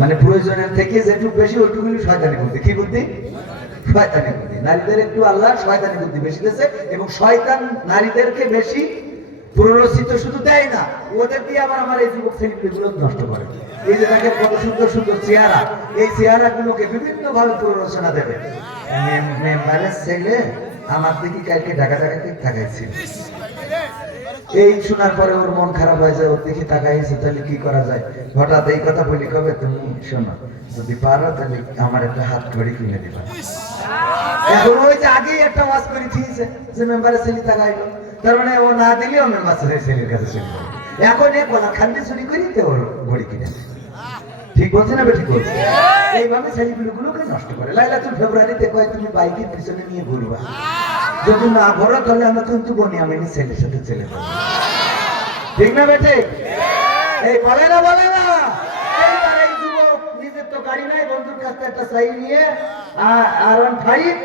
মানে প্রয়োজনের থেকে যেটুকু বেশি ওইটুকু হলো শয়তানি বুদ্ধি। কি বুদ্ধি? শয়তানি বুদ্ধি। নারীদের একটু আল্লাহ শয়তানি বুদ্ধি বেশি দিয়েছে, এবং শয়তান নারীদেরকে বেশি প্ররোচিত শুধু দেয় না, ওদের দিয়ে আবার আমার এই যুবক ছেলেগুলো নষ্ট করে। এই যে দেখেন কত সুন্দর সুন্দর চেহারা, এই চেহারাগুলোকে বিভিন্ন ভাবে প্ররোচনা দেবে। মেম্বারের ছেলে আমার দিকে কালকে ঢাকা ঢাকাতে তাকাইছিল। এই শোনার পরে ওর মন খারাপ হয়ে যায়, ওর দিকে তাকাইছে, তাহলে কি করা যায়? হঠাৎ এই কথা বলি, কবে তুমি শোনো, যদি পারো তাহলে আমার একটা হাত ঘড়ি কিনে দিবা। এখন ওই যে আগেই একটা ওয়াজ করে দিয়েছে যে মেম্বারের ছেলে তাকাইলো, তার মানে ও না দিলেও মেম্বার ছেলের কাছে চলে যাবে। এখন এ বলা খান্ডি চুরি করি তো ওর ঘড়ি কিনে দেয়। ঠিক বলছে না? ঠিক বলছে। এইভাবে ছেলেগুলোকে নষ্ট করে। লাইলাতুল ফেব্রুয়ারিতে কয় তুমি বাইকের পিছনে নিয়ে ঘুরবা, যদি না ঘোরো তাহলে আমরা কিন্তু বনিয়ামিনী ছেলের সাথে চলে যাবো। ঠিক না বেটে? এই বলে না এইবার এই যুবক নিজের তো গাড়ি নাই, বন্ধুর কাছে একটা সাই নিয়ে R15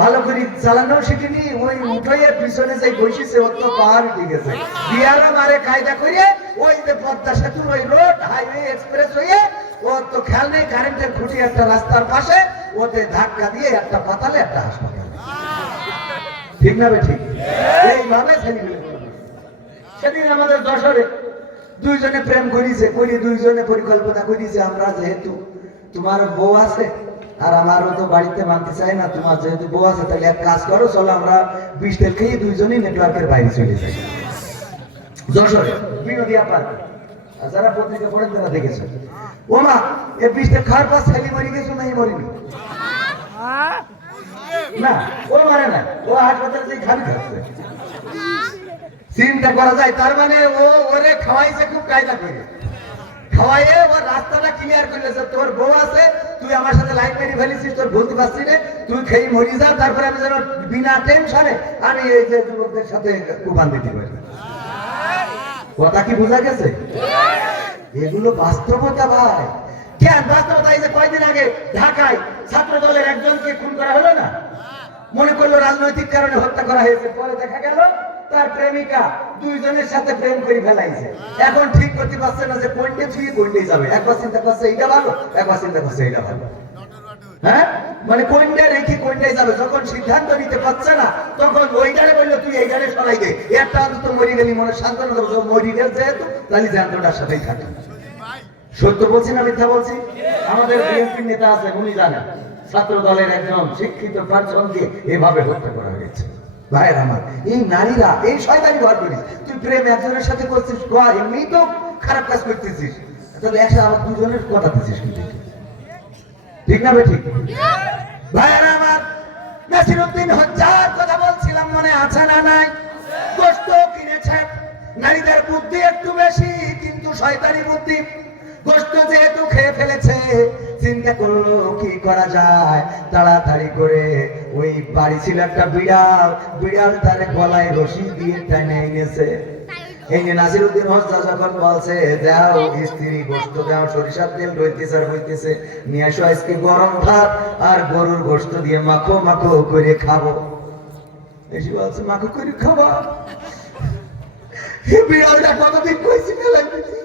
ভালো করে চালানো শিখিনি, ওই উঠোয়ের পিছনে যে বসেছে ওর তো পাহাড় উঠে গেছে। বিয়ারা মারে কায়দা করে ওই যে পদ্মা সেতুর ওই রোড হাইওয়ে এক্সপ্রেস হয়ে ওর তো খেয়াল নেই, কারেন্টের খুঁটি একটা রাস্তার পাশে, ওতে ধাক্কা দিয়ে একটা পাতালে একটা হাসপাতাল। ঠিক না ঠিক? এইভাবে ছেলেগুলো। সেদিন আমাদের যশোরে দুইজনে প্রেম করিছে, দুইজনে পরিকল্পনা করিছে, আমরা যেহেতু তোমার বউ আছে আর আমারও তো বাড়িতে মানতে চাই না, তোমার যেহেতু বউ আছে তাহলে এক কাজ করো, চলো আমরা 20 তেল খেয়ে দুইজনই নেটওয়ার্কের বাইরে চলে যাই। যশোরে বিনোদিয়া পার্ক, যারা পত্রিকা পড়েন তারা দেখেছে। ও মা, এ 20 তেল খাওয়ার পর ছেলে মরে গেছো না? মরিনি না, ও মারে না, ও হাসপাতালে যে খালি খাচ্ছে। চিন্তা করা যায়, তার মানে ও ওরে খাওয়াইছে খুব কায়দা করে, খাওয়াইয়ে ওর রাস্তাটা ক্লিয়ার করেছে। তোর বউ আছে, তুই আমার সাথে লাইন মেরে ফেলেছিস, তোর বলতে পারছি না, তুই খেয়ে মরি যা, তারপরে আমি যেন বিনা টেনশনে আমি এই যে যুবকদের সাথে কুবান দিতে পারি। কথা কি বোঝা গেছে? এগুলো বাস্তবতা ভাই। কেন বাস্তবতা? এই যে কয়দিন আগে ঢাকায় ছাত্র দলের একজনকে খুন করা হলো না, মনে করলো রাজনৈতিক কারণে হত্যা করা হয়েছে, পরে দেখা গেল তার প্রেমিকা দুইজনের সাথে প্রেম করে ফেলাইছে। এখন ঠিক করতে পারছে না যে কোনটা ছুঁয়ে কোনটাই যাবে। একবার চিন্তা করছে এইটা ভালো, একবার চিন্তা করছে এইটা ভালো। হ্যাঁ, মানে কোনটা রেখে কোনটাই যাবে, যখন সিদ্ধান্ত নিতে পারছে না তখন ওইটারে বললো তুই এইটারে সরাই দে, একটা অন্তত মরি গেলি মনে সান্ত্বনা দেবো, মরি গেল যেহেতু তাহলে জানতোটার সাথেই থাকে। সত্য বলছি না মিথ্যা বলছি? আমাদের বিএনপি নেতা আছে, উনি জানেন ছাত্র দলের একজন শিক্ষিত পাঁচজনকে এভাবে হত্যা করা হয়েছে। ভাইয়ের আমার, এই নারীরা এই শয়তানি ভর করিস, তুই প্রেম একজনের সাথে করছিস, এমনি তো খারাপ কাজ করতেছিস, তাহলে একসাথে আবার দুজনের কথা দিচ্ছিস কিন্তু। ঠিক না ঠিক? ভাইয়ের আমার, নাসিরুদ্দিন হজ্জার কথা বলছিলাম, মনে আছে না নাই? গোশত কিনেছে, নারীদের বুদ্ধি একটু বেশি কিন্তু শয়তানি বুদ্ধি। গোশত যেহেতু খেয়ে ফেলেছে, চিন্তা করলো কি করা যায়, তাড়াতাড়ি করে ওই বাড়ি ছিল একটা বিড়াল তারে গলায় রশি দিয়ে টেনে এনেছে। এই যে নাসিরুদ্দিন হজ্জা যখন বলছে যাও স্ত্রী গোশত দাও, সরিষার তেল হইতেছে, নিয়ে আসো আজকে গরম ভাত আর গরুর গোশত দিয়ে মাখো মাখো করে খাবো। এসে বলছে মাখো করে খাবা? বিড়ালটা কতদিন কইছি ফেলাই দিছি,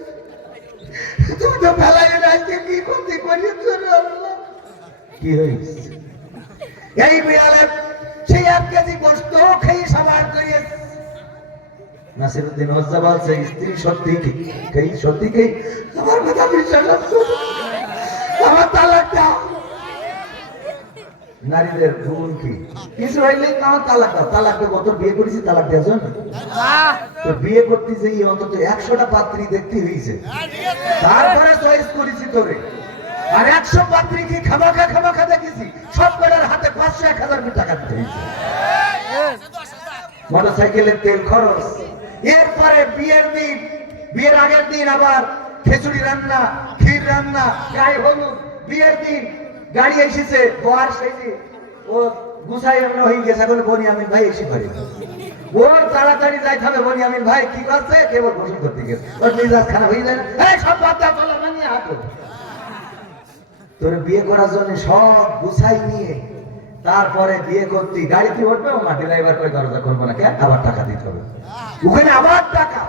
তুমি তো ফেলাই আজকে কি করতে করিয়েছ? কি হয়েছে? এই বিড়ালের সেই 1 কেজি গোশত খেয়ে সবার করিয়েছে। নাসিরুদ্দিন হজ্জা বলছে স্ত্রী সত্যি কি আমার কথা বিশ্বাস, আমার তালাক দাও। নারীদের ভুল কি? কিছু হইলেই কাও তালাক দাও, তালাক দেবো, তোর বিয়ে করেছি তালাক দেওয়ার জন্য? তো বিয়ে করতে যেই অন্তত 100টা পাত্রী দেখতে হয়েছে, তারপরে চয়েস করেছি তোরে। আর 100 পাত্রী কি খামাখা দেখেছি? সব কটার হাতে 500-1000 টাকা দিতে হয়েছে। মোটরসাইকেলের তেল খরচ, এরপরে বিয়ের দিন, বিয়ের আগের দিন আবার খিচুড়ি রান্না, ক্ষীর রান্না, গায়ে হলুদ, বিয়ের দিন গাড়ি এসেছে, বর সেজে ও গুছাই এমন হয়ে গেছে, এখন বনিয়ামিন ভাই এসে পারি ওর তাড়াতাড়ি যাইতে হবে। বনিয়ামিন ভাই কি করছে? কেবল গোসল করতে গেছে, ওর মেজাজ খারাপ হয়ে যায় না, এই সব বাদ দাও, চলো মানিয়ে হাঁটো। তোর বিয়ে করার জন্য সব গুছাই নিয়ে তারপরে বিয়ে করতে গাড়িতে উঠবে, ও মাটি ড্রাইভার করে দরজা খুলবো না, কেন? আবার টাকা দিতে হবে, ওখানে আবার টাকা।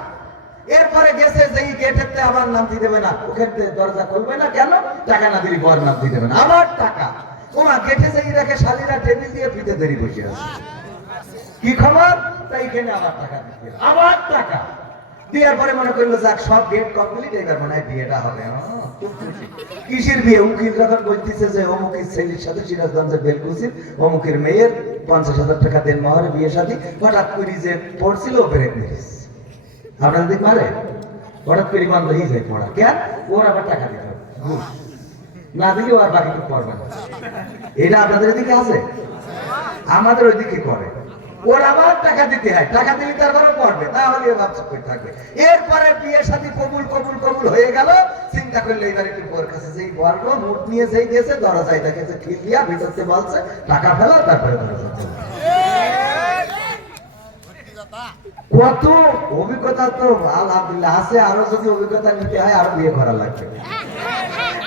এরপরে গেছে যেই গেটেতে আবার নামতে দেবে না, ওখানে দরজা খুলবে না, কেন? টাকা না দিলে বর নামতে দেবে না, আবার টাকা। ওমা গেটে যেই রাখে শালীরা টেবিল দিয়ে পিঠে দেরি বসে আছে, কি খবর? তাই এখানে আবার টাকা দিতে, আবার টাকা দেওয়ার পরে মনে করলো যাক সব গেট কমপ্লিট, এবার মনে হয় বিয়েটা হবে। কিসের বিয়ে? উকিল যখন বলতেছে যে অমুকের ছেলের সাথে সিরাজগঞ্জের বেলকুচির অমুকের মেয়ের 50,000 টাকা দেন মহরে বিয়ে শাদী, হঠাৎ করে যে পড়ছিল ব্রেক মেরেছে। আপনাদের দিক মারে হঠাৎ করে বন্ধ হয়ে যায় পড়া, কেন? ওর আবার টাকা দিতে হবে, না দিলে আর বাকি তো পড়বে না। এটা আপনাদের এদিকে আছে? আমাদের ওইদিকে করে, ওর আবার টাকা দিতে হয়, টাকা দিলে তারপরে পড়বে, না হলে ভাবছে করে থাকবে। এরপরে বিয়ে শাদী কবুল হয়ে গেল। চিন্তা করলে এবার একটু ওর কাছে যেই বলবো, মুখ নিয়ে যেই গেছে, দরজায় দেখেছে খিল দিয়া, ভিতরতে বলছে টাকা ফেলো, তারপরে দরজা খোলো। কত অভিজ্ঞতা তো আলহামদুলিল্লাহ আছে, আরো যদি অভিজ্ঞতা নিতে হয় আরো বিয়ে করা লাগবে,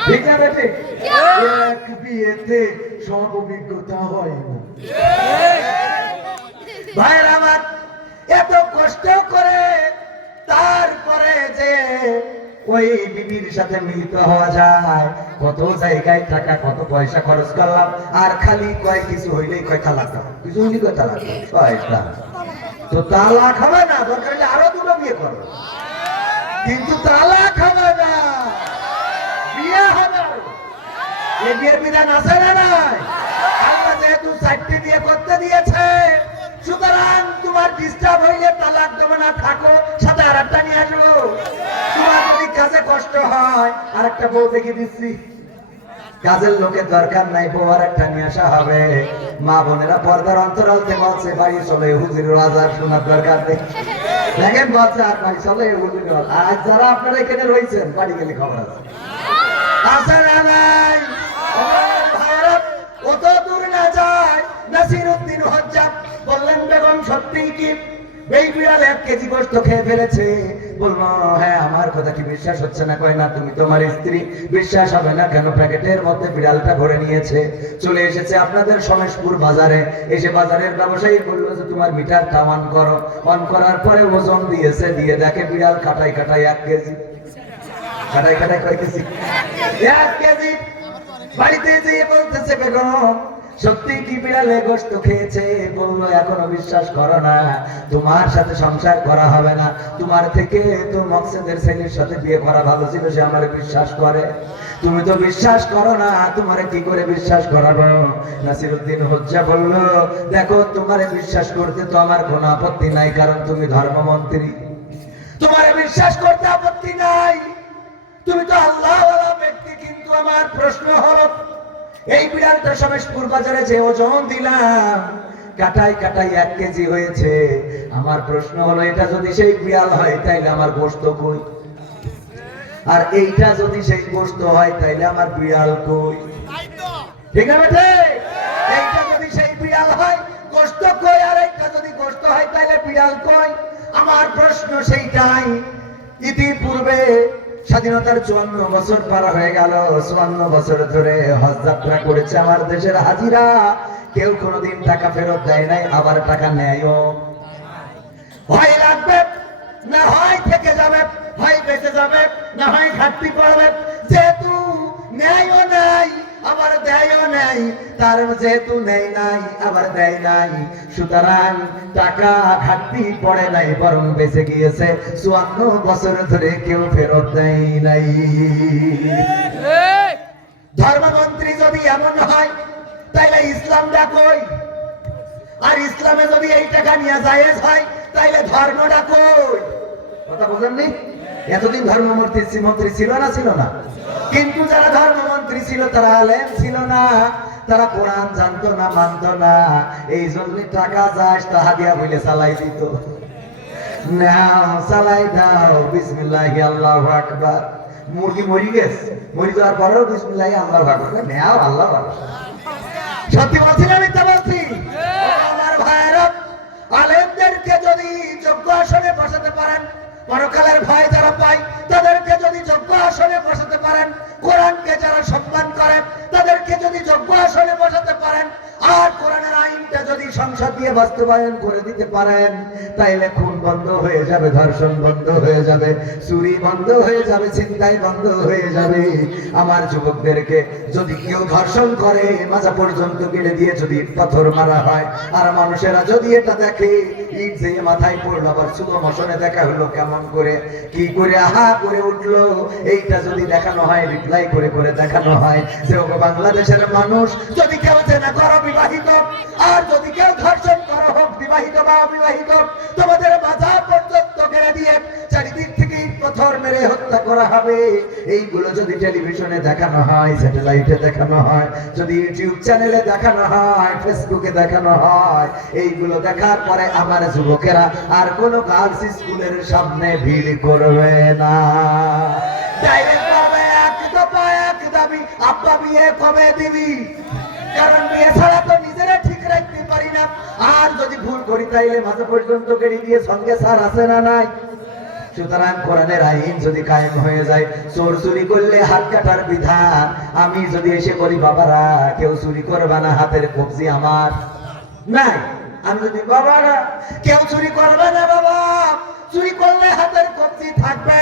ঠিক না বেটি? এক বিয়েতে সব অভিজ্ঞতা হয় না। ভাইয়ের আমার, এত কষ্ট করে তারপরে যে ওই বিবির সাথে মিলিত হওয়া যায়, কত জায়গায় টাকা কত পয়সা খরচ করলাম, আর খালি কয় কিছু হইলেই কয় তালাক দাও, কিছু হইলে কয় তালাক দাও, কয়টা তো তালাক হবে না, দরকার হলে আরো দুটো বিয়ে করো, কিন্তু তালাক হবে না, বিয়ে হবে। এই বিয়ের বিধান আছে না নাই? আল্লাহ যেহেতু 4টি বিয়ে করতে দিয়েছে, সুতরাং তোমার ডিস্টার্ব হইলে তালাক দেবে না, থাকো, সাথে আর একটা নিয়ে আসবো। তোমার যদি কাজে কষ্ট হয় আর একটা বউ দেখে দিচ্ছি, কাজের লোকের দরকার নাই, বউ আর একটা নিয়ে আসা হবে। মা বোনেরা পর্দার অন্তরাল থেকে বলছে বাড়ি চলে হুজুরের আজাদ শোনার দরকার নেই, দেখেন বলছে আর বাড়ি চলে হুজুরের। আজ যারা আপনারা এখানে রয়েছেন বাড়ি গেলে খবর আছে, আছে না নাই? অত দূর না যায়। নাসিরউদ্দিন হজ্জাত বললেন, বেগম সত্যি কি এই বিড়াল 1 কেজি গোশত খেয়ে ফেলেছে? বলবো হ্যাঁ। আমার কথা কি বিশ্বাস হচ্ছে না? কয় না, তুমি তোমার স্ত্রী, বিশ্বাস হবে না কেন? প্যাকেটের মধ্যে বিড়ালটা ভরে নিয়েছে, চলে এসেছে আপনাদের সমেশপুর বাজারে। এসে বাজারের ব্যবসায়ী বললো যে তোমার মিটারটা অন করো। অন করার পরে ওজন দিয়েছে, দিয়ে দেখে বিড়াল কাটাই 1 কেজি। কাটাই কয় কেজি? 1 কেজি। বাড়িতে যেয়ে বলতেছে, বেগম সত্যি কি বিড়ালে গোশত খেয়েছে? বললো এখনো বিশ্বাস করো না, তোমার সাথে সংসার করা হবে না, তোমার থেকে তো মকসেদের ছেলের সাথে বিয়ে করা ভালো ছিল, সে আমার বিশ্বাস করে। তুমি তো বিশ্বাস করো না, তোমারে কি করে বিশ্বাস করাবো? নাসিরউদ্দিন হজ্জা বলল, দেখো তোমারে বিশ্বাস করতে তো আমার কোনো আপত্তি নাই, কারণ তুমি ধর্মমন্ত্রী, তোমারে বিশ্বাস করতে আপত্তি নাই, তুমি তো আল্লাহওয়ালা ব্যক্তি। কিন্তু আমার প্রশ্ন হলো, এই বিড়ালটা সমেশপুর বাজারে যে ওজন দিলাম, কাটাই 1 কেজি হয়েছে। আমার প্রশ্ন হলো, এটা যদি সেই বিড়াল হয় তাইলে আমার গোশত কই? আর এইটা যদি সেই গোশত হয় তাইলে আমার বিড়াল কই? ঠিক আছে? এইটা যদি সেই বিড়াল হয় গোশত কই, আর এইটা যদি গোশত হয় তাইলে বিড়াল কই? আমার প্রশ্ন সেইটাই। ইতিপূর্বে স্বাধীনতার 54 বছর পার হয়ে গেল, 54 বছর ধরে হজ যাত্রা করেছে আমার দেশের হাজিরা, কেউ কোনোদিন টাকা ফেরত দেয় নাই, আবার টাকা নেয়ও। হয় লাগবে, না হয় থেকে যাবে, হয় বেঁচে যাবে, না হয় ঘাটতি পড়বে। যেহেতু নেয়ও নাই আবার দেয়ও নাই, তার যেহেতু নেই নাই আবার দেয় নাই, সুতরাং টাকা ঘাটতি পড়ে নাই, বরং বেঁচে গিয়েছে। 54 বছর ধরে কেউ ফেরত দেয় নাই। ধর্মমন্ত্রী যদি এমন হয়, তাইলে ইসলামটা কই? আর ইসলামে যদি এই টাকা নিয়ে জায়েজ হয় তাইলে ধর্মটা কই? কথা বুঝেননি? এতদিন ধর্মমন্ত্রী ছিল না, ছিল না? কিন্তু যারা ধর্মমন্ত্রী ছিল তারা আলেম ছিল না, তারা কোরআন জানতো না, মানতো না। এই জন্য টাকা যাস তাহা দিয়া বলে চালাই দিত। নাও চালাই দাও, বিসমিল্লাহি আল্লাহু আকবার। মুরগি মরি গেছে, মরি যাওয়ার পরেও বিসমিল্লাহি আল্লাহু আকবার, নাও আল্লাহ আকবার। সত্যি বলছি না মিথ্যা বলছি? আমার ভাইরা, আলেমদেরকে যদি যোগ্য আসনে বসাতে পারেন, পরকালের ভয় যারা পায় তাদেরকে যদি যোগ্য আসনে বসাতে পারেন, কোরআনকে যারা সম্মান করেন তাদেরকে যদি যোগ্য আসনে বসাতে পারেন, আর কোরআনের আইনটা যদি সংসদ দিয়ে বাস্তবায়ন করে দিতে পারেন, তাইলে খুন বন্ধ হয়ে যাবে, ধর্ষণ বন্ধ হয়ে যাবে, চুরি বন্ধ হয়ে যাবে, ছিনতাই বন্ধ হয়ে যাবে। আমার যুবকদেরকে যদি কেউ ধর্ষণ করে, মাজা পর্যন্ত কেটে দিয়ে যদি পাথর মারা হয়, আর মানুষেরা যদি এটা দেখে, ইট যে মাথায় পড়লো, আবার শুভ মশনে দেখা হলো কেমন করে, কি করে আহা করে উঠলো, এইটা যদি দেখানো হয়, রিপ্লাই করে করে দেখানো হয় যে ওগো বাংলাদেশের মানুষ, যদি কেউ জেনা করো বিবাহিত, আর যদি কেউ ধর্ষণ করো হোক বিবাহিত বা অবিবাহিত, তোমাদের বাজার পর্যন্ত কেড়ে দিয়ে চারিদিক থেকে পাথর মেরে হত্যা করা হবে। এইগুলো যদি টেলিভিশনে দেখানো হয়, স্যাটেলাইটে দেখানো হয়, যদি ইউটিউব চ্যানেলে দেখানো হয়, ফেসবুকে দেখানো হয়, এইগুলো দেখার পরে আমার যুবকেরা আর কোনো গার্লস স্কুলের সামনে ভিড় করবে না, ডাইরেক্ট করবে এক দফা এক দাবি, আব্বা বিয়ে কবে দিবি? কারণ বিয়ে ছাড়া তো নিজেরা ঠিক রাখতে পারি না, আর যদি ভুল করি তাইলে মাঝে পর্যন্ত কেড়ে দিয়ে সঙ্গে সার আছে না নাই? সুতরাং কোরআনের আইন যদি কায়েম হয়ে যায়, চোর চুরি করলে হাত কাটার বিধান, আমি যদি এসে বলি বাবারা কেউ চুরি করবে না, হাতের কবজি আমার নাই, আমি যদি বাবারা কেউ চুরি করবে না, বাবা চুরি করলে হাতের কবজি থাকবে,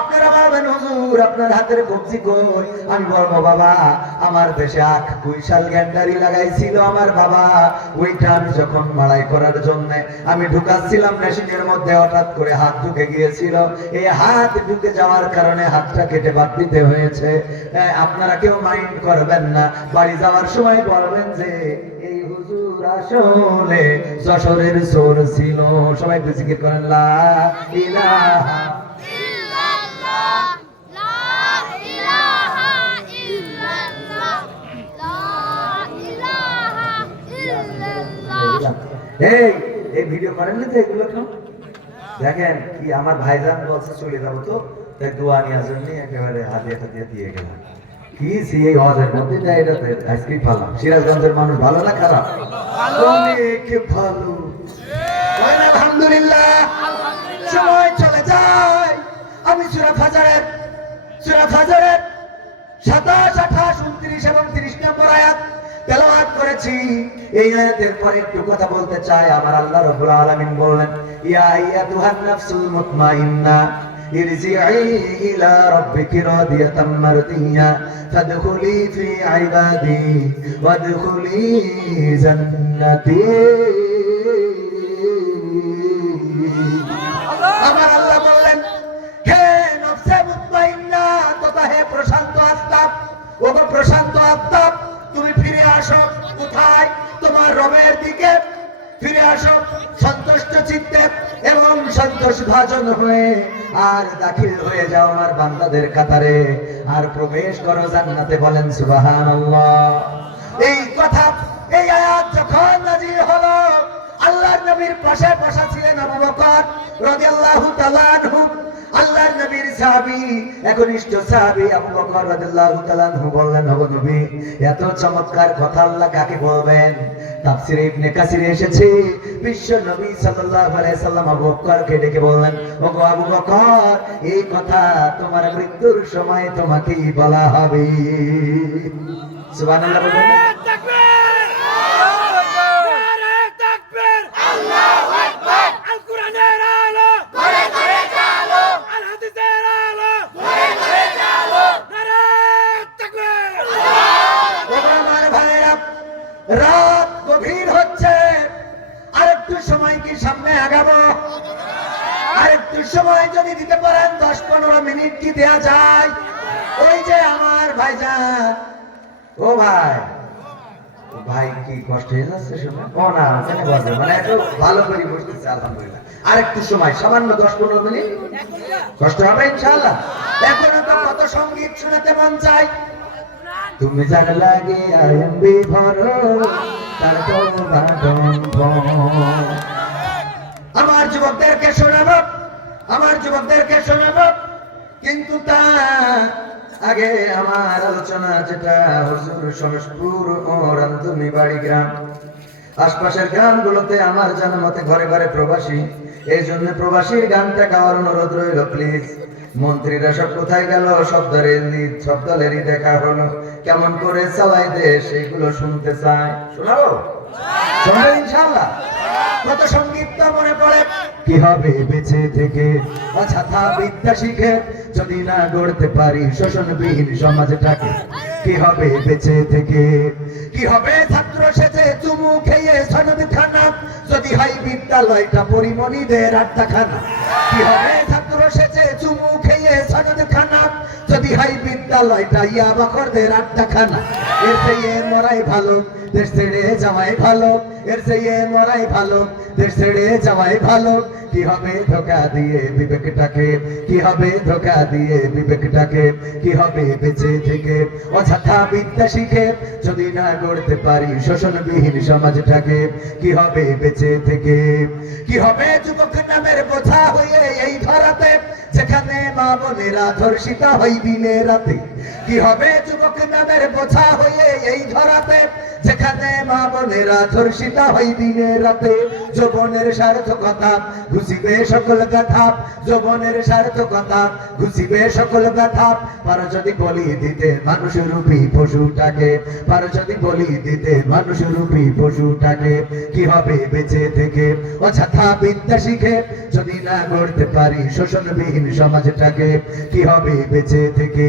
আপনারা বলবেন হুজুর আপনার হাতের কবজি কই? আমি বলবো বাবা আমার দেশে আখ কুইশাল গ্যান্ডারি লাগাইছিল আমার বাবা, ওইটা আমি যখন মাড়াই করার জন্য আমি ঢুকাচ্ছিলাম মেশিনের মধ্যে, হঠাৎ করে হাত ঢুকে গিয়েছিল, এই হাত ঢুকে যাওয়ার কারণে হাতটা কেটে বাদ দিতে হয়েছে। আপনারা কেউ মাইন্ড করবেন না, বাড়ি যাওয়ার সময় বলবেন যে এই হুজুর আসলে যশোরের চোর ছিল। সবাই জিকির করেন লা ইলাহা এই ভিডিও করেন না তো এগুলো তো দেখেন কি আমার ভাইজান বলছে চলে যাবো, তো তাই দোয়া নেওয়ার জন্য একেবারে হাতিয়ে টাতিয়ে দিয়ে গেলাম। কি এই হজের মধ্যে যাই, এটা আজকেই পালাম। সিরাজগঞ্জের মানুষ ভালো না খারাপ? অনেক ভালো, আলহামদুলিল্লাহ। সময় চলে যায়, আমি সূরা ফাজরের 27, 28, 29 এবং 30 নম্বর আয়াত তেলাওয়াত করেছি। এই আয়াতের পরে একটু কথা বলতে চাই। আমার আল্লাহ রাব্বুল আলামিন বলেন, ইয়া আইয়াতুহান নাফসুল মুতমাইন্না ইরজিই ইলা রাব্বিকি রাদিয়াতাম মারদিয়া ফাদখুলি ফি ইবাদি ওয়াদখুলি জান্নাতি। আমার আল্লাহ বললেন, হে নফসে মুতমাইন্না, তথা হে প্রশান্ত আত্মা, ওগো প্রশান্ত আত্মা, তুমি ফিরে আসো কোথায়? তোমার রবের দিকে ফিরে আসো সন্তুষ্ট চিত্তে এবং সন্তোষ ভাজন হয়ে, আর দাখিল হয়ে যাও আমার বান্দাদের কাতারে, আর প্রবেশ করো জান্নাতে। বলেন সুবহানাল্লাহ। এই কথা, এই আয়াত যখন নাযিল হলো, আল্লাহর নবীর পাশে বসা ছিলেন আবু বকর রাদিয়াল্লাহু তাআলা আনহু, আল্লাহর নবীর সাহাবী, একনিষ্ঠ সাহাবী আবু বকর রাদিয়াল্লাহু তাআলা আনহু বললেন, ওগো নবী, এত চমৎকার কথা আল্লাহ কাকে বলবেন? তাফসীরে ইবনে কাসিরে এসেছে, বিশ্ব নবী সাল্লাল্লাহু আলাইহি সাল্লাম আবু বকরকে ডেকে বললেন, ওগো আবু বকর, এই কথা তোমার মৃত্যুর সময় তোমাকেই বলা হবে। সুবহানাল্লাহ বলবেন। রাত গভীর হচ্ছে, আরেকটু সময় কি সামনে আগাবো? আরেকটু সময় যদি দিতে পারেন, 10-15 মিনিট কি দেয়া যায়? ওই যে আমার ভাইজান, ও ভাই ভাই কি কষ্ট হয়ে যাচ্ছে শুনে? ও না ওখানে বসবে, মানে একটু ভালো করে বসতেছে আলহামদুলিল্লাহ। আরেকটু সময় সামান্য 10-15 মিনিট কষ্ট হবে ইনশাআল্লাহ। এখন তো কত সঙ্গীত শুনতে মন চাই। তুমি যার লাগে আইএম বিভর তার তো আমার যুবকদেরকে শোনাবো, আমার যুবকদেরকে শোনাবো, কিন্তু তা আগে আমার আলোচনা যেটা হুজুর সরসপুর ও রামতুমি বাড়ি গ্রাম আশপাশের গ্রামগুলোতে আমার জানা মতে ঘরে ঘরে প্রবাসী, এই জন্য প্রবাসীর গানটা গাওয়ার অনুরোধ রইল প্লিজ। মন্ত্রীরা সব কোথায় গেল? সব দলেরই দেখা হলো, কেমন করে চালাই দেশ এইগুলো শুনতে চায়। শোনাবো? শোনাবো ইনশাআল্লাহ। কত সঙ্গীত তো মনে পড়ে। কি হবে বেঁচে থেকে অযথা বিদ্যা শিখে যদি না গড়তে পারি শোষণবিহীন সমাজটাকে? কি হবে বেঁচে থেকে? কি হবে ছাত্র সেজে চুমু খেয়ে সনদ খানা যদি হয় বিদ্যালয়টা পরিমণিদের আড্ডাখানা? কি হবে ছাত্র সেজে চুমু খেয়ে সনদ খানা যদি হয় বিদ্যালয়টা ইয়াবাখরদের আড্ডাখানা? এর চেয়ে মরাই ভালো, দেশ ছেড়ে যাওয়াই ভালো, এর চেয়ে মরাই ভালো, দেশ ছেড়ে যাওয়াই ভালো। কি হবে ধোকা দিয়ে বিবেকটাকে? কি হবে ধোকা দিয়ে বিবেকটাকে? কি হবে বেঁচে থেকে অযথা বিদ্যা শিখে যদি না গড়তে পারি শোষণবিহীন সমাজটাকে? কি হবে বেঁচে থেকে? কি হবে যুবক নামের বোঝা হয়ে এই ধরাতে যেখানে মা বোনেরা ধর্ষিতা হয় দিনে রাতে? কি হবে যুবক নামের বোঝা হয়ে এই ধরাতে যেখানে মা বোনেরা ধর্ষিতা হয় দিনে রাতে? যৌবনের সার্থকতা ঘুষিবে সকল ব্যথা, যৌবনের সার্থকতা ঘুষিবে সকল ব্যথা। পারো যদি বলি দিতে মানুষ রূপী পশুটাকে, পারো যদি বলি দিতে মানুষ রূপী পশুটাকে? কি হবে বেঁচে থেকে অযথা বিদ্যা শিখে যদি না গড়তে পারি শোষণবিহীন সমাজটাকে? কি হবে বেঁচে থেকে?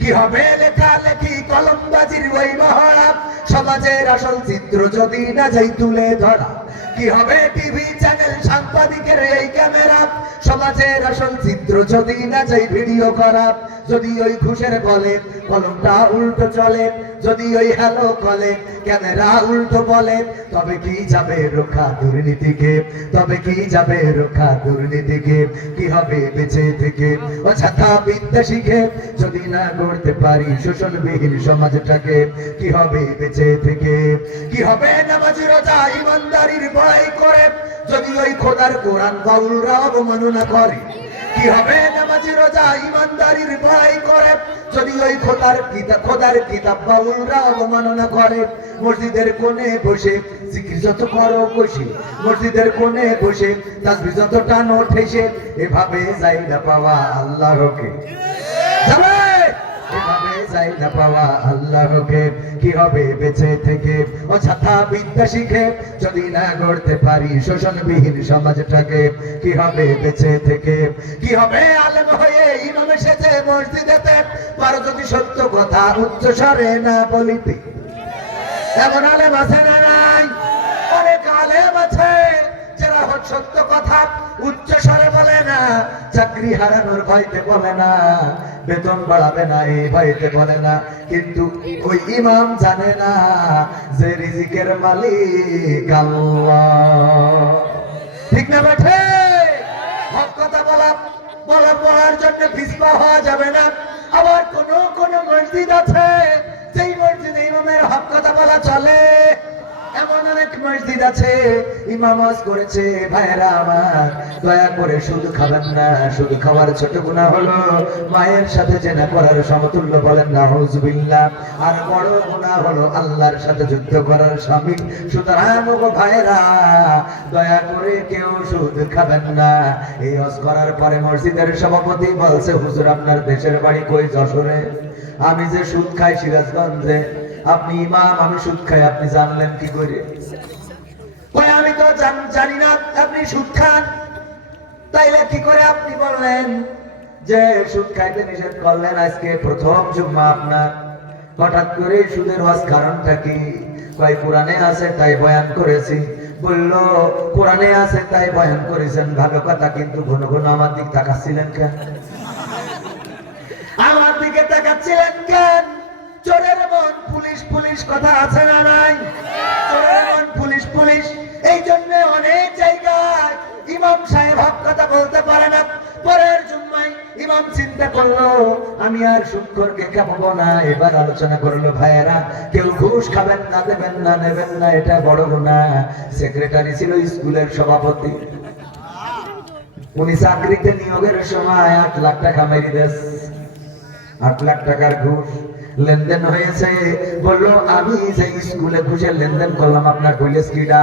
কি হবে লেখালেখি কলমবাজির ওই মহড়া সমাজের আসল চিত্র যদি না যাই তুলে ধরা? কি হবে টিভি চ্যানেল সাংবাদিকের এই ক্যামেরা সমাজের আসল চিত্র যদি না যাই ভিডিও করা? যদি ওই ঘুষের বলে কলমটা উল্টো চলে, যদি ওই হ্যালো বলে ক্যামেরা উল্টো বলে, তবে কি যাবে রক্ষা দুর্নীতিকে? তবে কি যাবে রক্ষা দুর্নীতিকে? কি হবে বেঁচে থেকে অযথা বিদ্যা শিখে যদি না গড়তে পারি শোষণবিহীন সমাজটাকে? কি হবে বেঁচে থেকে? কি হবে নামাজ রোজা ইমানদারির ভয় করে যদি ওই খোদার কোরআন বাউলরা অবমাননা করে? কি হবে নামাজ রোজা ইমানদারির ভয় করে যদি ওই খোদার কিতাব বাউলরা অবমাননা করে? মসজিদের কোণে বসে জিকির যত করো বসে, মসজিদের কোণে বসে তাসবিহ যত টানো ঠেসে, এভাবে যাই না পাওয়া আল্লাহকে। যাবে এভাবে যাই না পাওয়া আল্লাহকে। কি হবে বেঁচে থেকে অযথা বিদ্যা শিখে যদি না গড়তে পারি শোষণবিহীন সমাজটাকে? কি হবে বেঁচে থেকে? কি হবে আলেম হয়ে ইমাম সেজে মসজিদেতে পারো যদি সত্য কথা উচ্চ স্বরে না বলিতে? এমন আলেম আছে না নাই? অনেক আলেম আছে যারা সত্য কথা উচ্চ স্বরে বলে না, চাকরি হারানোর ভয়তে বলে না, বেতন বাড়াবে না এই ভয়তে বলে না, কিন্তু ওই ইমাম জানে না যে রিজিকের মালিক আল্লাহ। ঠিক না বেঠে? হক কথা বলার জন্য ফিসপা হওয়া যাবে না। আবার কোন মসজিদ আছে যেই মসজিদে ইমামের হক কথা বলা চলে। এমন অনেক মসজিদ আছে ইমাম ওয়াজ করেছে, ভাইরা আমার দয়া করে শুধু খাবেন না, শুধু খাওয়ার ছোট গুনাহ হলো মায়ের সাথে জেনা করার সমতুল্য, বলেন নাউজুবিল্লাহ। আর বড় গুনাহ হলো আল্লাহর সাথে যুদ্ধ করার শামিল। সুতরাং গো ভাইরা দয়া করে কেউ সুদ খাবেন না। এই ওয়াজ করার পরে মসজিদের সভাপতি বলছে, হুজুর আপনার দেশের বাড়ি কই? যশোরে। আমি যে সুদ খাই সিরাজগঞ্জে। আপনি ইমাম, আমি সুদ খাই, আপনি জানলেন কি করে? আমি তো জানি না আপনি সুদ খান, তাইলে কি করে আপনি বললেন যে সুদ খাইতে নিষেধ করলেন? আজকে প্রথম জুম্মা আপনার, হঠাৎ করে সুদের ওয়াজ কারণটা কি? কয় কোরআনে আছে তাই বয়ান করেছি। বলল কোরআনে আছে তাই বয়ান করেছেন, ভালো কথা, কিন্তু ঘন ঘন আমার দিক তাকাচ্ছিলেন কেন? আমার দিকে তাকাচ্ছিলেন কেন? চোরের মন পুলিশ পুলিশ কথা আছে না নাই? চোরের মন পুলিশ পুলিশ। এই জন্য অনেক জায়গায় ইমাম সাহেব হক কথা বলতে পারে না। পরের জুম্মায় ইমাম চিন্তা করলো আমি আর সুদখোরকে খাবো না। এবার আলোচনা করলো ভাইয়েরা, কেউ ঘুষ খাবেন না, দেবেন না, নেবেন না, এটা বড় গুনাহ। সেক্রেটারি ছিল স্কুলের সভাপতি, উনি চাকরিতে নিয়োগের সময় 8 লাখ টাকা মেরে দেশ, 8 লাখ টাকার ঘুষ লেনদেন হয়েছে। বললো আমি যে স্কুলে ঘুষের লেনদেন করলাম, আপনার কইলেস কিডা?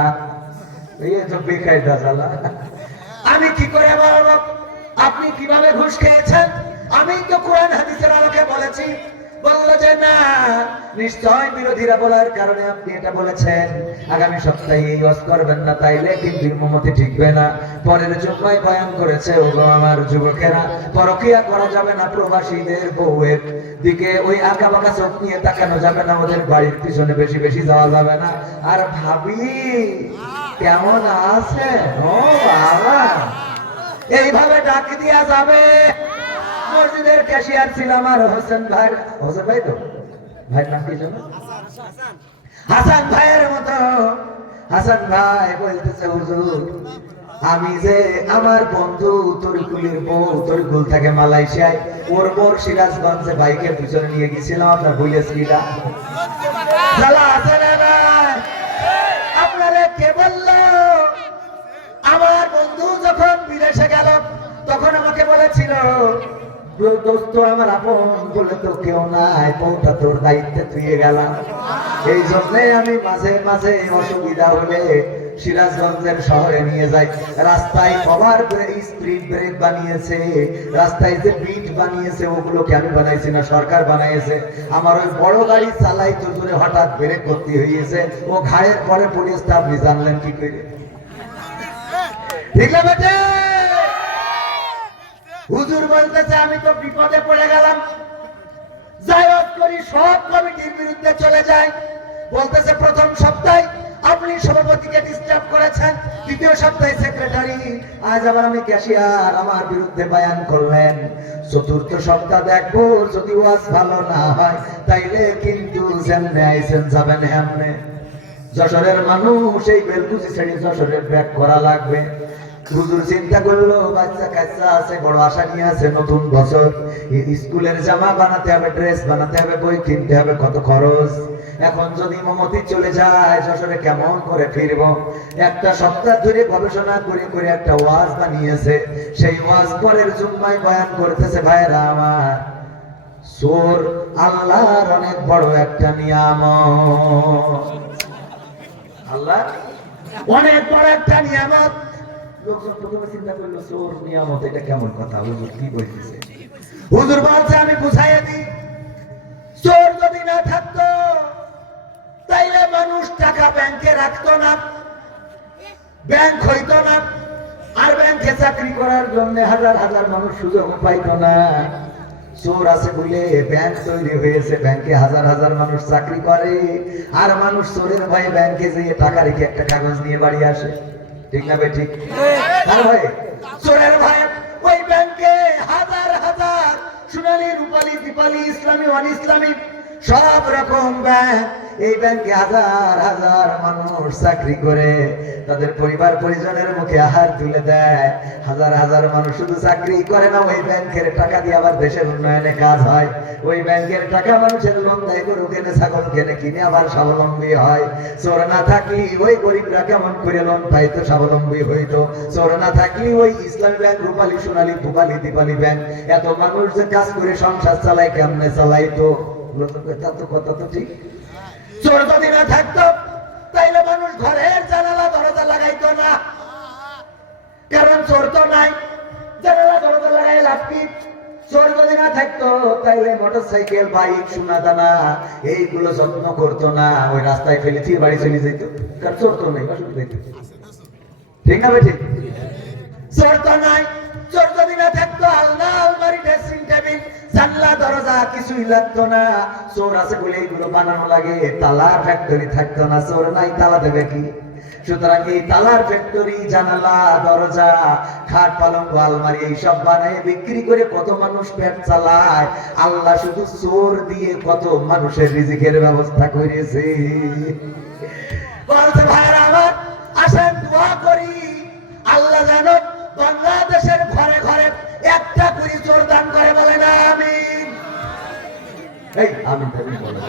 এই তো বেকায়দা জ্বালা। আমি কি করে বলবো আপনি কিভাবে ঘুষ খেয়েছেন? আমি তো কোরআন হাদিসের আলোকে বলেছি। বললো যে না, নিশ্চয় বিরোধীরা বলার কারণে আপনি এটা বলেছেন, আগামী সপ্তাহে এই ওয়াজ করবেন না, তাইলে কিন্তু ইমামতি ঠিকবে না। পরের জুম্মায় বয়ান করেছে, ওগো আমার যুবকেরা, পরকিয়া করা যাবে না, প্রবাসীদের বউয়ের দিকে ওই আঁকা বাঁকা চোখ নিয়ে তাকানো যাবে না, ওদের বাড়ির পিছনে বেশি বেশি যাওয়া যাবে না। আর ভাবি কেমন আছে? ও বাবা, এইভাবে ডাক দিয়া যাবে। মসজিদের ক্যাশিয়ার ছিল আমার হোসেন ভাই, হোসেন ভাই তো ভাইয়ের নাম কি জানো? হাসান ভাইয়ের মতো। হাসান ভাই বলতেছে, হুজুর আমি যে আমার বন্ধু তরিকুলের বউ, তরিকুল থাকে মালয়েশিয়ায়, ওর বোর সিরাজগঞ্জে বাইকের পিছনে নিয়ে গেছিলাম, আপনার বইলে স্কিটা জ্বালা আছে না নাই? আপনারা কে বললো? আমার বন্ধু যখন বিদেশে গেল তখন আমাকে বলেছিল, দোস্ত আমার আপন বলে তো কেউ নাই, বউটা তোর দায়িত্বে তুইয়ে গেলাম। এই জন্য আমি মাঝে মাঝে অসুবিধা হলে সিরাজগঞ্জের শহরে নিয়ে যাই। রাস্তায় কভার স্পিড ব্রেক বানিয়েছে, রাস্তায় যে বিট বানিয়েছে, ওগুলোকে আমি বানাইছি না, সরকার বানাইছে। আমার ওই বড় গাড়ি চালাই তো জোরে হঠাৎ ব্রেক করতে হয়েছে, ও ঘায়ের পরে পরিস্থিতি আপনি জানলেন কি করে? ঠিক না বেটে? হুজুর বলতেছে আমি তো বিপদে পড়ে গেলাম, যাই হোক করি সব কমিটির বিরুদ্ধে চলে যায়। বলতেছে প্রথম সপ্তাহে আপনি সভাপতিকে ডিস্টার্ব করেছেন, দ্বিতীয় সপ্তাহে সেক্রেটারি, আজ আবার আমি ক্যাশিয়ার, আমার বিরুদ্ধে বয়ান করলেন। চতুর্থ সপ্তাহ দেখবো যদি ওয়াজ ভালো না হয় তাইলে কিন্তু যেমনে আইছেন যাবেন হেমনে। যশোরের মানুষ এই বেলকুচি ছেড়ে যশোরে ব্যাক করা লাগবে। হুজুর চিন্তা করলো বাচ্চা কাচ্চা আছে, বড় আশা নিয়ে আছে, নতুন বছর, স্কুলের জামা বানাতে হবে, ড্রেস বানাতে হবে, বই কিনতে হবে, কত খরচ। এখন যদি মমতি চলে যায় যশোরে কেমন করে ফিরবো? একটা সপ্তাহ ধরে গবেষণা করে করে একটা ওয়াজ বানিয়েছে, সেই ওয়াজ পরের জুম্মায় বয়ান করতেছে। ভাইরা আমার, চোর আল্লাহর অনেক বড় একটা নিয়ামত, আল্লাহ অনেক বড় একটা নিয়ামত। লোকজন প্রথমে চিন্তা করলো চোর নিয়ামত, এটা কেমন কথা? হুজুর কি বলতেছে? হুজুর বলছে আমি বুঝাইয়া দিই, চোর যদি না থাকতো তাইলে মানুষ টাকা ব্যাংকে রাখতো না, ব্যাংক হইতো না, আর ব্যাংকে চাকরি করার জন্য হাজার হাজার মানুষ সুযোগ পাইতো না। চোর আছে বলে ব্যাংক তৈরি হয়েছে, ব্যাংকে হাজার হাজার মানুষ চাকরি করে, আর মানুষ চোরের ভয়ে ব্যাংকে যেয়ে টাকা রেখে একটা কাগজ নিয়ে বাড়ি আসে। ঠিক না ভাই? ঠিক। আর ভাই চোরের ভয়ে ওই ব্যাংকে হাজার হাজার সোনালী, রূপালী, দীপালি, ইসলামী, অন ইসলামী সব রকম ব্যাংক, এই ব্যাংকে হাজার হাজার মানুষ চাকরি করে, তাদের পরিবার পরিজনের মুখে আহার তুলে দেয়। হাজার হাজার মানুষ শুধু চাকরি করে না, ওই ব্যাংকের টাকা দিয়ে আবার দেশের উন্নয়নে কাজ হয়। ওই ব্যাংকের টাকা মানুষের লোন দেয়, গরু কেনে, ছাগল কেনে, কিনে আবার স্বাবলম্বী হয়। চোর না থাকলে ওই গরিবরা কেমন করে লোন পাইতো, স্বাবলম্বী হইতো? চোর না থাকলে ওই ইসলামী ব্যাংক, রূপালী, সোনালী, রূপালী, দীপালি ব্যাংক, এত মানুষ যে কাজ করে সংসার চালায়, কেমনে চালাইতো? কথা তো ঠিক। চোর যদি না থাকতো তাইলে মানুষ ঘরের জানালা দরজা লাগাইতো না, কারণ চোর তো নাই, জানালা দরজা লাগাই লাভ কি? চোর যদি না থাকতো তাইলে মোটরসাইকেল, বাইক, সোনা দানা এইগুলো যত্ন করতো না, ওই রাস্তায় ফেলে দিয়ে বাড়ি চলে যেত, কারণ চোর তো নাই। ঠিক না ভাই? ঠিক। চোর তো নাই, চোর যদি না থাকতো আলনা, আলমারি, ড্রেসিং টেবিল, জানলা, দরজা কিছুই লাগতো না। চোর আছে বলে এইগুলো বানানো লাগে। তালা ফ্যাক্টরি থাকতো না, চোর নাই, তালা দেবে কি? সুতরাং এই তালার ফ্যাক্টরি, জানালা, দরজা, খাট, পালঙ্ক, আলমারি এইসব বানায় বিক্রি করে কত মানুষ পেট চালায়। আল্লাহ শুধু চোর দিয়ে কত মানুষের রিজিকের ব্যবস্থা করেছে। বলতে ভাইরা আমার, আসেন দোয়া করি আল্লাহ যেন বাংলাদেশের ঘরে ঘরে একটা করে চোর দান করে, বলে না আমিন। এই আমিন বলে